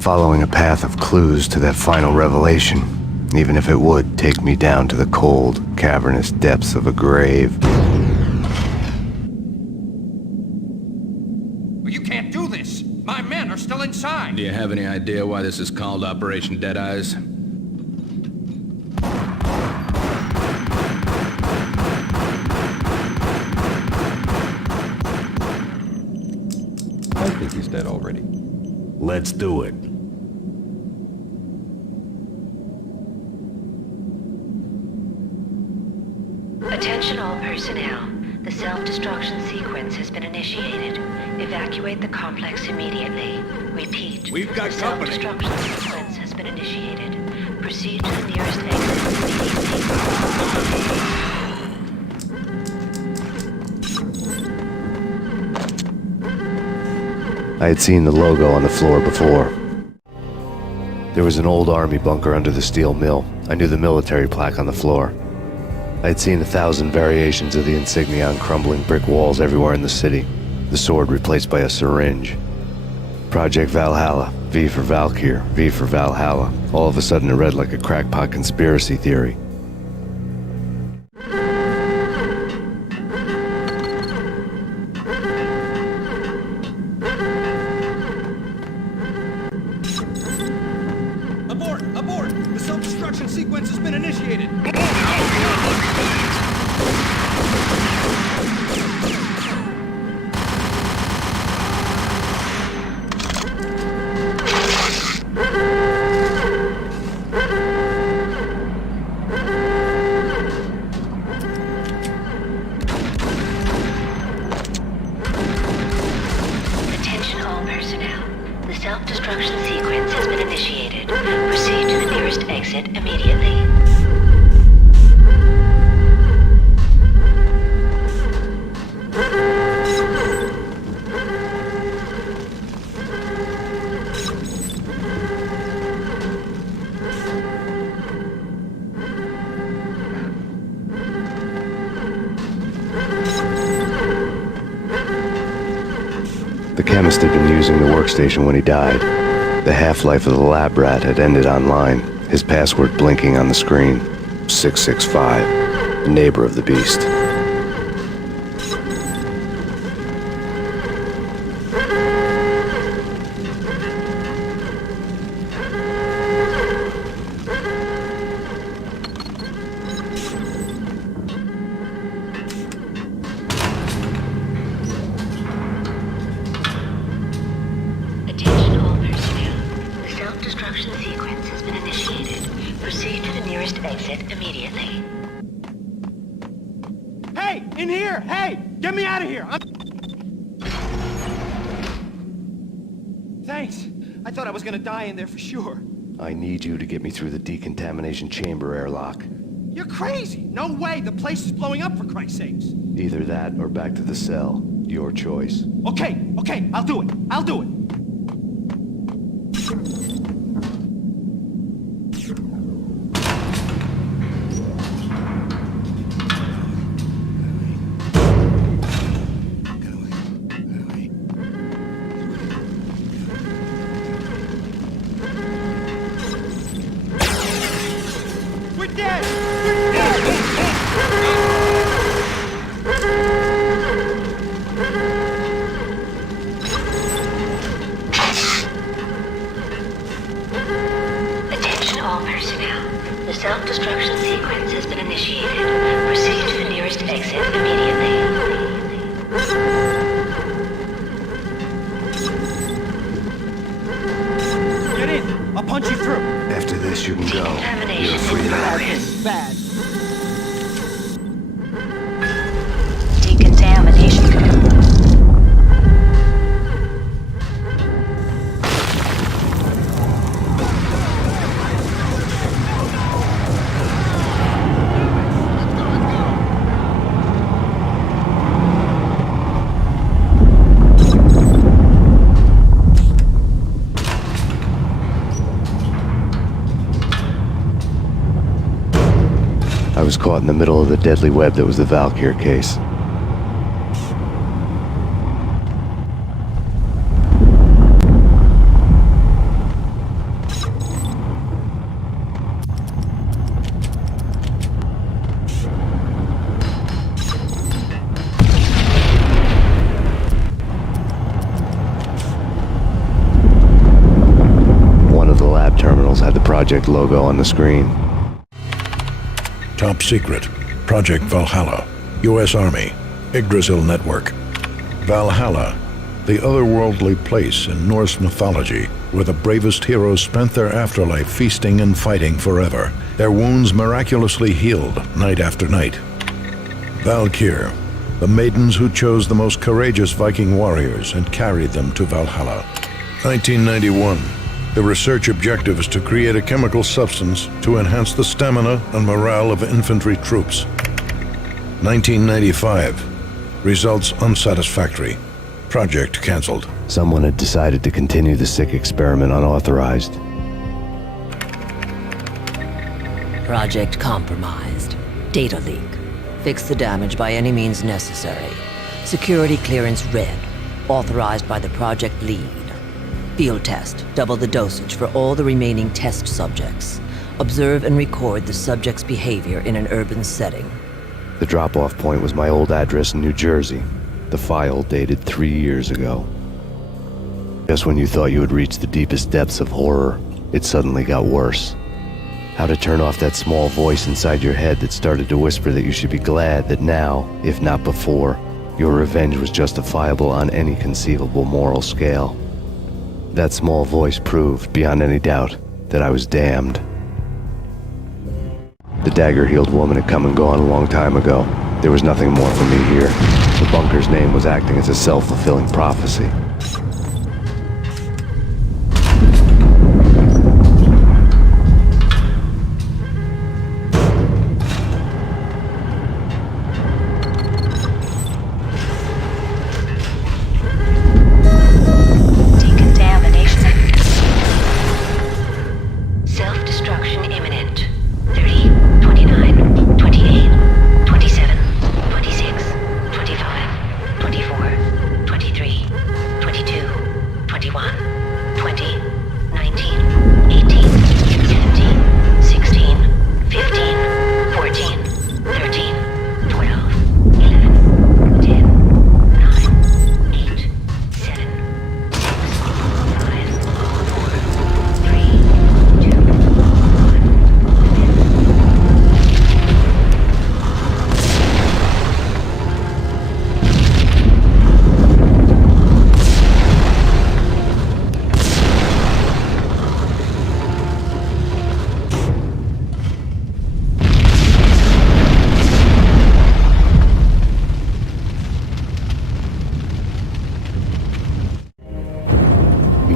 Following a path of clues to that final revelation, even if it would take me down to the cold, cavernous depths of a grave. You can't do this! My men are still inside! Do you have any idea why this is called Operation Dead Eyes? that already. Let's do it. Attention all personnel. The self-destruction sequence has been initiated. Evacuate the complex immediately. Repeat. We've got the company. Self-destruction sequence has been initiated. Proceed to the nearest exit immediately. I had seen the logo on the floor before. There was an old army bunker under the steel mill. I knew the military plaque on the floor. I had seen 1,000 variations of the insignia on crumbling brick walls everywhere in the city. The sword replaced by a syringe. Project Valhalla, V for Valkyr, V for Valhalla. All of a sudden it read like a crackpot conspiracy theory. Abort! Abort! The self-destruction sequence has been initiated! Attention all personnel. The self-destruction sequence has been initiated. Proceed to the nearest exit immediately. The chemist had been using the workstation when he died. The half-life of the lab rat had ended online, his password blinking on the screen. 665, the neighbor of the beast. Attention all personnel. The self-destruction sequence has been initiated. Proceed to the nearest exit immediately. Hey, in here! Hey, get me out of here! Thanks. I thought I was gonna die in there for sure. I need you to get me through the decontamination chamber airlock. You're crazy! No way! The place is blowing up, for Christ's sakes! Either that or back to the cell. Your choice. Okay, I'll do it. I'll do it. We're dead! We're dead! Attention all personnel. The self-destruction sequence has been initiated. Proceed to the nearest exit immediately. Get in! I'll punch you through! After this, you can go. Decontamination You're free in now. progress. Bad. Decontamination. I was caught in the middle of the deadly web that was the Valkyr case. One of the lab terminals had the project logo on the screen. Top secret. Project Valhalla. U.S. Army. Yggdrasil Network. Valhalla. the otherworldly place in Norse mythology where the bravest heroes spent their afterlife feasting and fighting forever, their wounds miraculously healed night after night. Valkyr, the maidens who chose the most courageous Viking warriors and carried them to Valhalla. 1991. The research objective is to create a chemical substance to enhance the stamina and morale of infantry troops. 1995. Results unsatisfactory. Project cancelled. Someone had decided to continue the sick experiment unauthorized. Project compromised. Data leak. Fix the damage by any means necessary. Security clearance red. Authorized by the project lead. Field test. Double the dosage for all the remaining test subjects. Observe and record the subject's behavior in an urban setting. The drop-off point was my old address in New Jersey. The file dated 3 years ago. Just when you thought you had reached the deepest depths of horror, it suddenly got worse. How to turn off that small voice inside your head that started to whisper that you should be glad that now, if not before, your revenge was justifiable on any conceivable moral scale. That small voice proved, beyond any doubt, that I was damned. The dagger-heeled woman had come and gone a long time ago. There was nothing more for me here. The bunker's name was acting as a self-fulfilling prophecy.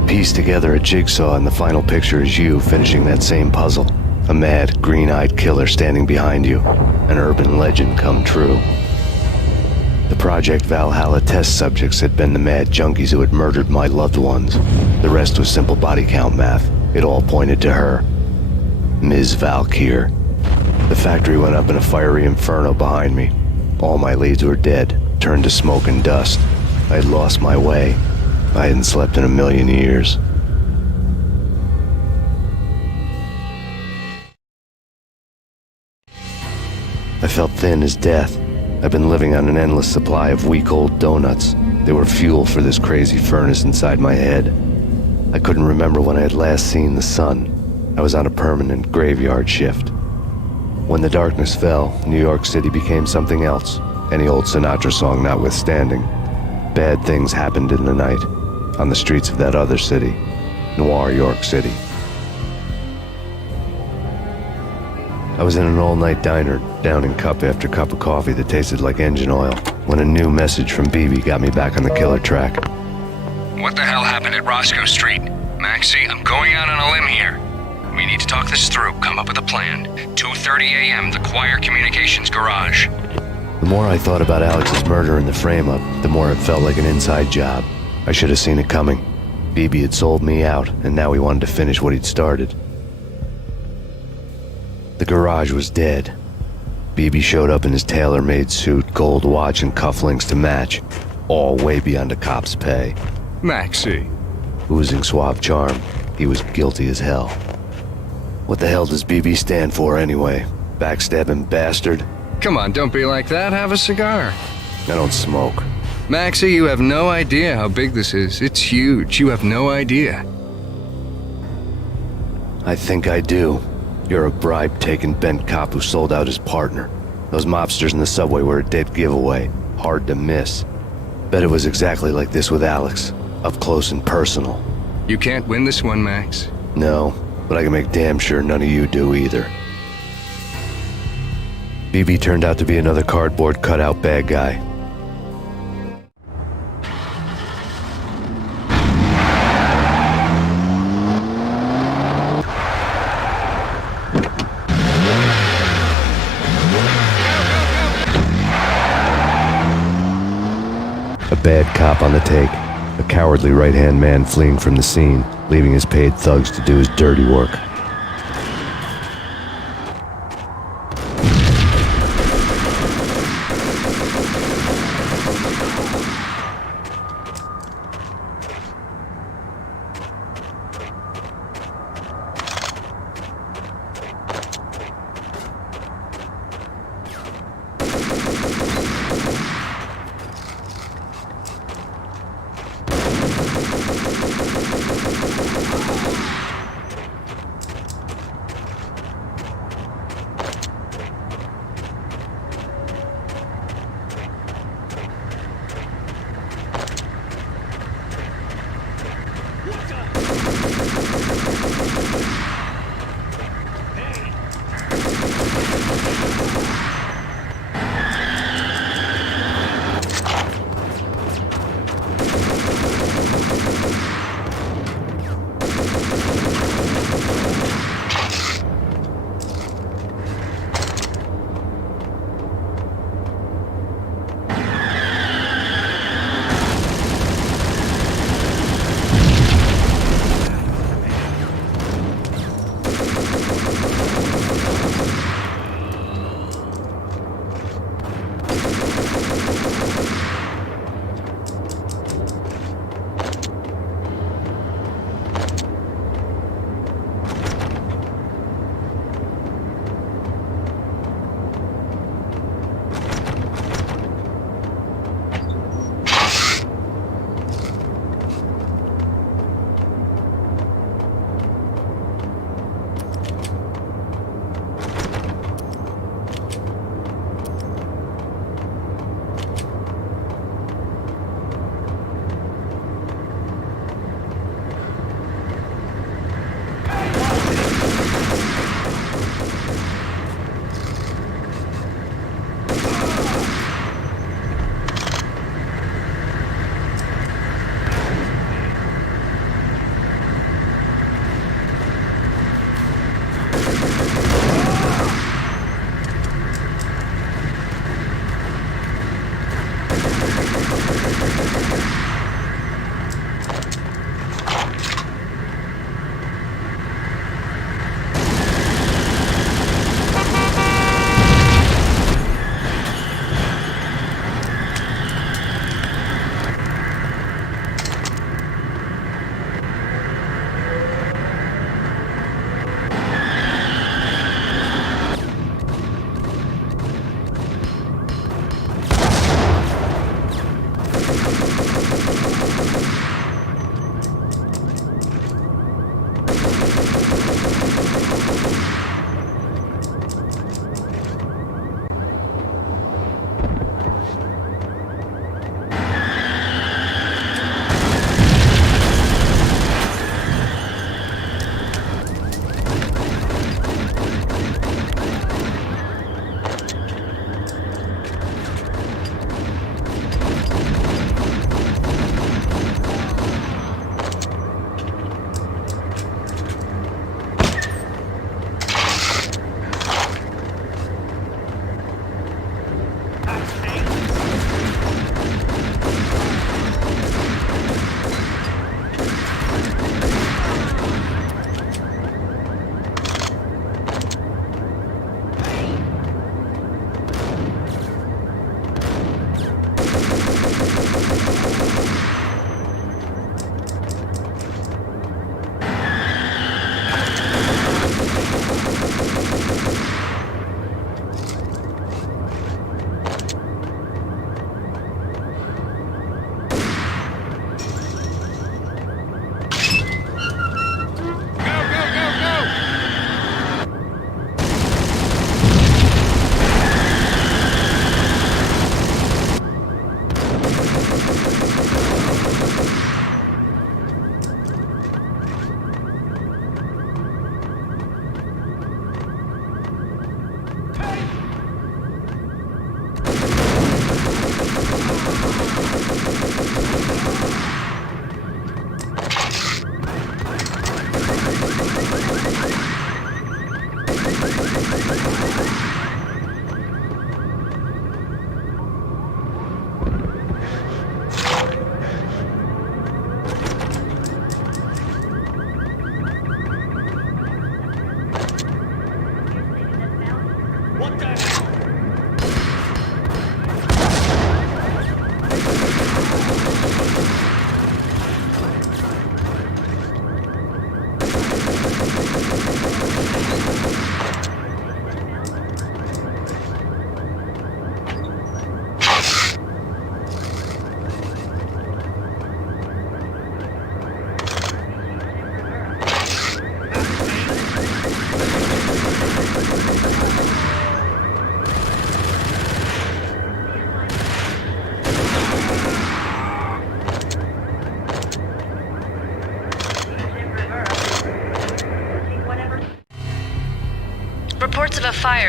Piece together a jigsaw, and the final picture is you finishing that same puzzle. A mad, green-eyed killer standing behind you. An urban legend come true. The Project Valhalla test subjects had been the mad junkies who had murdered my loved ones. The rest was simple body count math. It all pointed to her. Ms. Valkyr. The factory went up in a fiery inferno behind me. All my leads were dead, turned to smoke and dust. I had lost my way. I hadn't slept in a million years. I felt thin as death. I've been living on an endless supply of week-old donuts. They were fuel for this crazy furnace inside my head. I couldn't remember when I had last seen the sun. I was on a permanent graveyard shift. When the darkness fell, New York City became something else, any old Sinatra song notwithstanding. Bad things happened in the night. On the streets of that other city, Noir, York City. I was in an all-night diner, downing cup after cup of coffee that tasted like engine oil, when a new message from BB got me back on the killer track. What the hell happened at Roscoe Street? Maxie, I'm going out on a limb here. We need to talk this through, come up with a plan. 2:30 a.m., the Choir Communications Garage. The more I thought about Alex's murder and the frame-up, the more it felt like an inside job. I should have seen it coming. BB had sold me out, and now he wanted to finish what he'd started. The garage was dead. BB showed up in his tailor-made suit, gold watch, and cufflinks to match, all way beyond a cop's pay. Maxie. Oozing suave charm, he was guilty as hell. What the hell does BB stand for anyway? Backstabbing bastard? Come on, don't be like that. Have a cigar. I don't smoke. Maxie, you have no idea how big this is. It's huge. You have no idea. I think I do. You're a bribe-taking bent cop who sold out his partner. Those mobsters in the subway were a dead giveaway. Hard to miss. Bet it was exactly like this with Alex. Up close and personal. You can't win this one, Max. No, but I can make damn sure none of you do either. BB turned out to be another cardboard cutout bad guy. A bad cop on the take. A cowardly right-hand man fleeing from the scene, leaving his paid thugs to do his dirty work.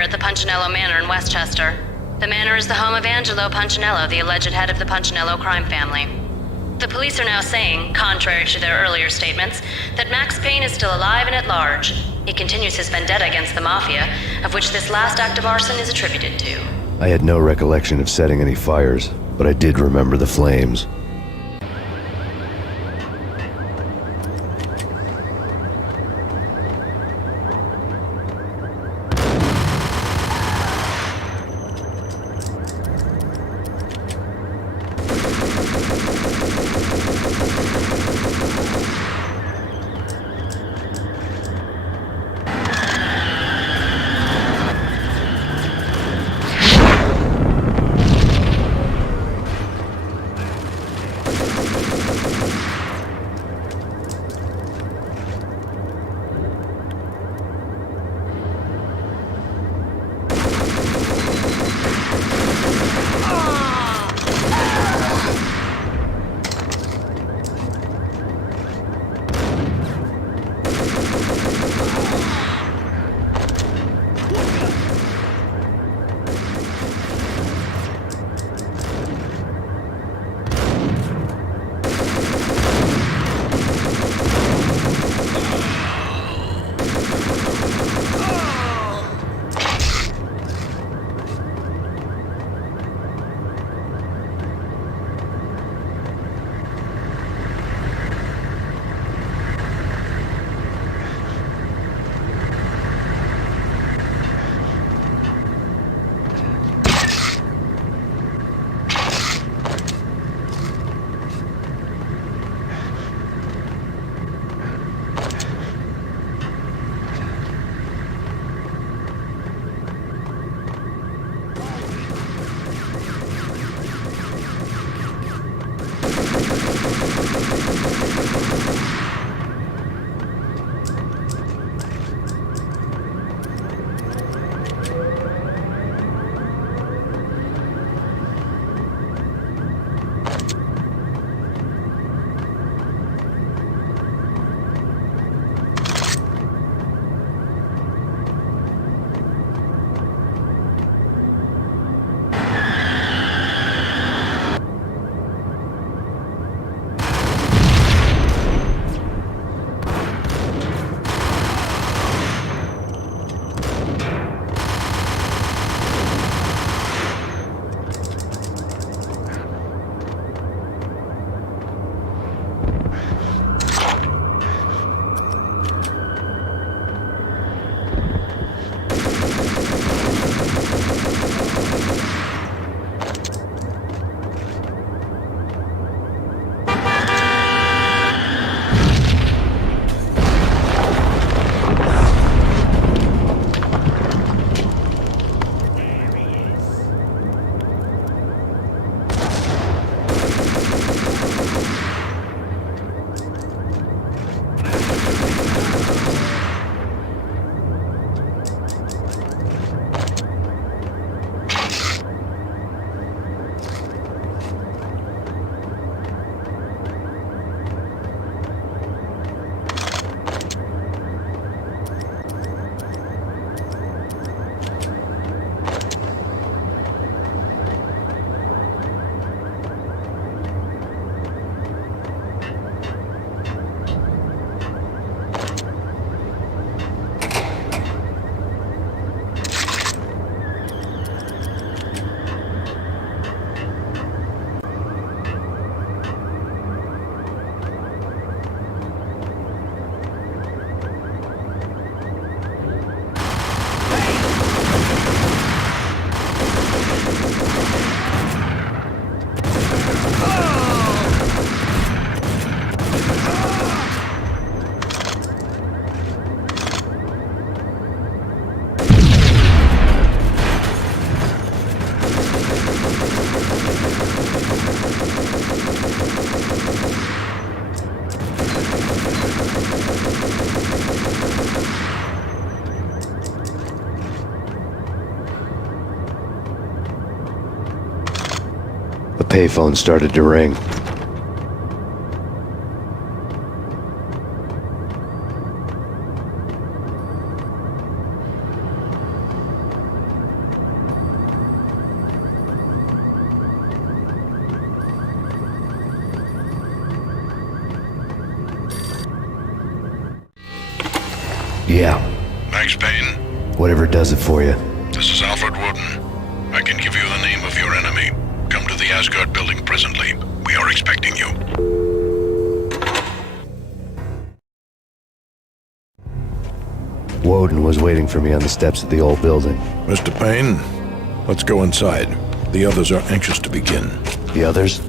at the Punchinello Manor in Westchester. The manor is the home of Angelo Punchinello, the alleged head of the Punchinello crime family. The police are now saying, contrary to their earlier statements, that Max Payne is still alive and at large. He continues his vendetta against the Mafia, of which this last act of arson is attributed to. I had no recollection of setting any fires, but I did remember the flames. payphone started to ring. Yeah. Max Payne? Whatever does it for you. This is Alfred Woden. I can give you the name of your enemy. Come to the Asgard building presently. We are expecting you. Woden was waiting for me on the steps of the old building. Mr. Payne, let's go inside. The others are anxious to begin. The others?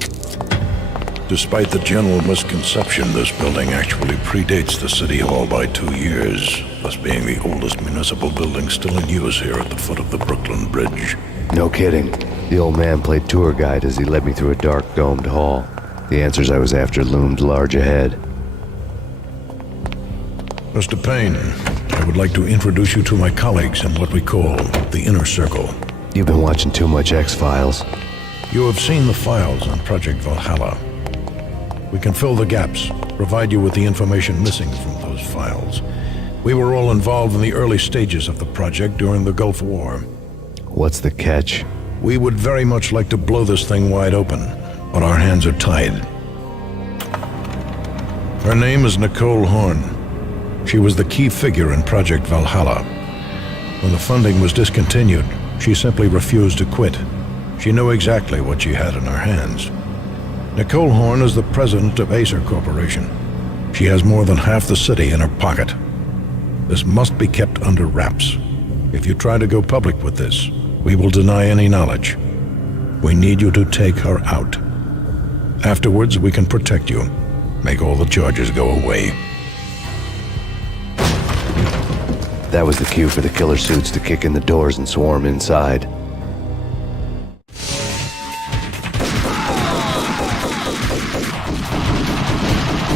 Despite the general misconception, this building actually predates the City Hall by 2 years, thus being the oldest municipal building still in use here at the foot of the Brooklyn Bridge. No kidding. The old man played tour guide as he led me through a dark, domed hall. The answers I was after loomed large ahead. Mr. Payne, I would like to introduce you to my colleagues in what we call the Inner Circle. You've been watching too much X-Files. You have seen the files on Project Valhalla. We can fill the gaps, provide you with the information missing from those files. We were all involved in the early stages of the project during the Gulf War. What's the catch? We would very much like to blow this thing wide open, but our hands are tied. Her name is Nicole Horn. She was the key figure in Project Valhalla. When the funding was discontinued, she simply refused to quit. She knew exactly what she had in her hands. Nicole Horn is the president of Acer Corporation. She has more than half the city in her pocket. This must be kept under wraps. If you try to go public with this, we will deny any knowledge. We need you to take her out. Afterwards, we can protect you. Make all the charges go away. That was the cue for the killer suits to kick in the doors and swarm inside.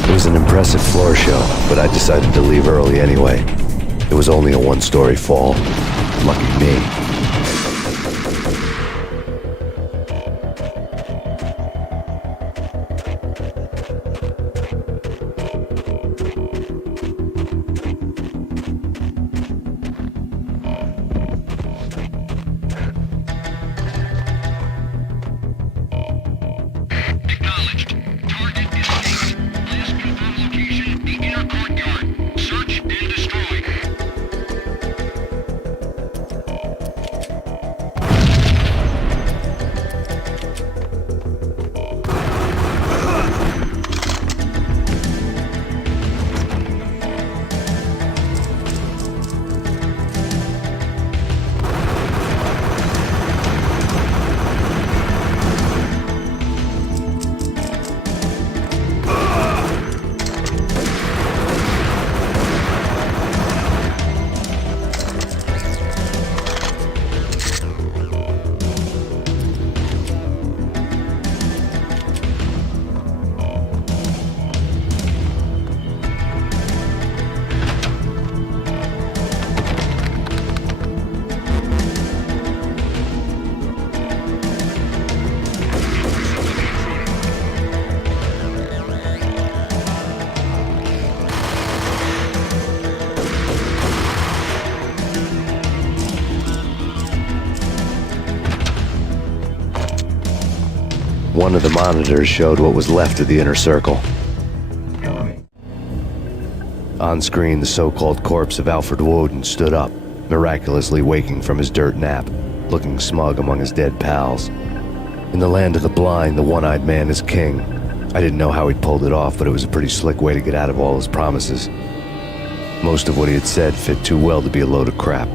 It was an impressive floor show, but I decided to leave early anyway. It was only a one-story fall. Lucky me. One of the monitors showed what was left of the Inner Circle. On screen, the so-called corpse of Alfred Woden stood up, miraculously waking from his dirt nap, looking smug among his dead pals. In the land of the blind, the one-eyed man is king. I didn't know how he'd pulled it off, but it was a pretty slick way to get out of all his promises. Most of what he had said fit too well to be a load of crap.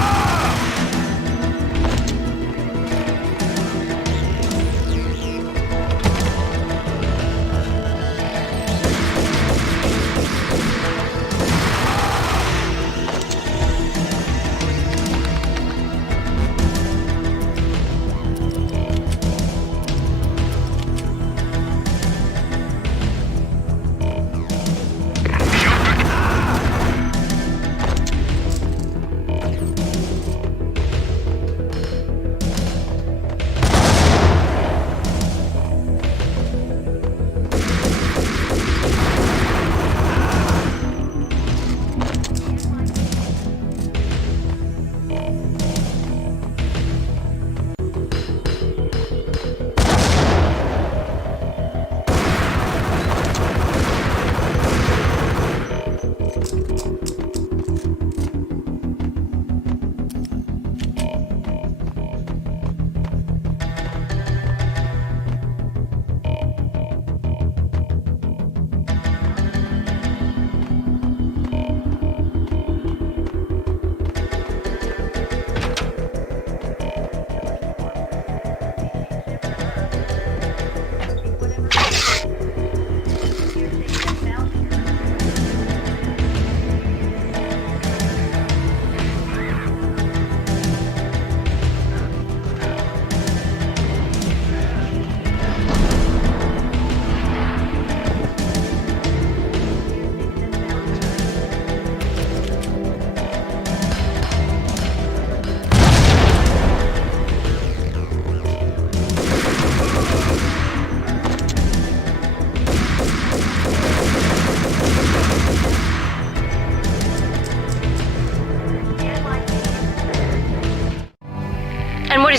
Ah!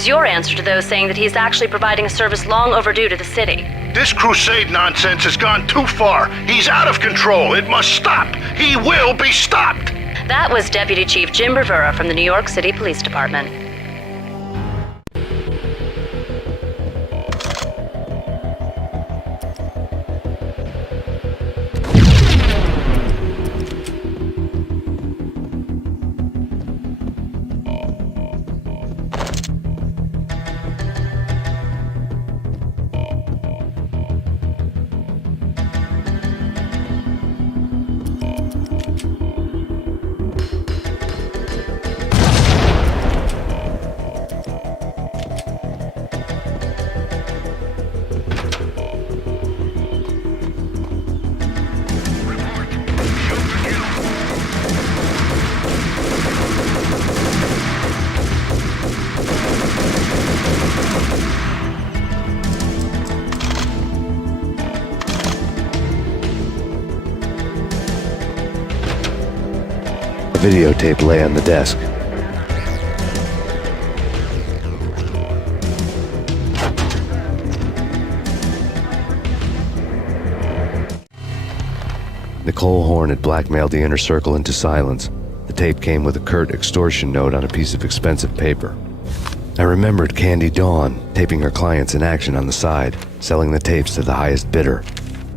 your answer to those saying that he's actually providing a service long overdue to the city? This crusade nonsense has gone too far. He's out of control. It must stop. He will be stopped. That was Deputy Chief Jim Rivera from the New York City Police Department. The videotape lay on the desk. Nicole Horn had blackmailed the inner circle into silence. The tape came with a curt extortion note on a piece of expensive paper. I remembered Candy Dawn taping her clients in action on the side, selling the tapes to the highest bidder.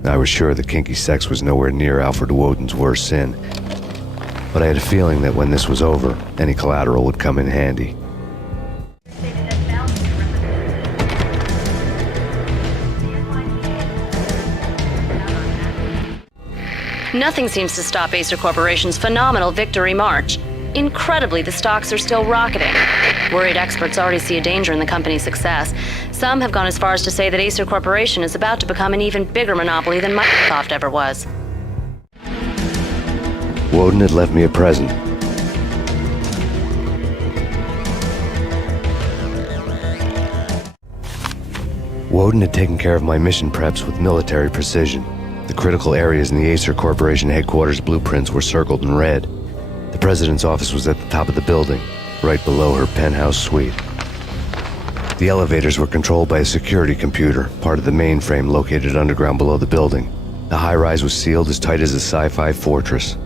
I was sure that kinky sex was nowhere near Alfred Woden's worst sin, but I had a feeling that when this was over, any collateral would come in handy. Nothing seems to stop Acer Corporation's phenomenal victory march. Incredibly, the stocks are still rocketing. Worried experts already see a danger in the company's success. Some have gone as far as to say that Acer Corporation is about to become an even bigger monopoly than Microsoft ever was. Woden had left me a present. Woden had taken care of my mission preps with military precision. The critical areas in the Acer Corporation headquarters blueprints were circled in red. The president's office was at the top of the building, right below her penthouse suite. The elevators were controlled by a security computer, part of the mainframe located underground below the building. The high-rise was sealed as tight as a sci-fi fortress.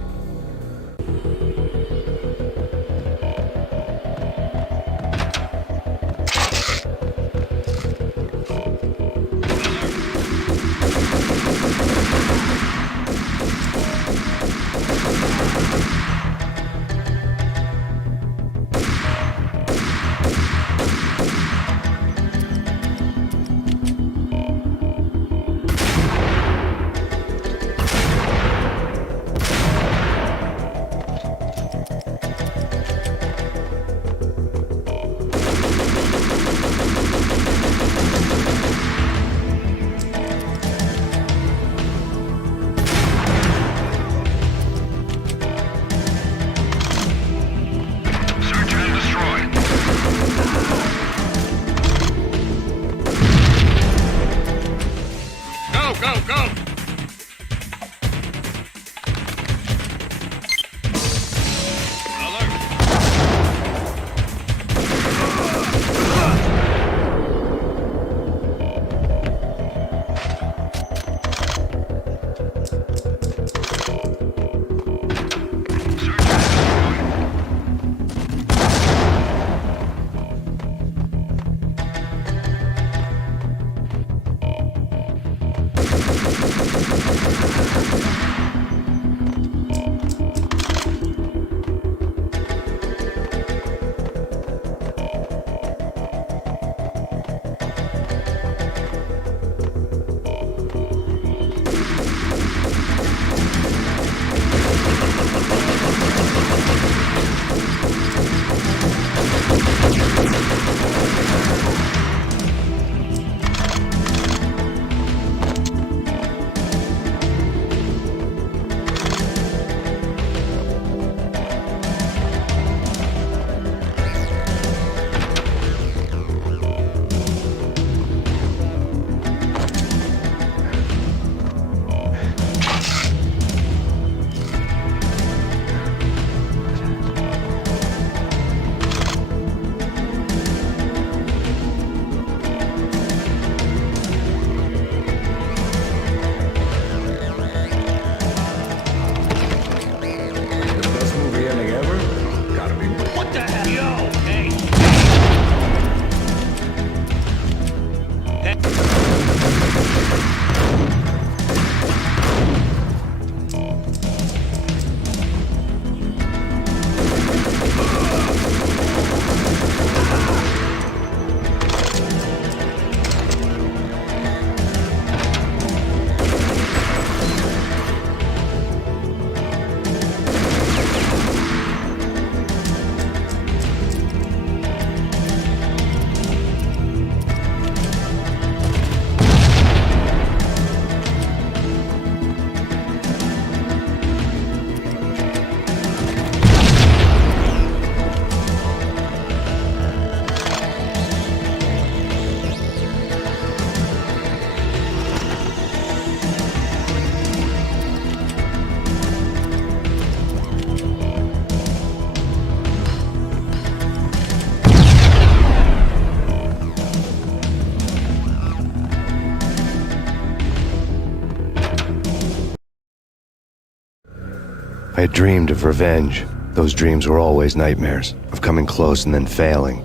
I had dreamed of revenge. Those dreams were always nightmares, of coming close and then failing.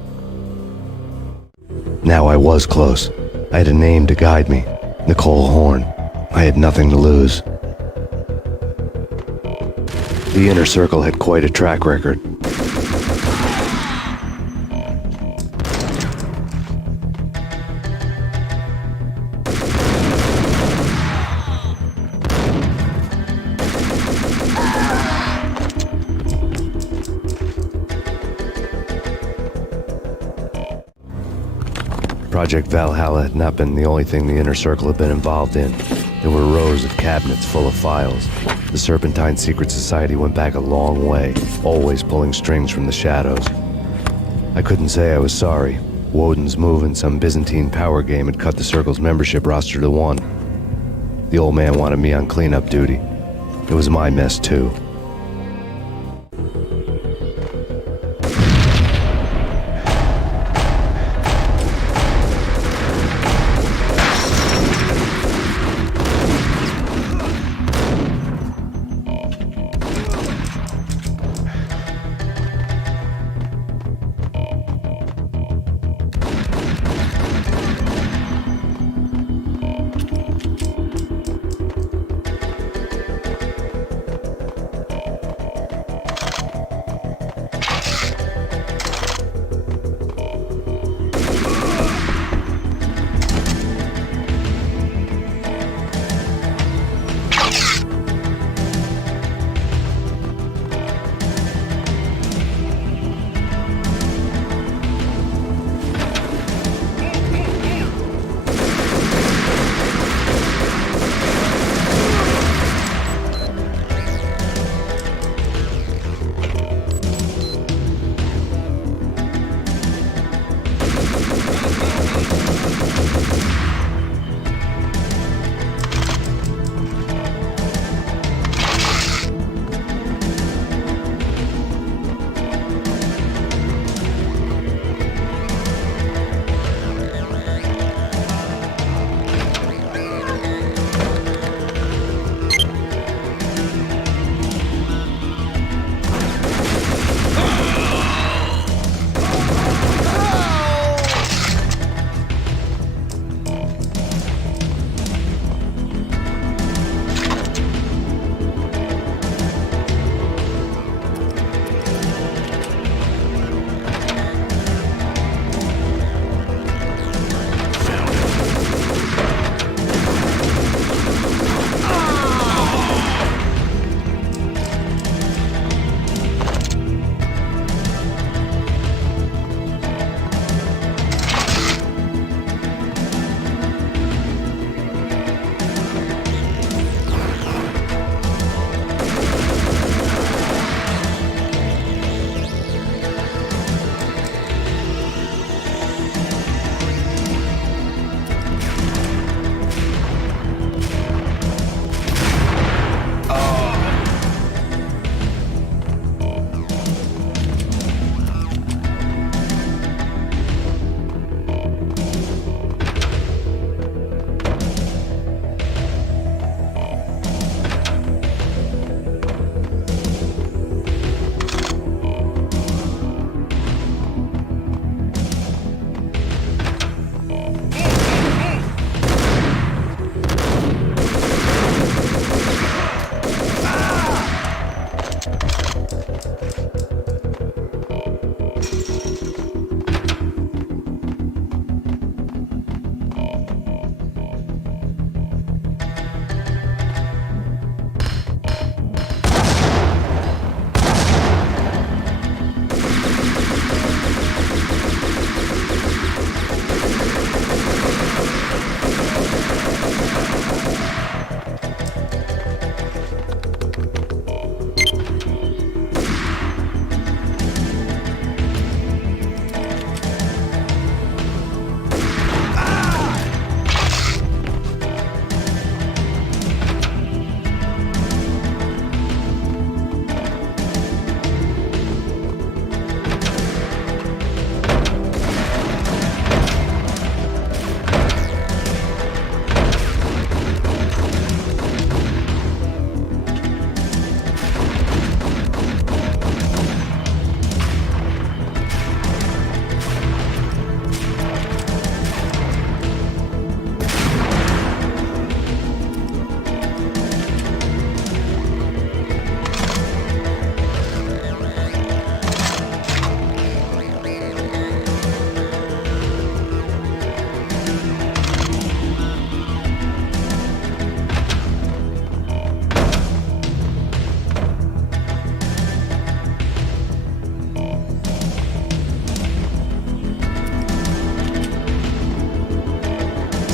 Now I was close. I had a name to guide me, Nicole Horn. I had nothing to lose. The Inner Circle had quite a track record. Project Valhalla had not been the only thing the Inner Circle had been involved in. There were rows of cabinets full of files. The Serpentine Secret Society went back a long way, always pulling strings from the shadows. I couldn't say I was sorry. Woden's move in some Byzantine power game had cut the Circle's membership roster to 1. The old man wanted me on cleanup duty. It was my mess too.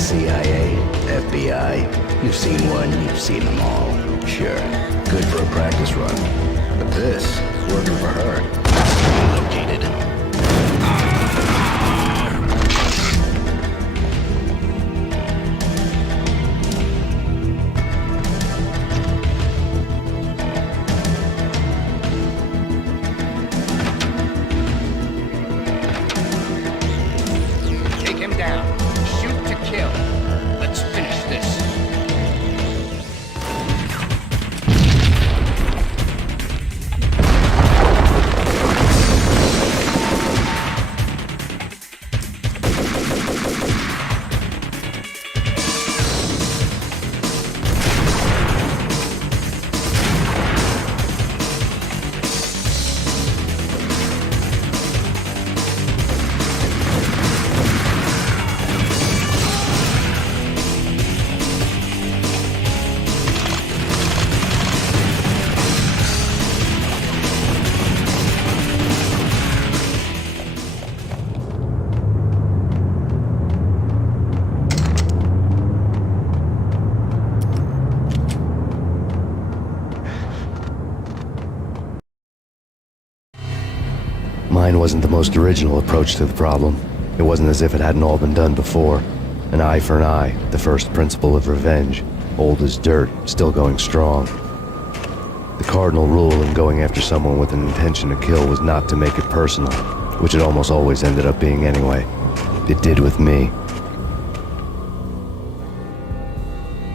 CIA, FBI. You've seen one, you've seen them all. Sure, good for a practice run. But this is working for her. Located. Take him down. Shoot to kill. Let's finish this. Mine wasn't the most original approach to the problem. It wasn't as if it hadn't all been done before. An eye for an eye, the first principle of revenge. Old as dirt, still going strong. The cardinal rule in going after someone with an intention to kill was not to make it personal, which it almost always ended up being anyway. It did with me.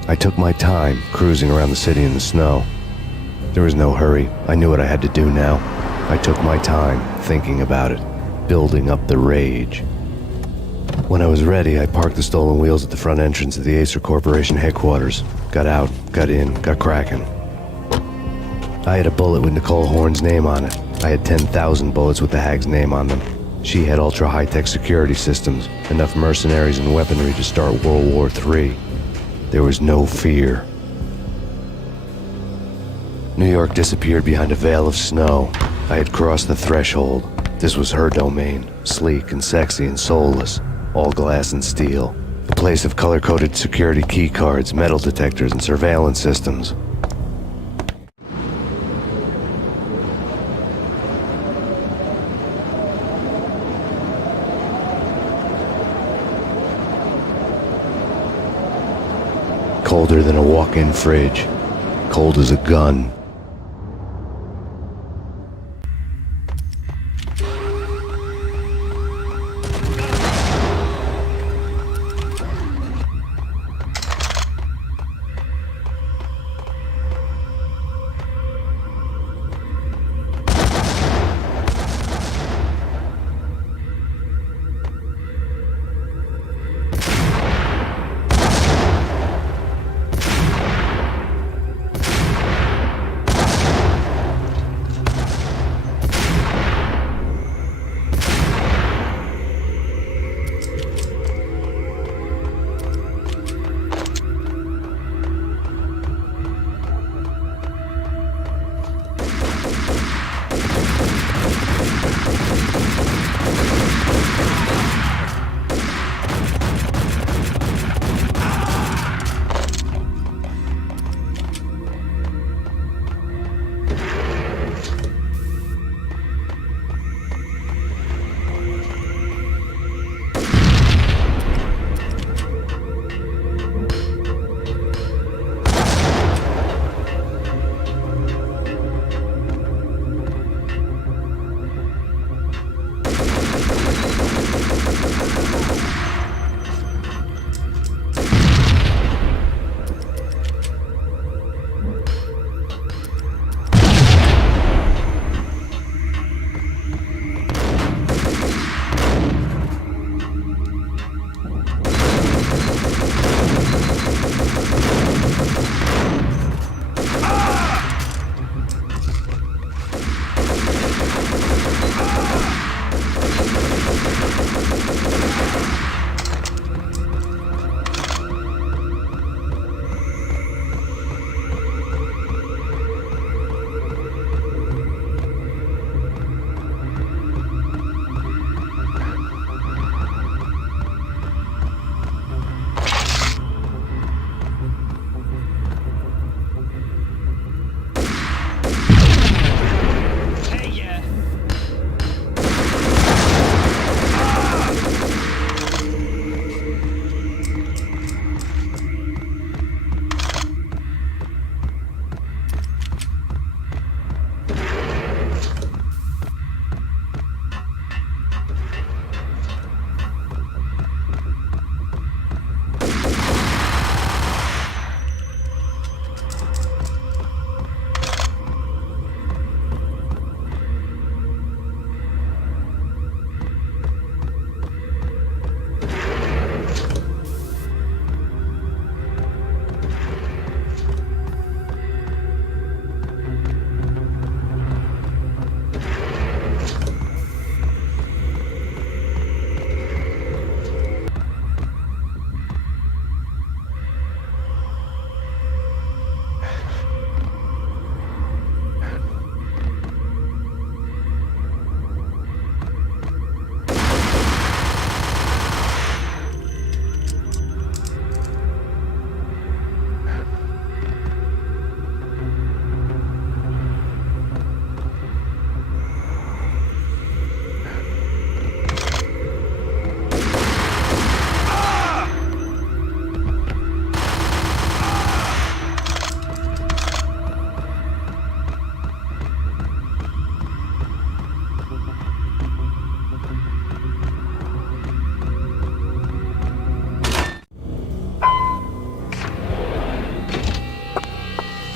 I took my time, cruising around the city in the snow. There was no hurry. I knew what I had to do now. I took my time, thinking about it, building up the rage. When I was ready, I parked the stolen wheels at the front entrance of the Acer Corporation headquarters. Got out, got in, got cracking. I had a bullet with Nicole Horn's name on it. I had 10,000 bullets with the Hag's name on them. She had ultra-high-tech security systems, enough mercenaries and weaponry to start World War III. There was no fear. New York disappeared behind a veil of snow. I had crossed the threshold. This was her domain, sleek and sexy and soulless, all glass and steel. A place of color-coded security key cards, metal detectors, and surveillance systems. Colder than a walk-in fridge. Cold as a gun.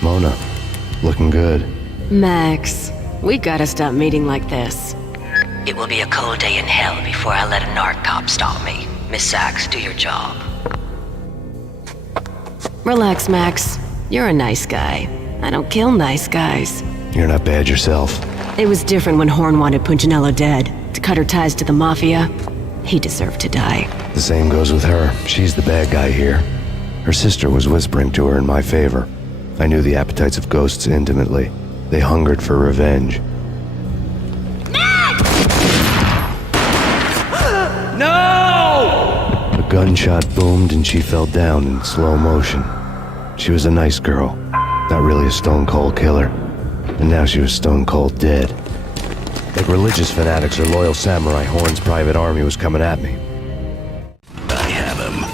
Mona, looking good. Max, we gotta stop meeting like this. It will be a cold day in hell before I let a narc cop stop me. Miss Sachs, do your job. Relax, Max. You're a nice guy. I don't kill nice guys. You're not bad yourself. It was different when Horn wanted Punchinello dead. To cut her ties to the Mafia, he deserved to die. The same goes with her. She's the bad guy here. Her sister was whispering to her in my favor. I knew the appetites of ghosts intimately. They hungered for revenge. No! A gunshot boomed and she fell down in slow motion. She was a nice girl, not really a stone-cold killer. And now she was stone-cold dead. Like religious fanatics or loyal samurai, Horn's private army was coming at me. I have him.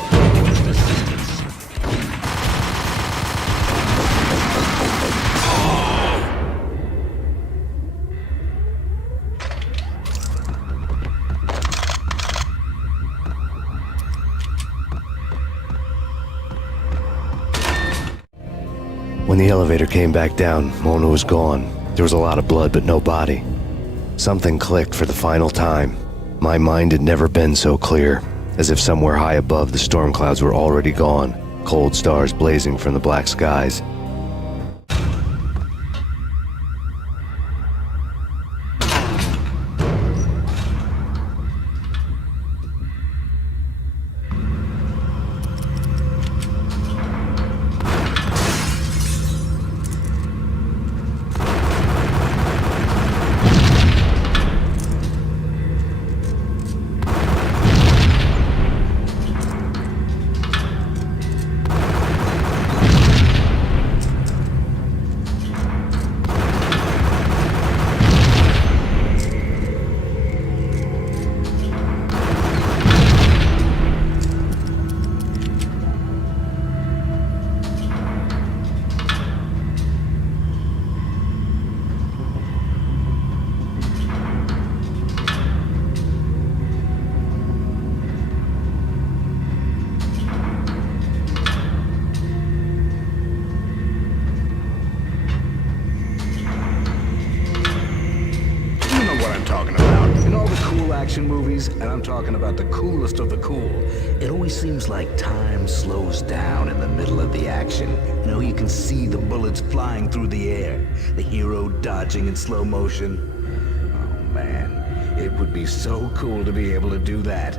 When the elevator came back down, Mona was gone. There was a lot of blood, but no body. Something clicked for the final time. My mind had never been so clear, as if somewhere high above the storm clouds were already gone, cold stars blazing from the black skies. Action movies, and I'm talking about the coolest of the cool. It always seems like time slows down in the middle of the action. You know, you can see the bullets flying through the air, the hero dodging in slow motion. Oh man, it would be so cool to be able to do that.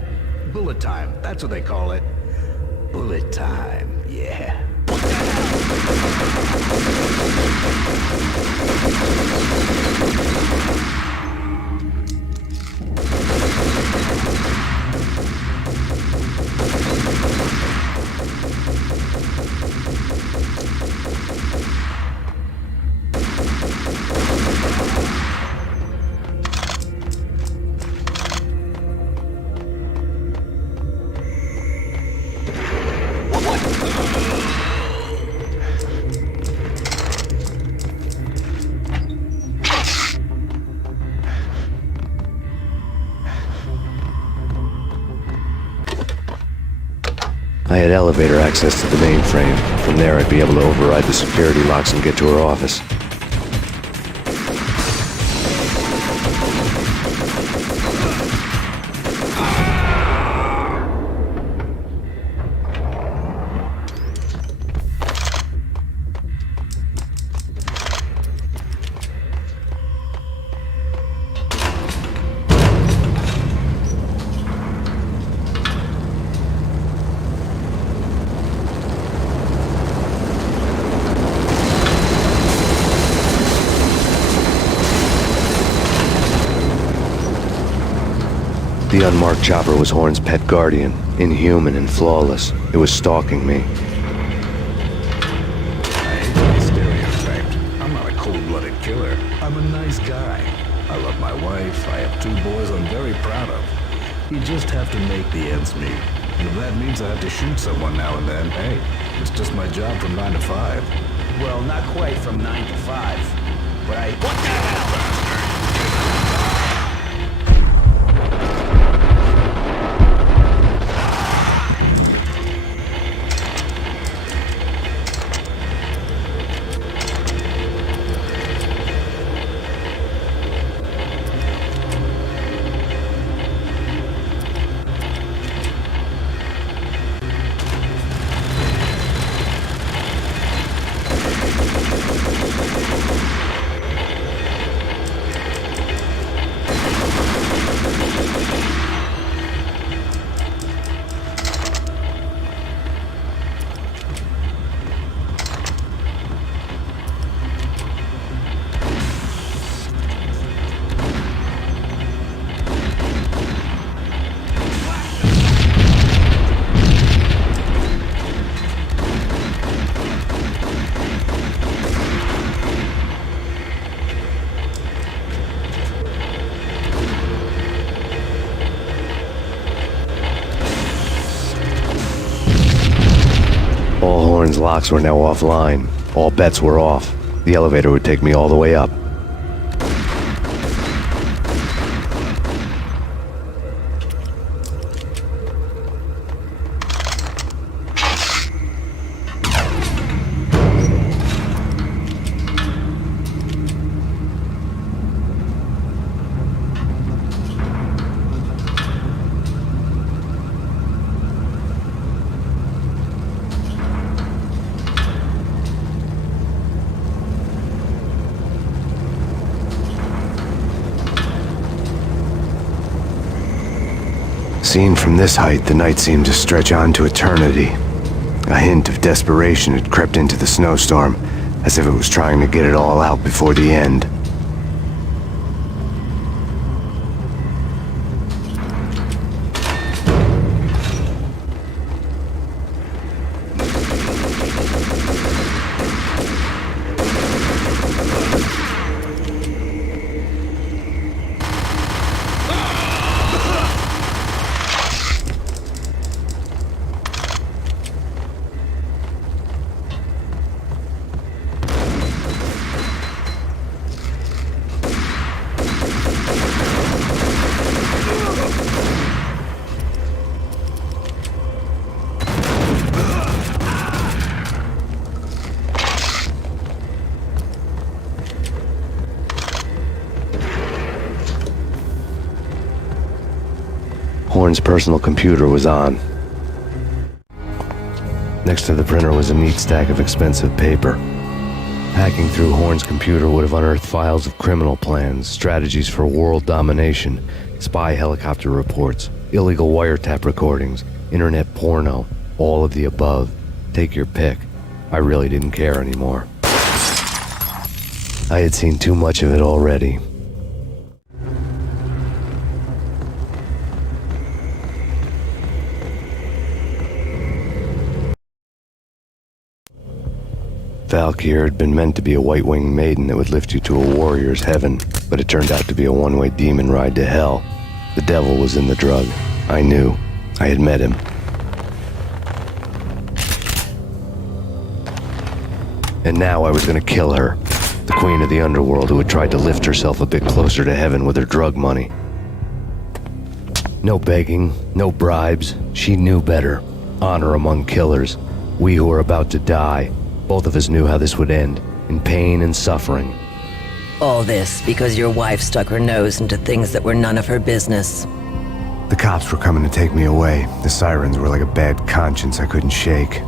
Bullet time, that's what they call it. Bullet time, yeah. I had elevator access to the mainframe. From there, I'd be able to override the security locks and get to her office. The unmarked chopper was Horn's pet guardian, inhuman and flawless. It was stalking me. I hate to be stereotyped. I'm not a cold-blooded killer. I'm a nice guy. I love my wife. I have 2 boys I'm very proud of. You just have to make the ends meet. And if that means I have to shoot someone now and then, hey, it's just my job from 9 to 5. Well, not quite from 9 to 5. But I... What the hell? All Horn's locks were now offline. All bets were off. The elevator would take me all the way up. Seen from this height, the night seemed to stretch on to eternity. A hint of desperation had crept into the snowstorm, as if it was trying to get it all out before the end. Horn's personal computer was on. Next to the printer was a neat stack of expensive paper. Hacking through Horn's computer would have unearthed files of criminal plans, strategies for world domination, spy helicopter reports, illegal wiretap recordings, internet porno, all of the above. Take your pick. I really didn't care anymore. I had seen too much of it already. Valkyr had been meant to be a white-winged maiden that would lift you to a warrior's heaven, but it turned out to be a one-way demon ride to hell. The devil was in the drug. I knew. I had met him. And now I was gonna kill her. The queen of the underworld who had tried to lift herself a bit closer to heaven with her drug money. No begging, no bribes. She knew better. Honor among killers. We who were about to die. Both of us knew how this would end, in pain and suffering. All this because your wife stuck her nose into things that were none of her business. The cops were coming to take me away. The sirens were like a bad conscience I couldn't shake.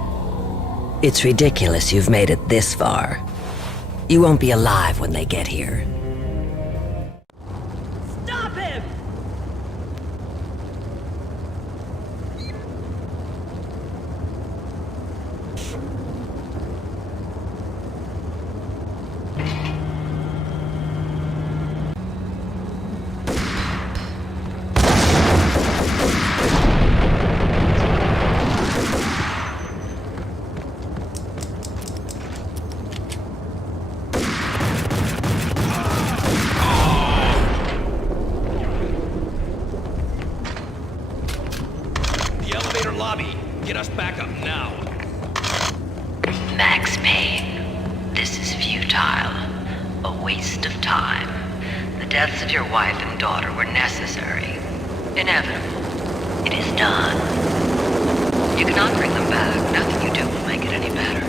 It's ridiculous you've made it this far. You won't be alive when they get here. Stop him! Get us back up now. Max Payne, this is futile. A waste of time. The deaths of your wife and daughter were necessary. Inevitable. It is done. You cannot bring them back. Nothing you do will make it any better.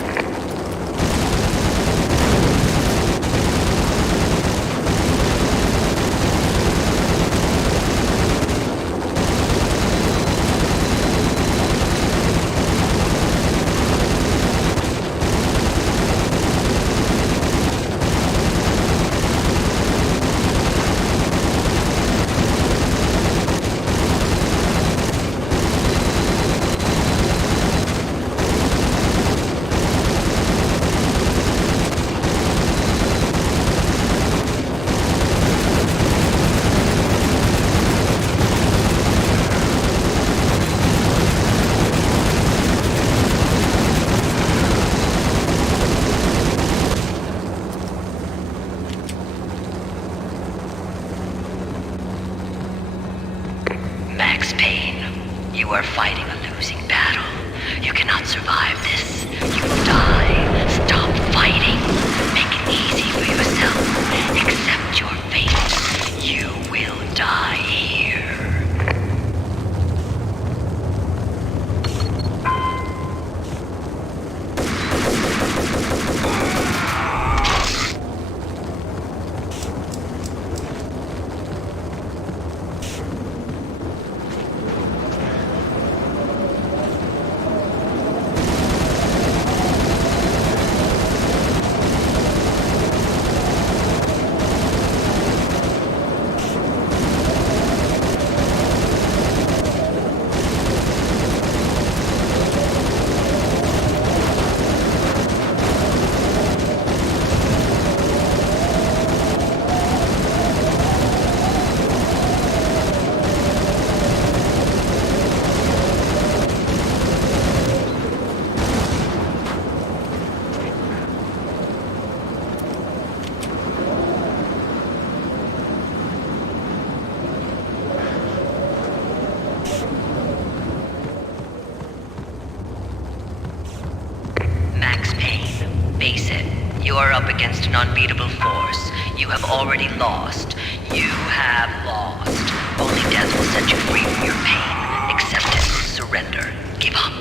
You are up against an unbeatable force. You have already lost. You have lost. Only death will set you free from your pain. Accept it. Surrender. Give up.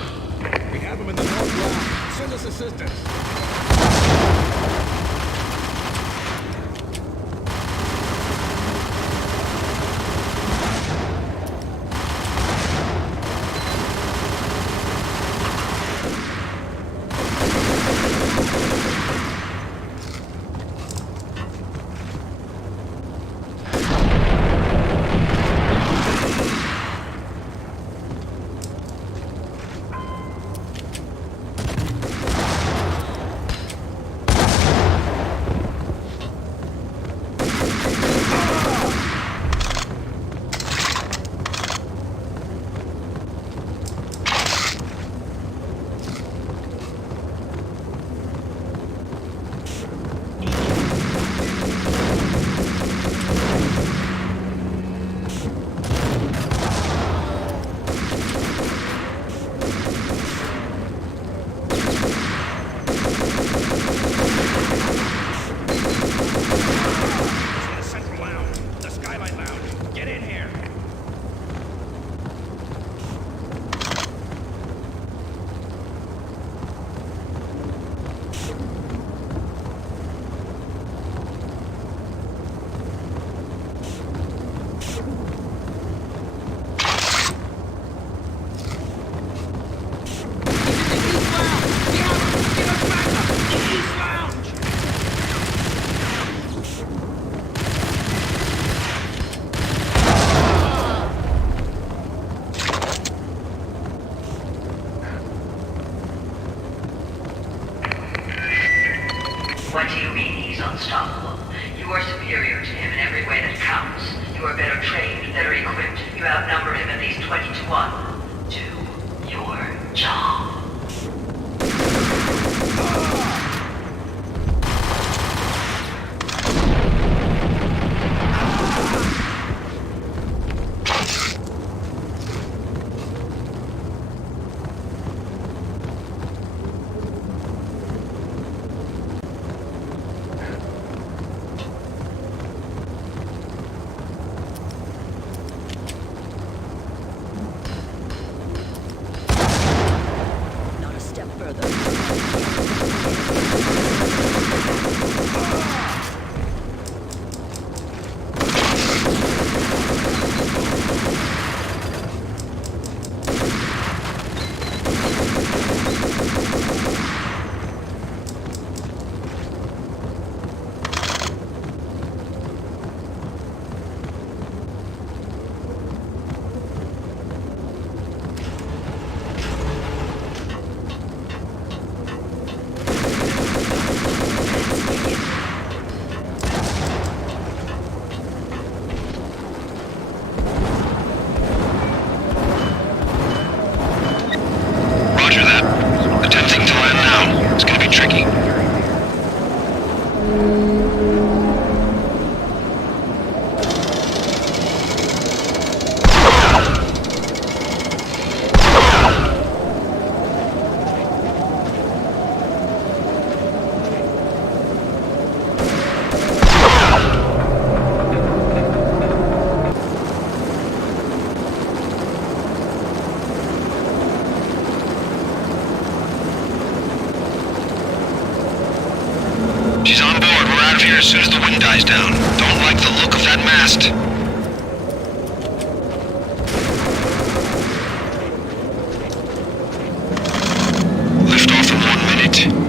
We have him in the north lounge. Send us assistance. What do you mean he's unstoppable? You are superior to him in every way that counts. You are better trained, better equipped. You outnumber him at least 20 to 1. Do your job. She's on board. We're out of here as soon as the wind dies down. Don't like the look of that mast. Lift off in 1 minute.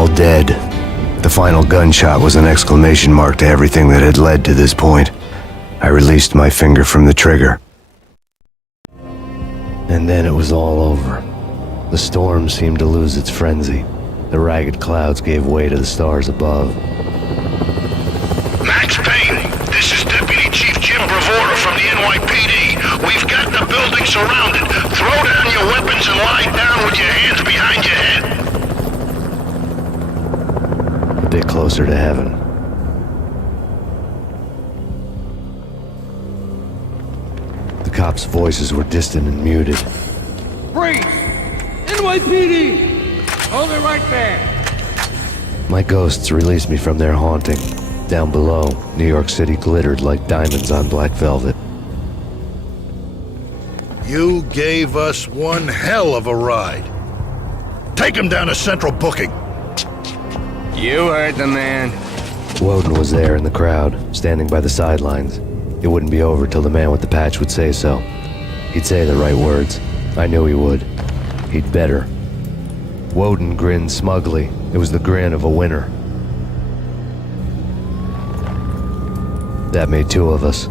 all dead. The final gunshot was an exclamation mark to everything that had led to this point. I released my finger from the trigger. And then it was all over. The storm seemed to lose its frenzy. The ragged clouds gave way to the stars above. Max Payne, this is Deputy Chief Jim Bravura from the NYPD. We've got the building surrounded. Throw down your weapons and lie down with your hands behind your head. A bit closer to heaven. The cops' voices were distant and muted. Freeze! NYPD! Hold it right there! My ghosts released me from their haunting. Down below, New York City glittered like diamonds on black velvet. You gave us one hell of a ride. Take him down to Central Booking. You heard the man. Woden was there in the crowd, standing by the sidelines. It wouldn't be over till the man with the patch would say so. He'd say the right words. I knew he would. He'd better. Woden grinned smugly. It was the grin of a winner. That made two of us.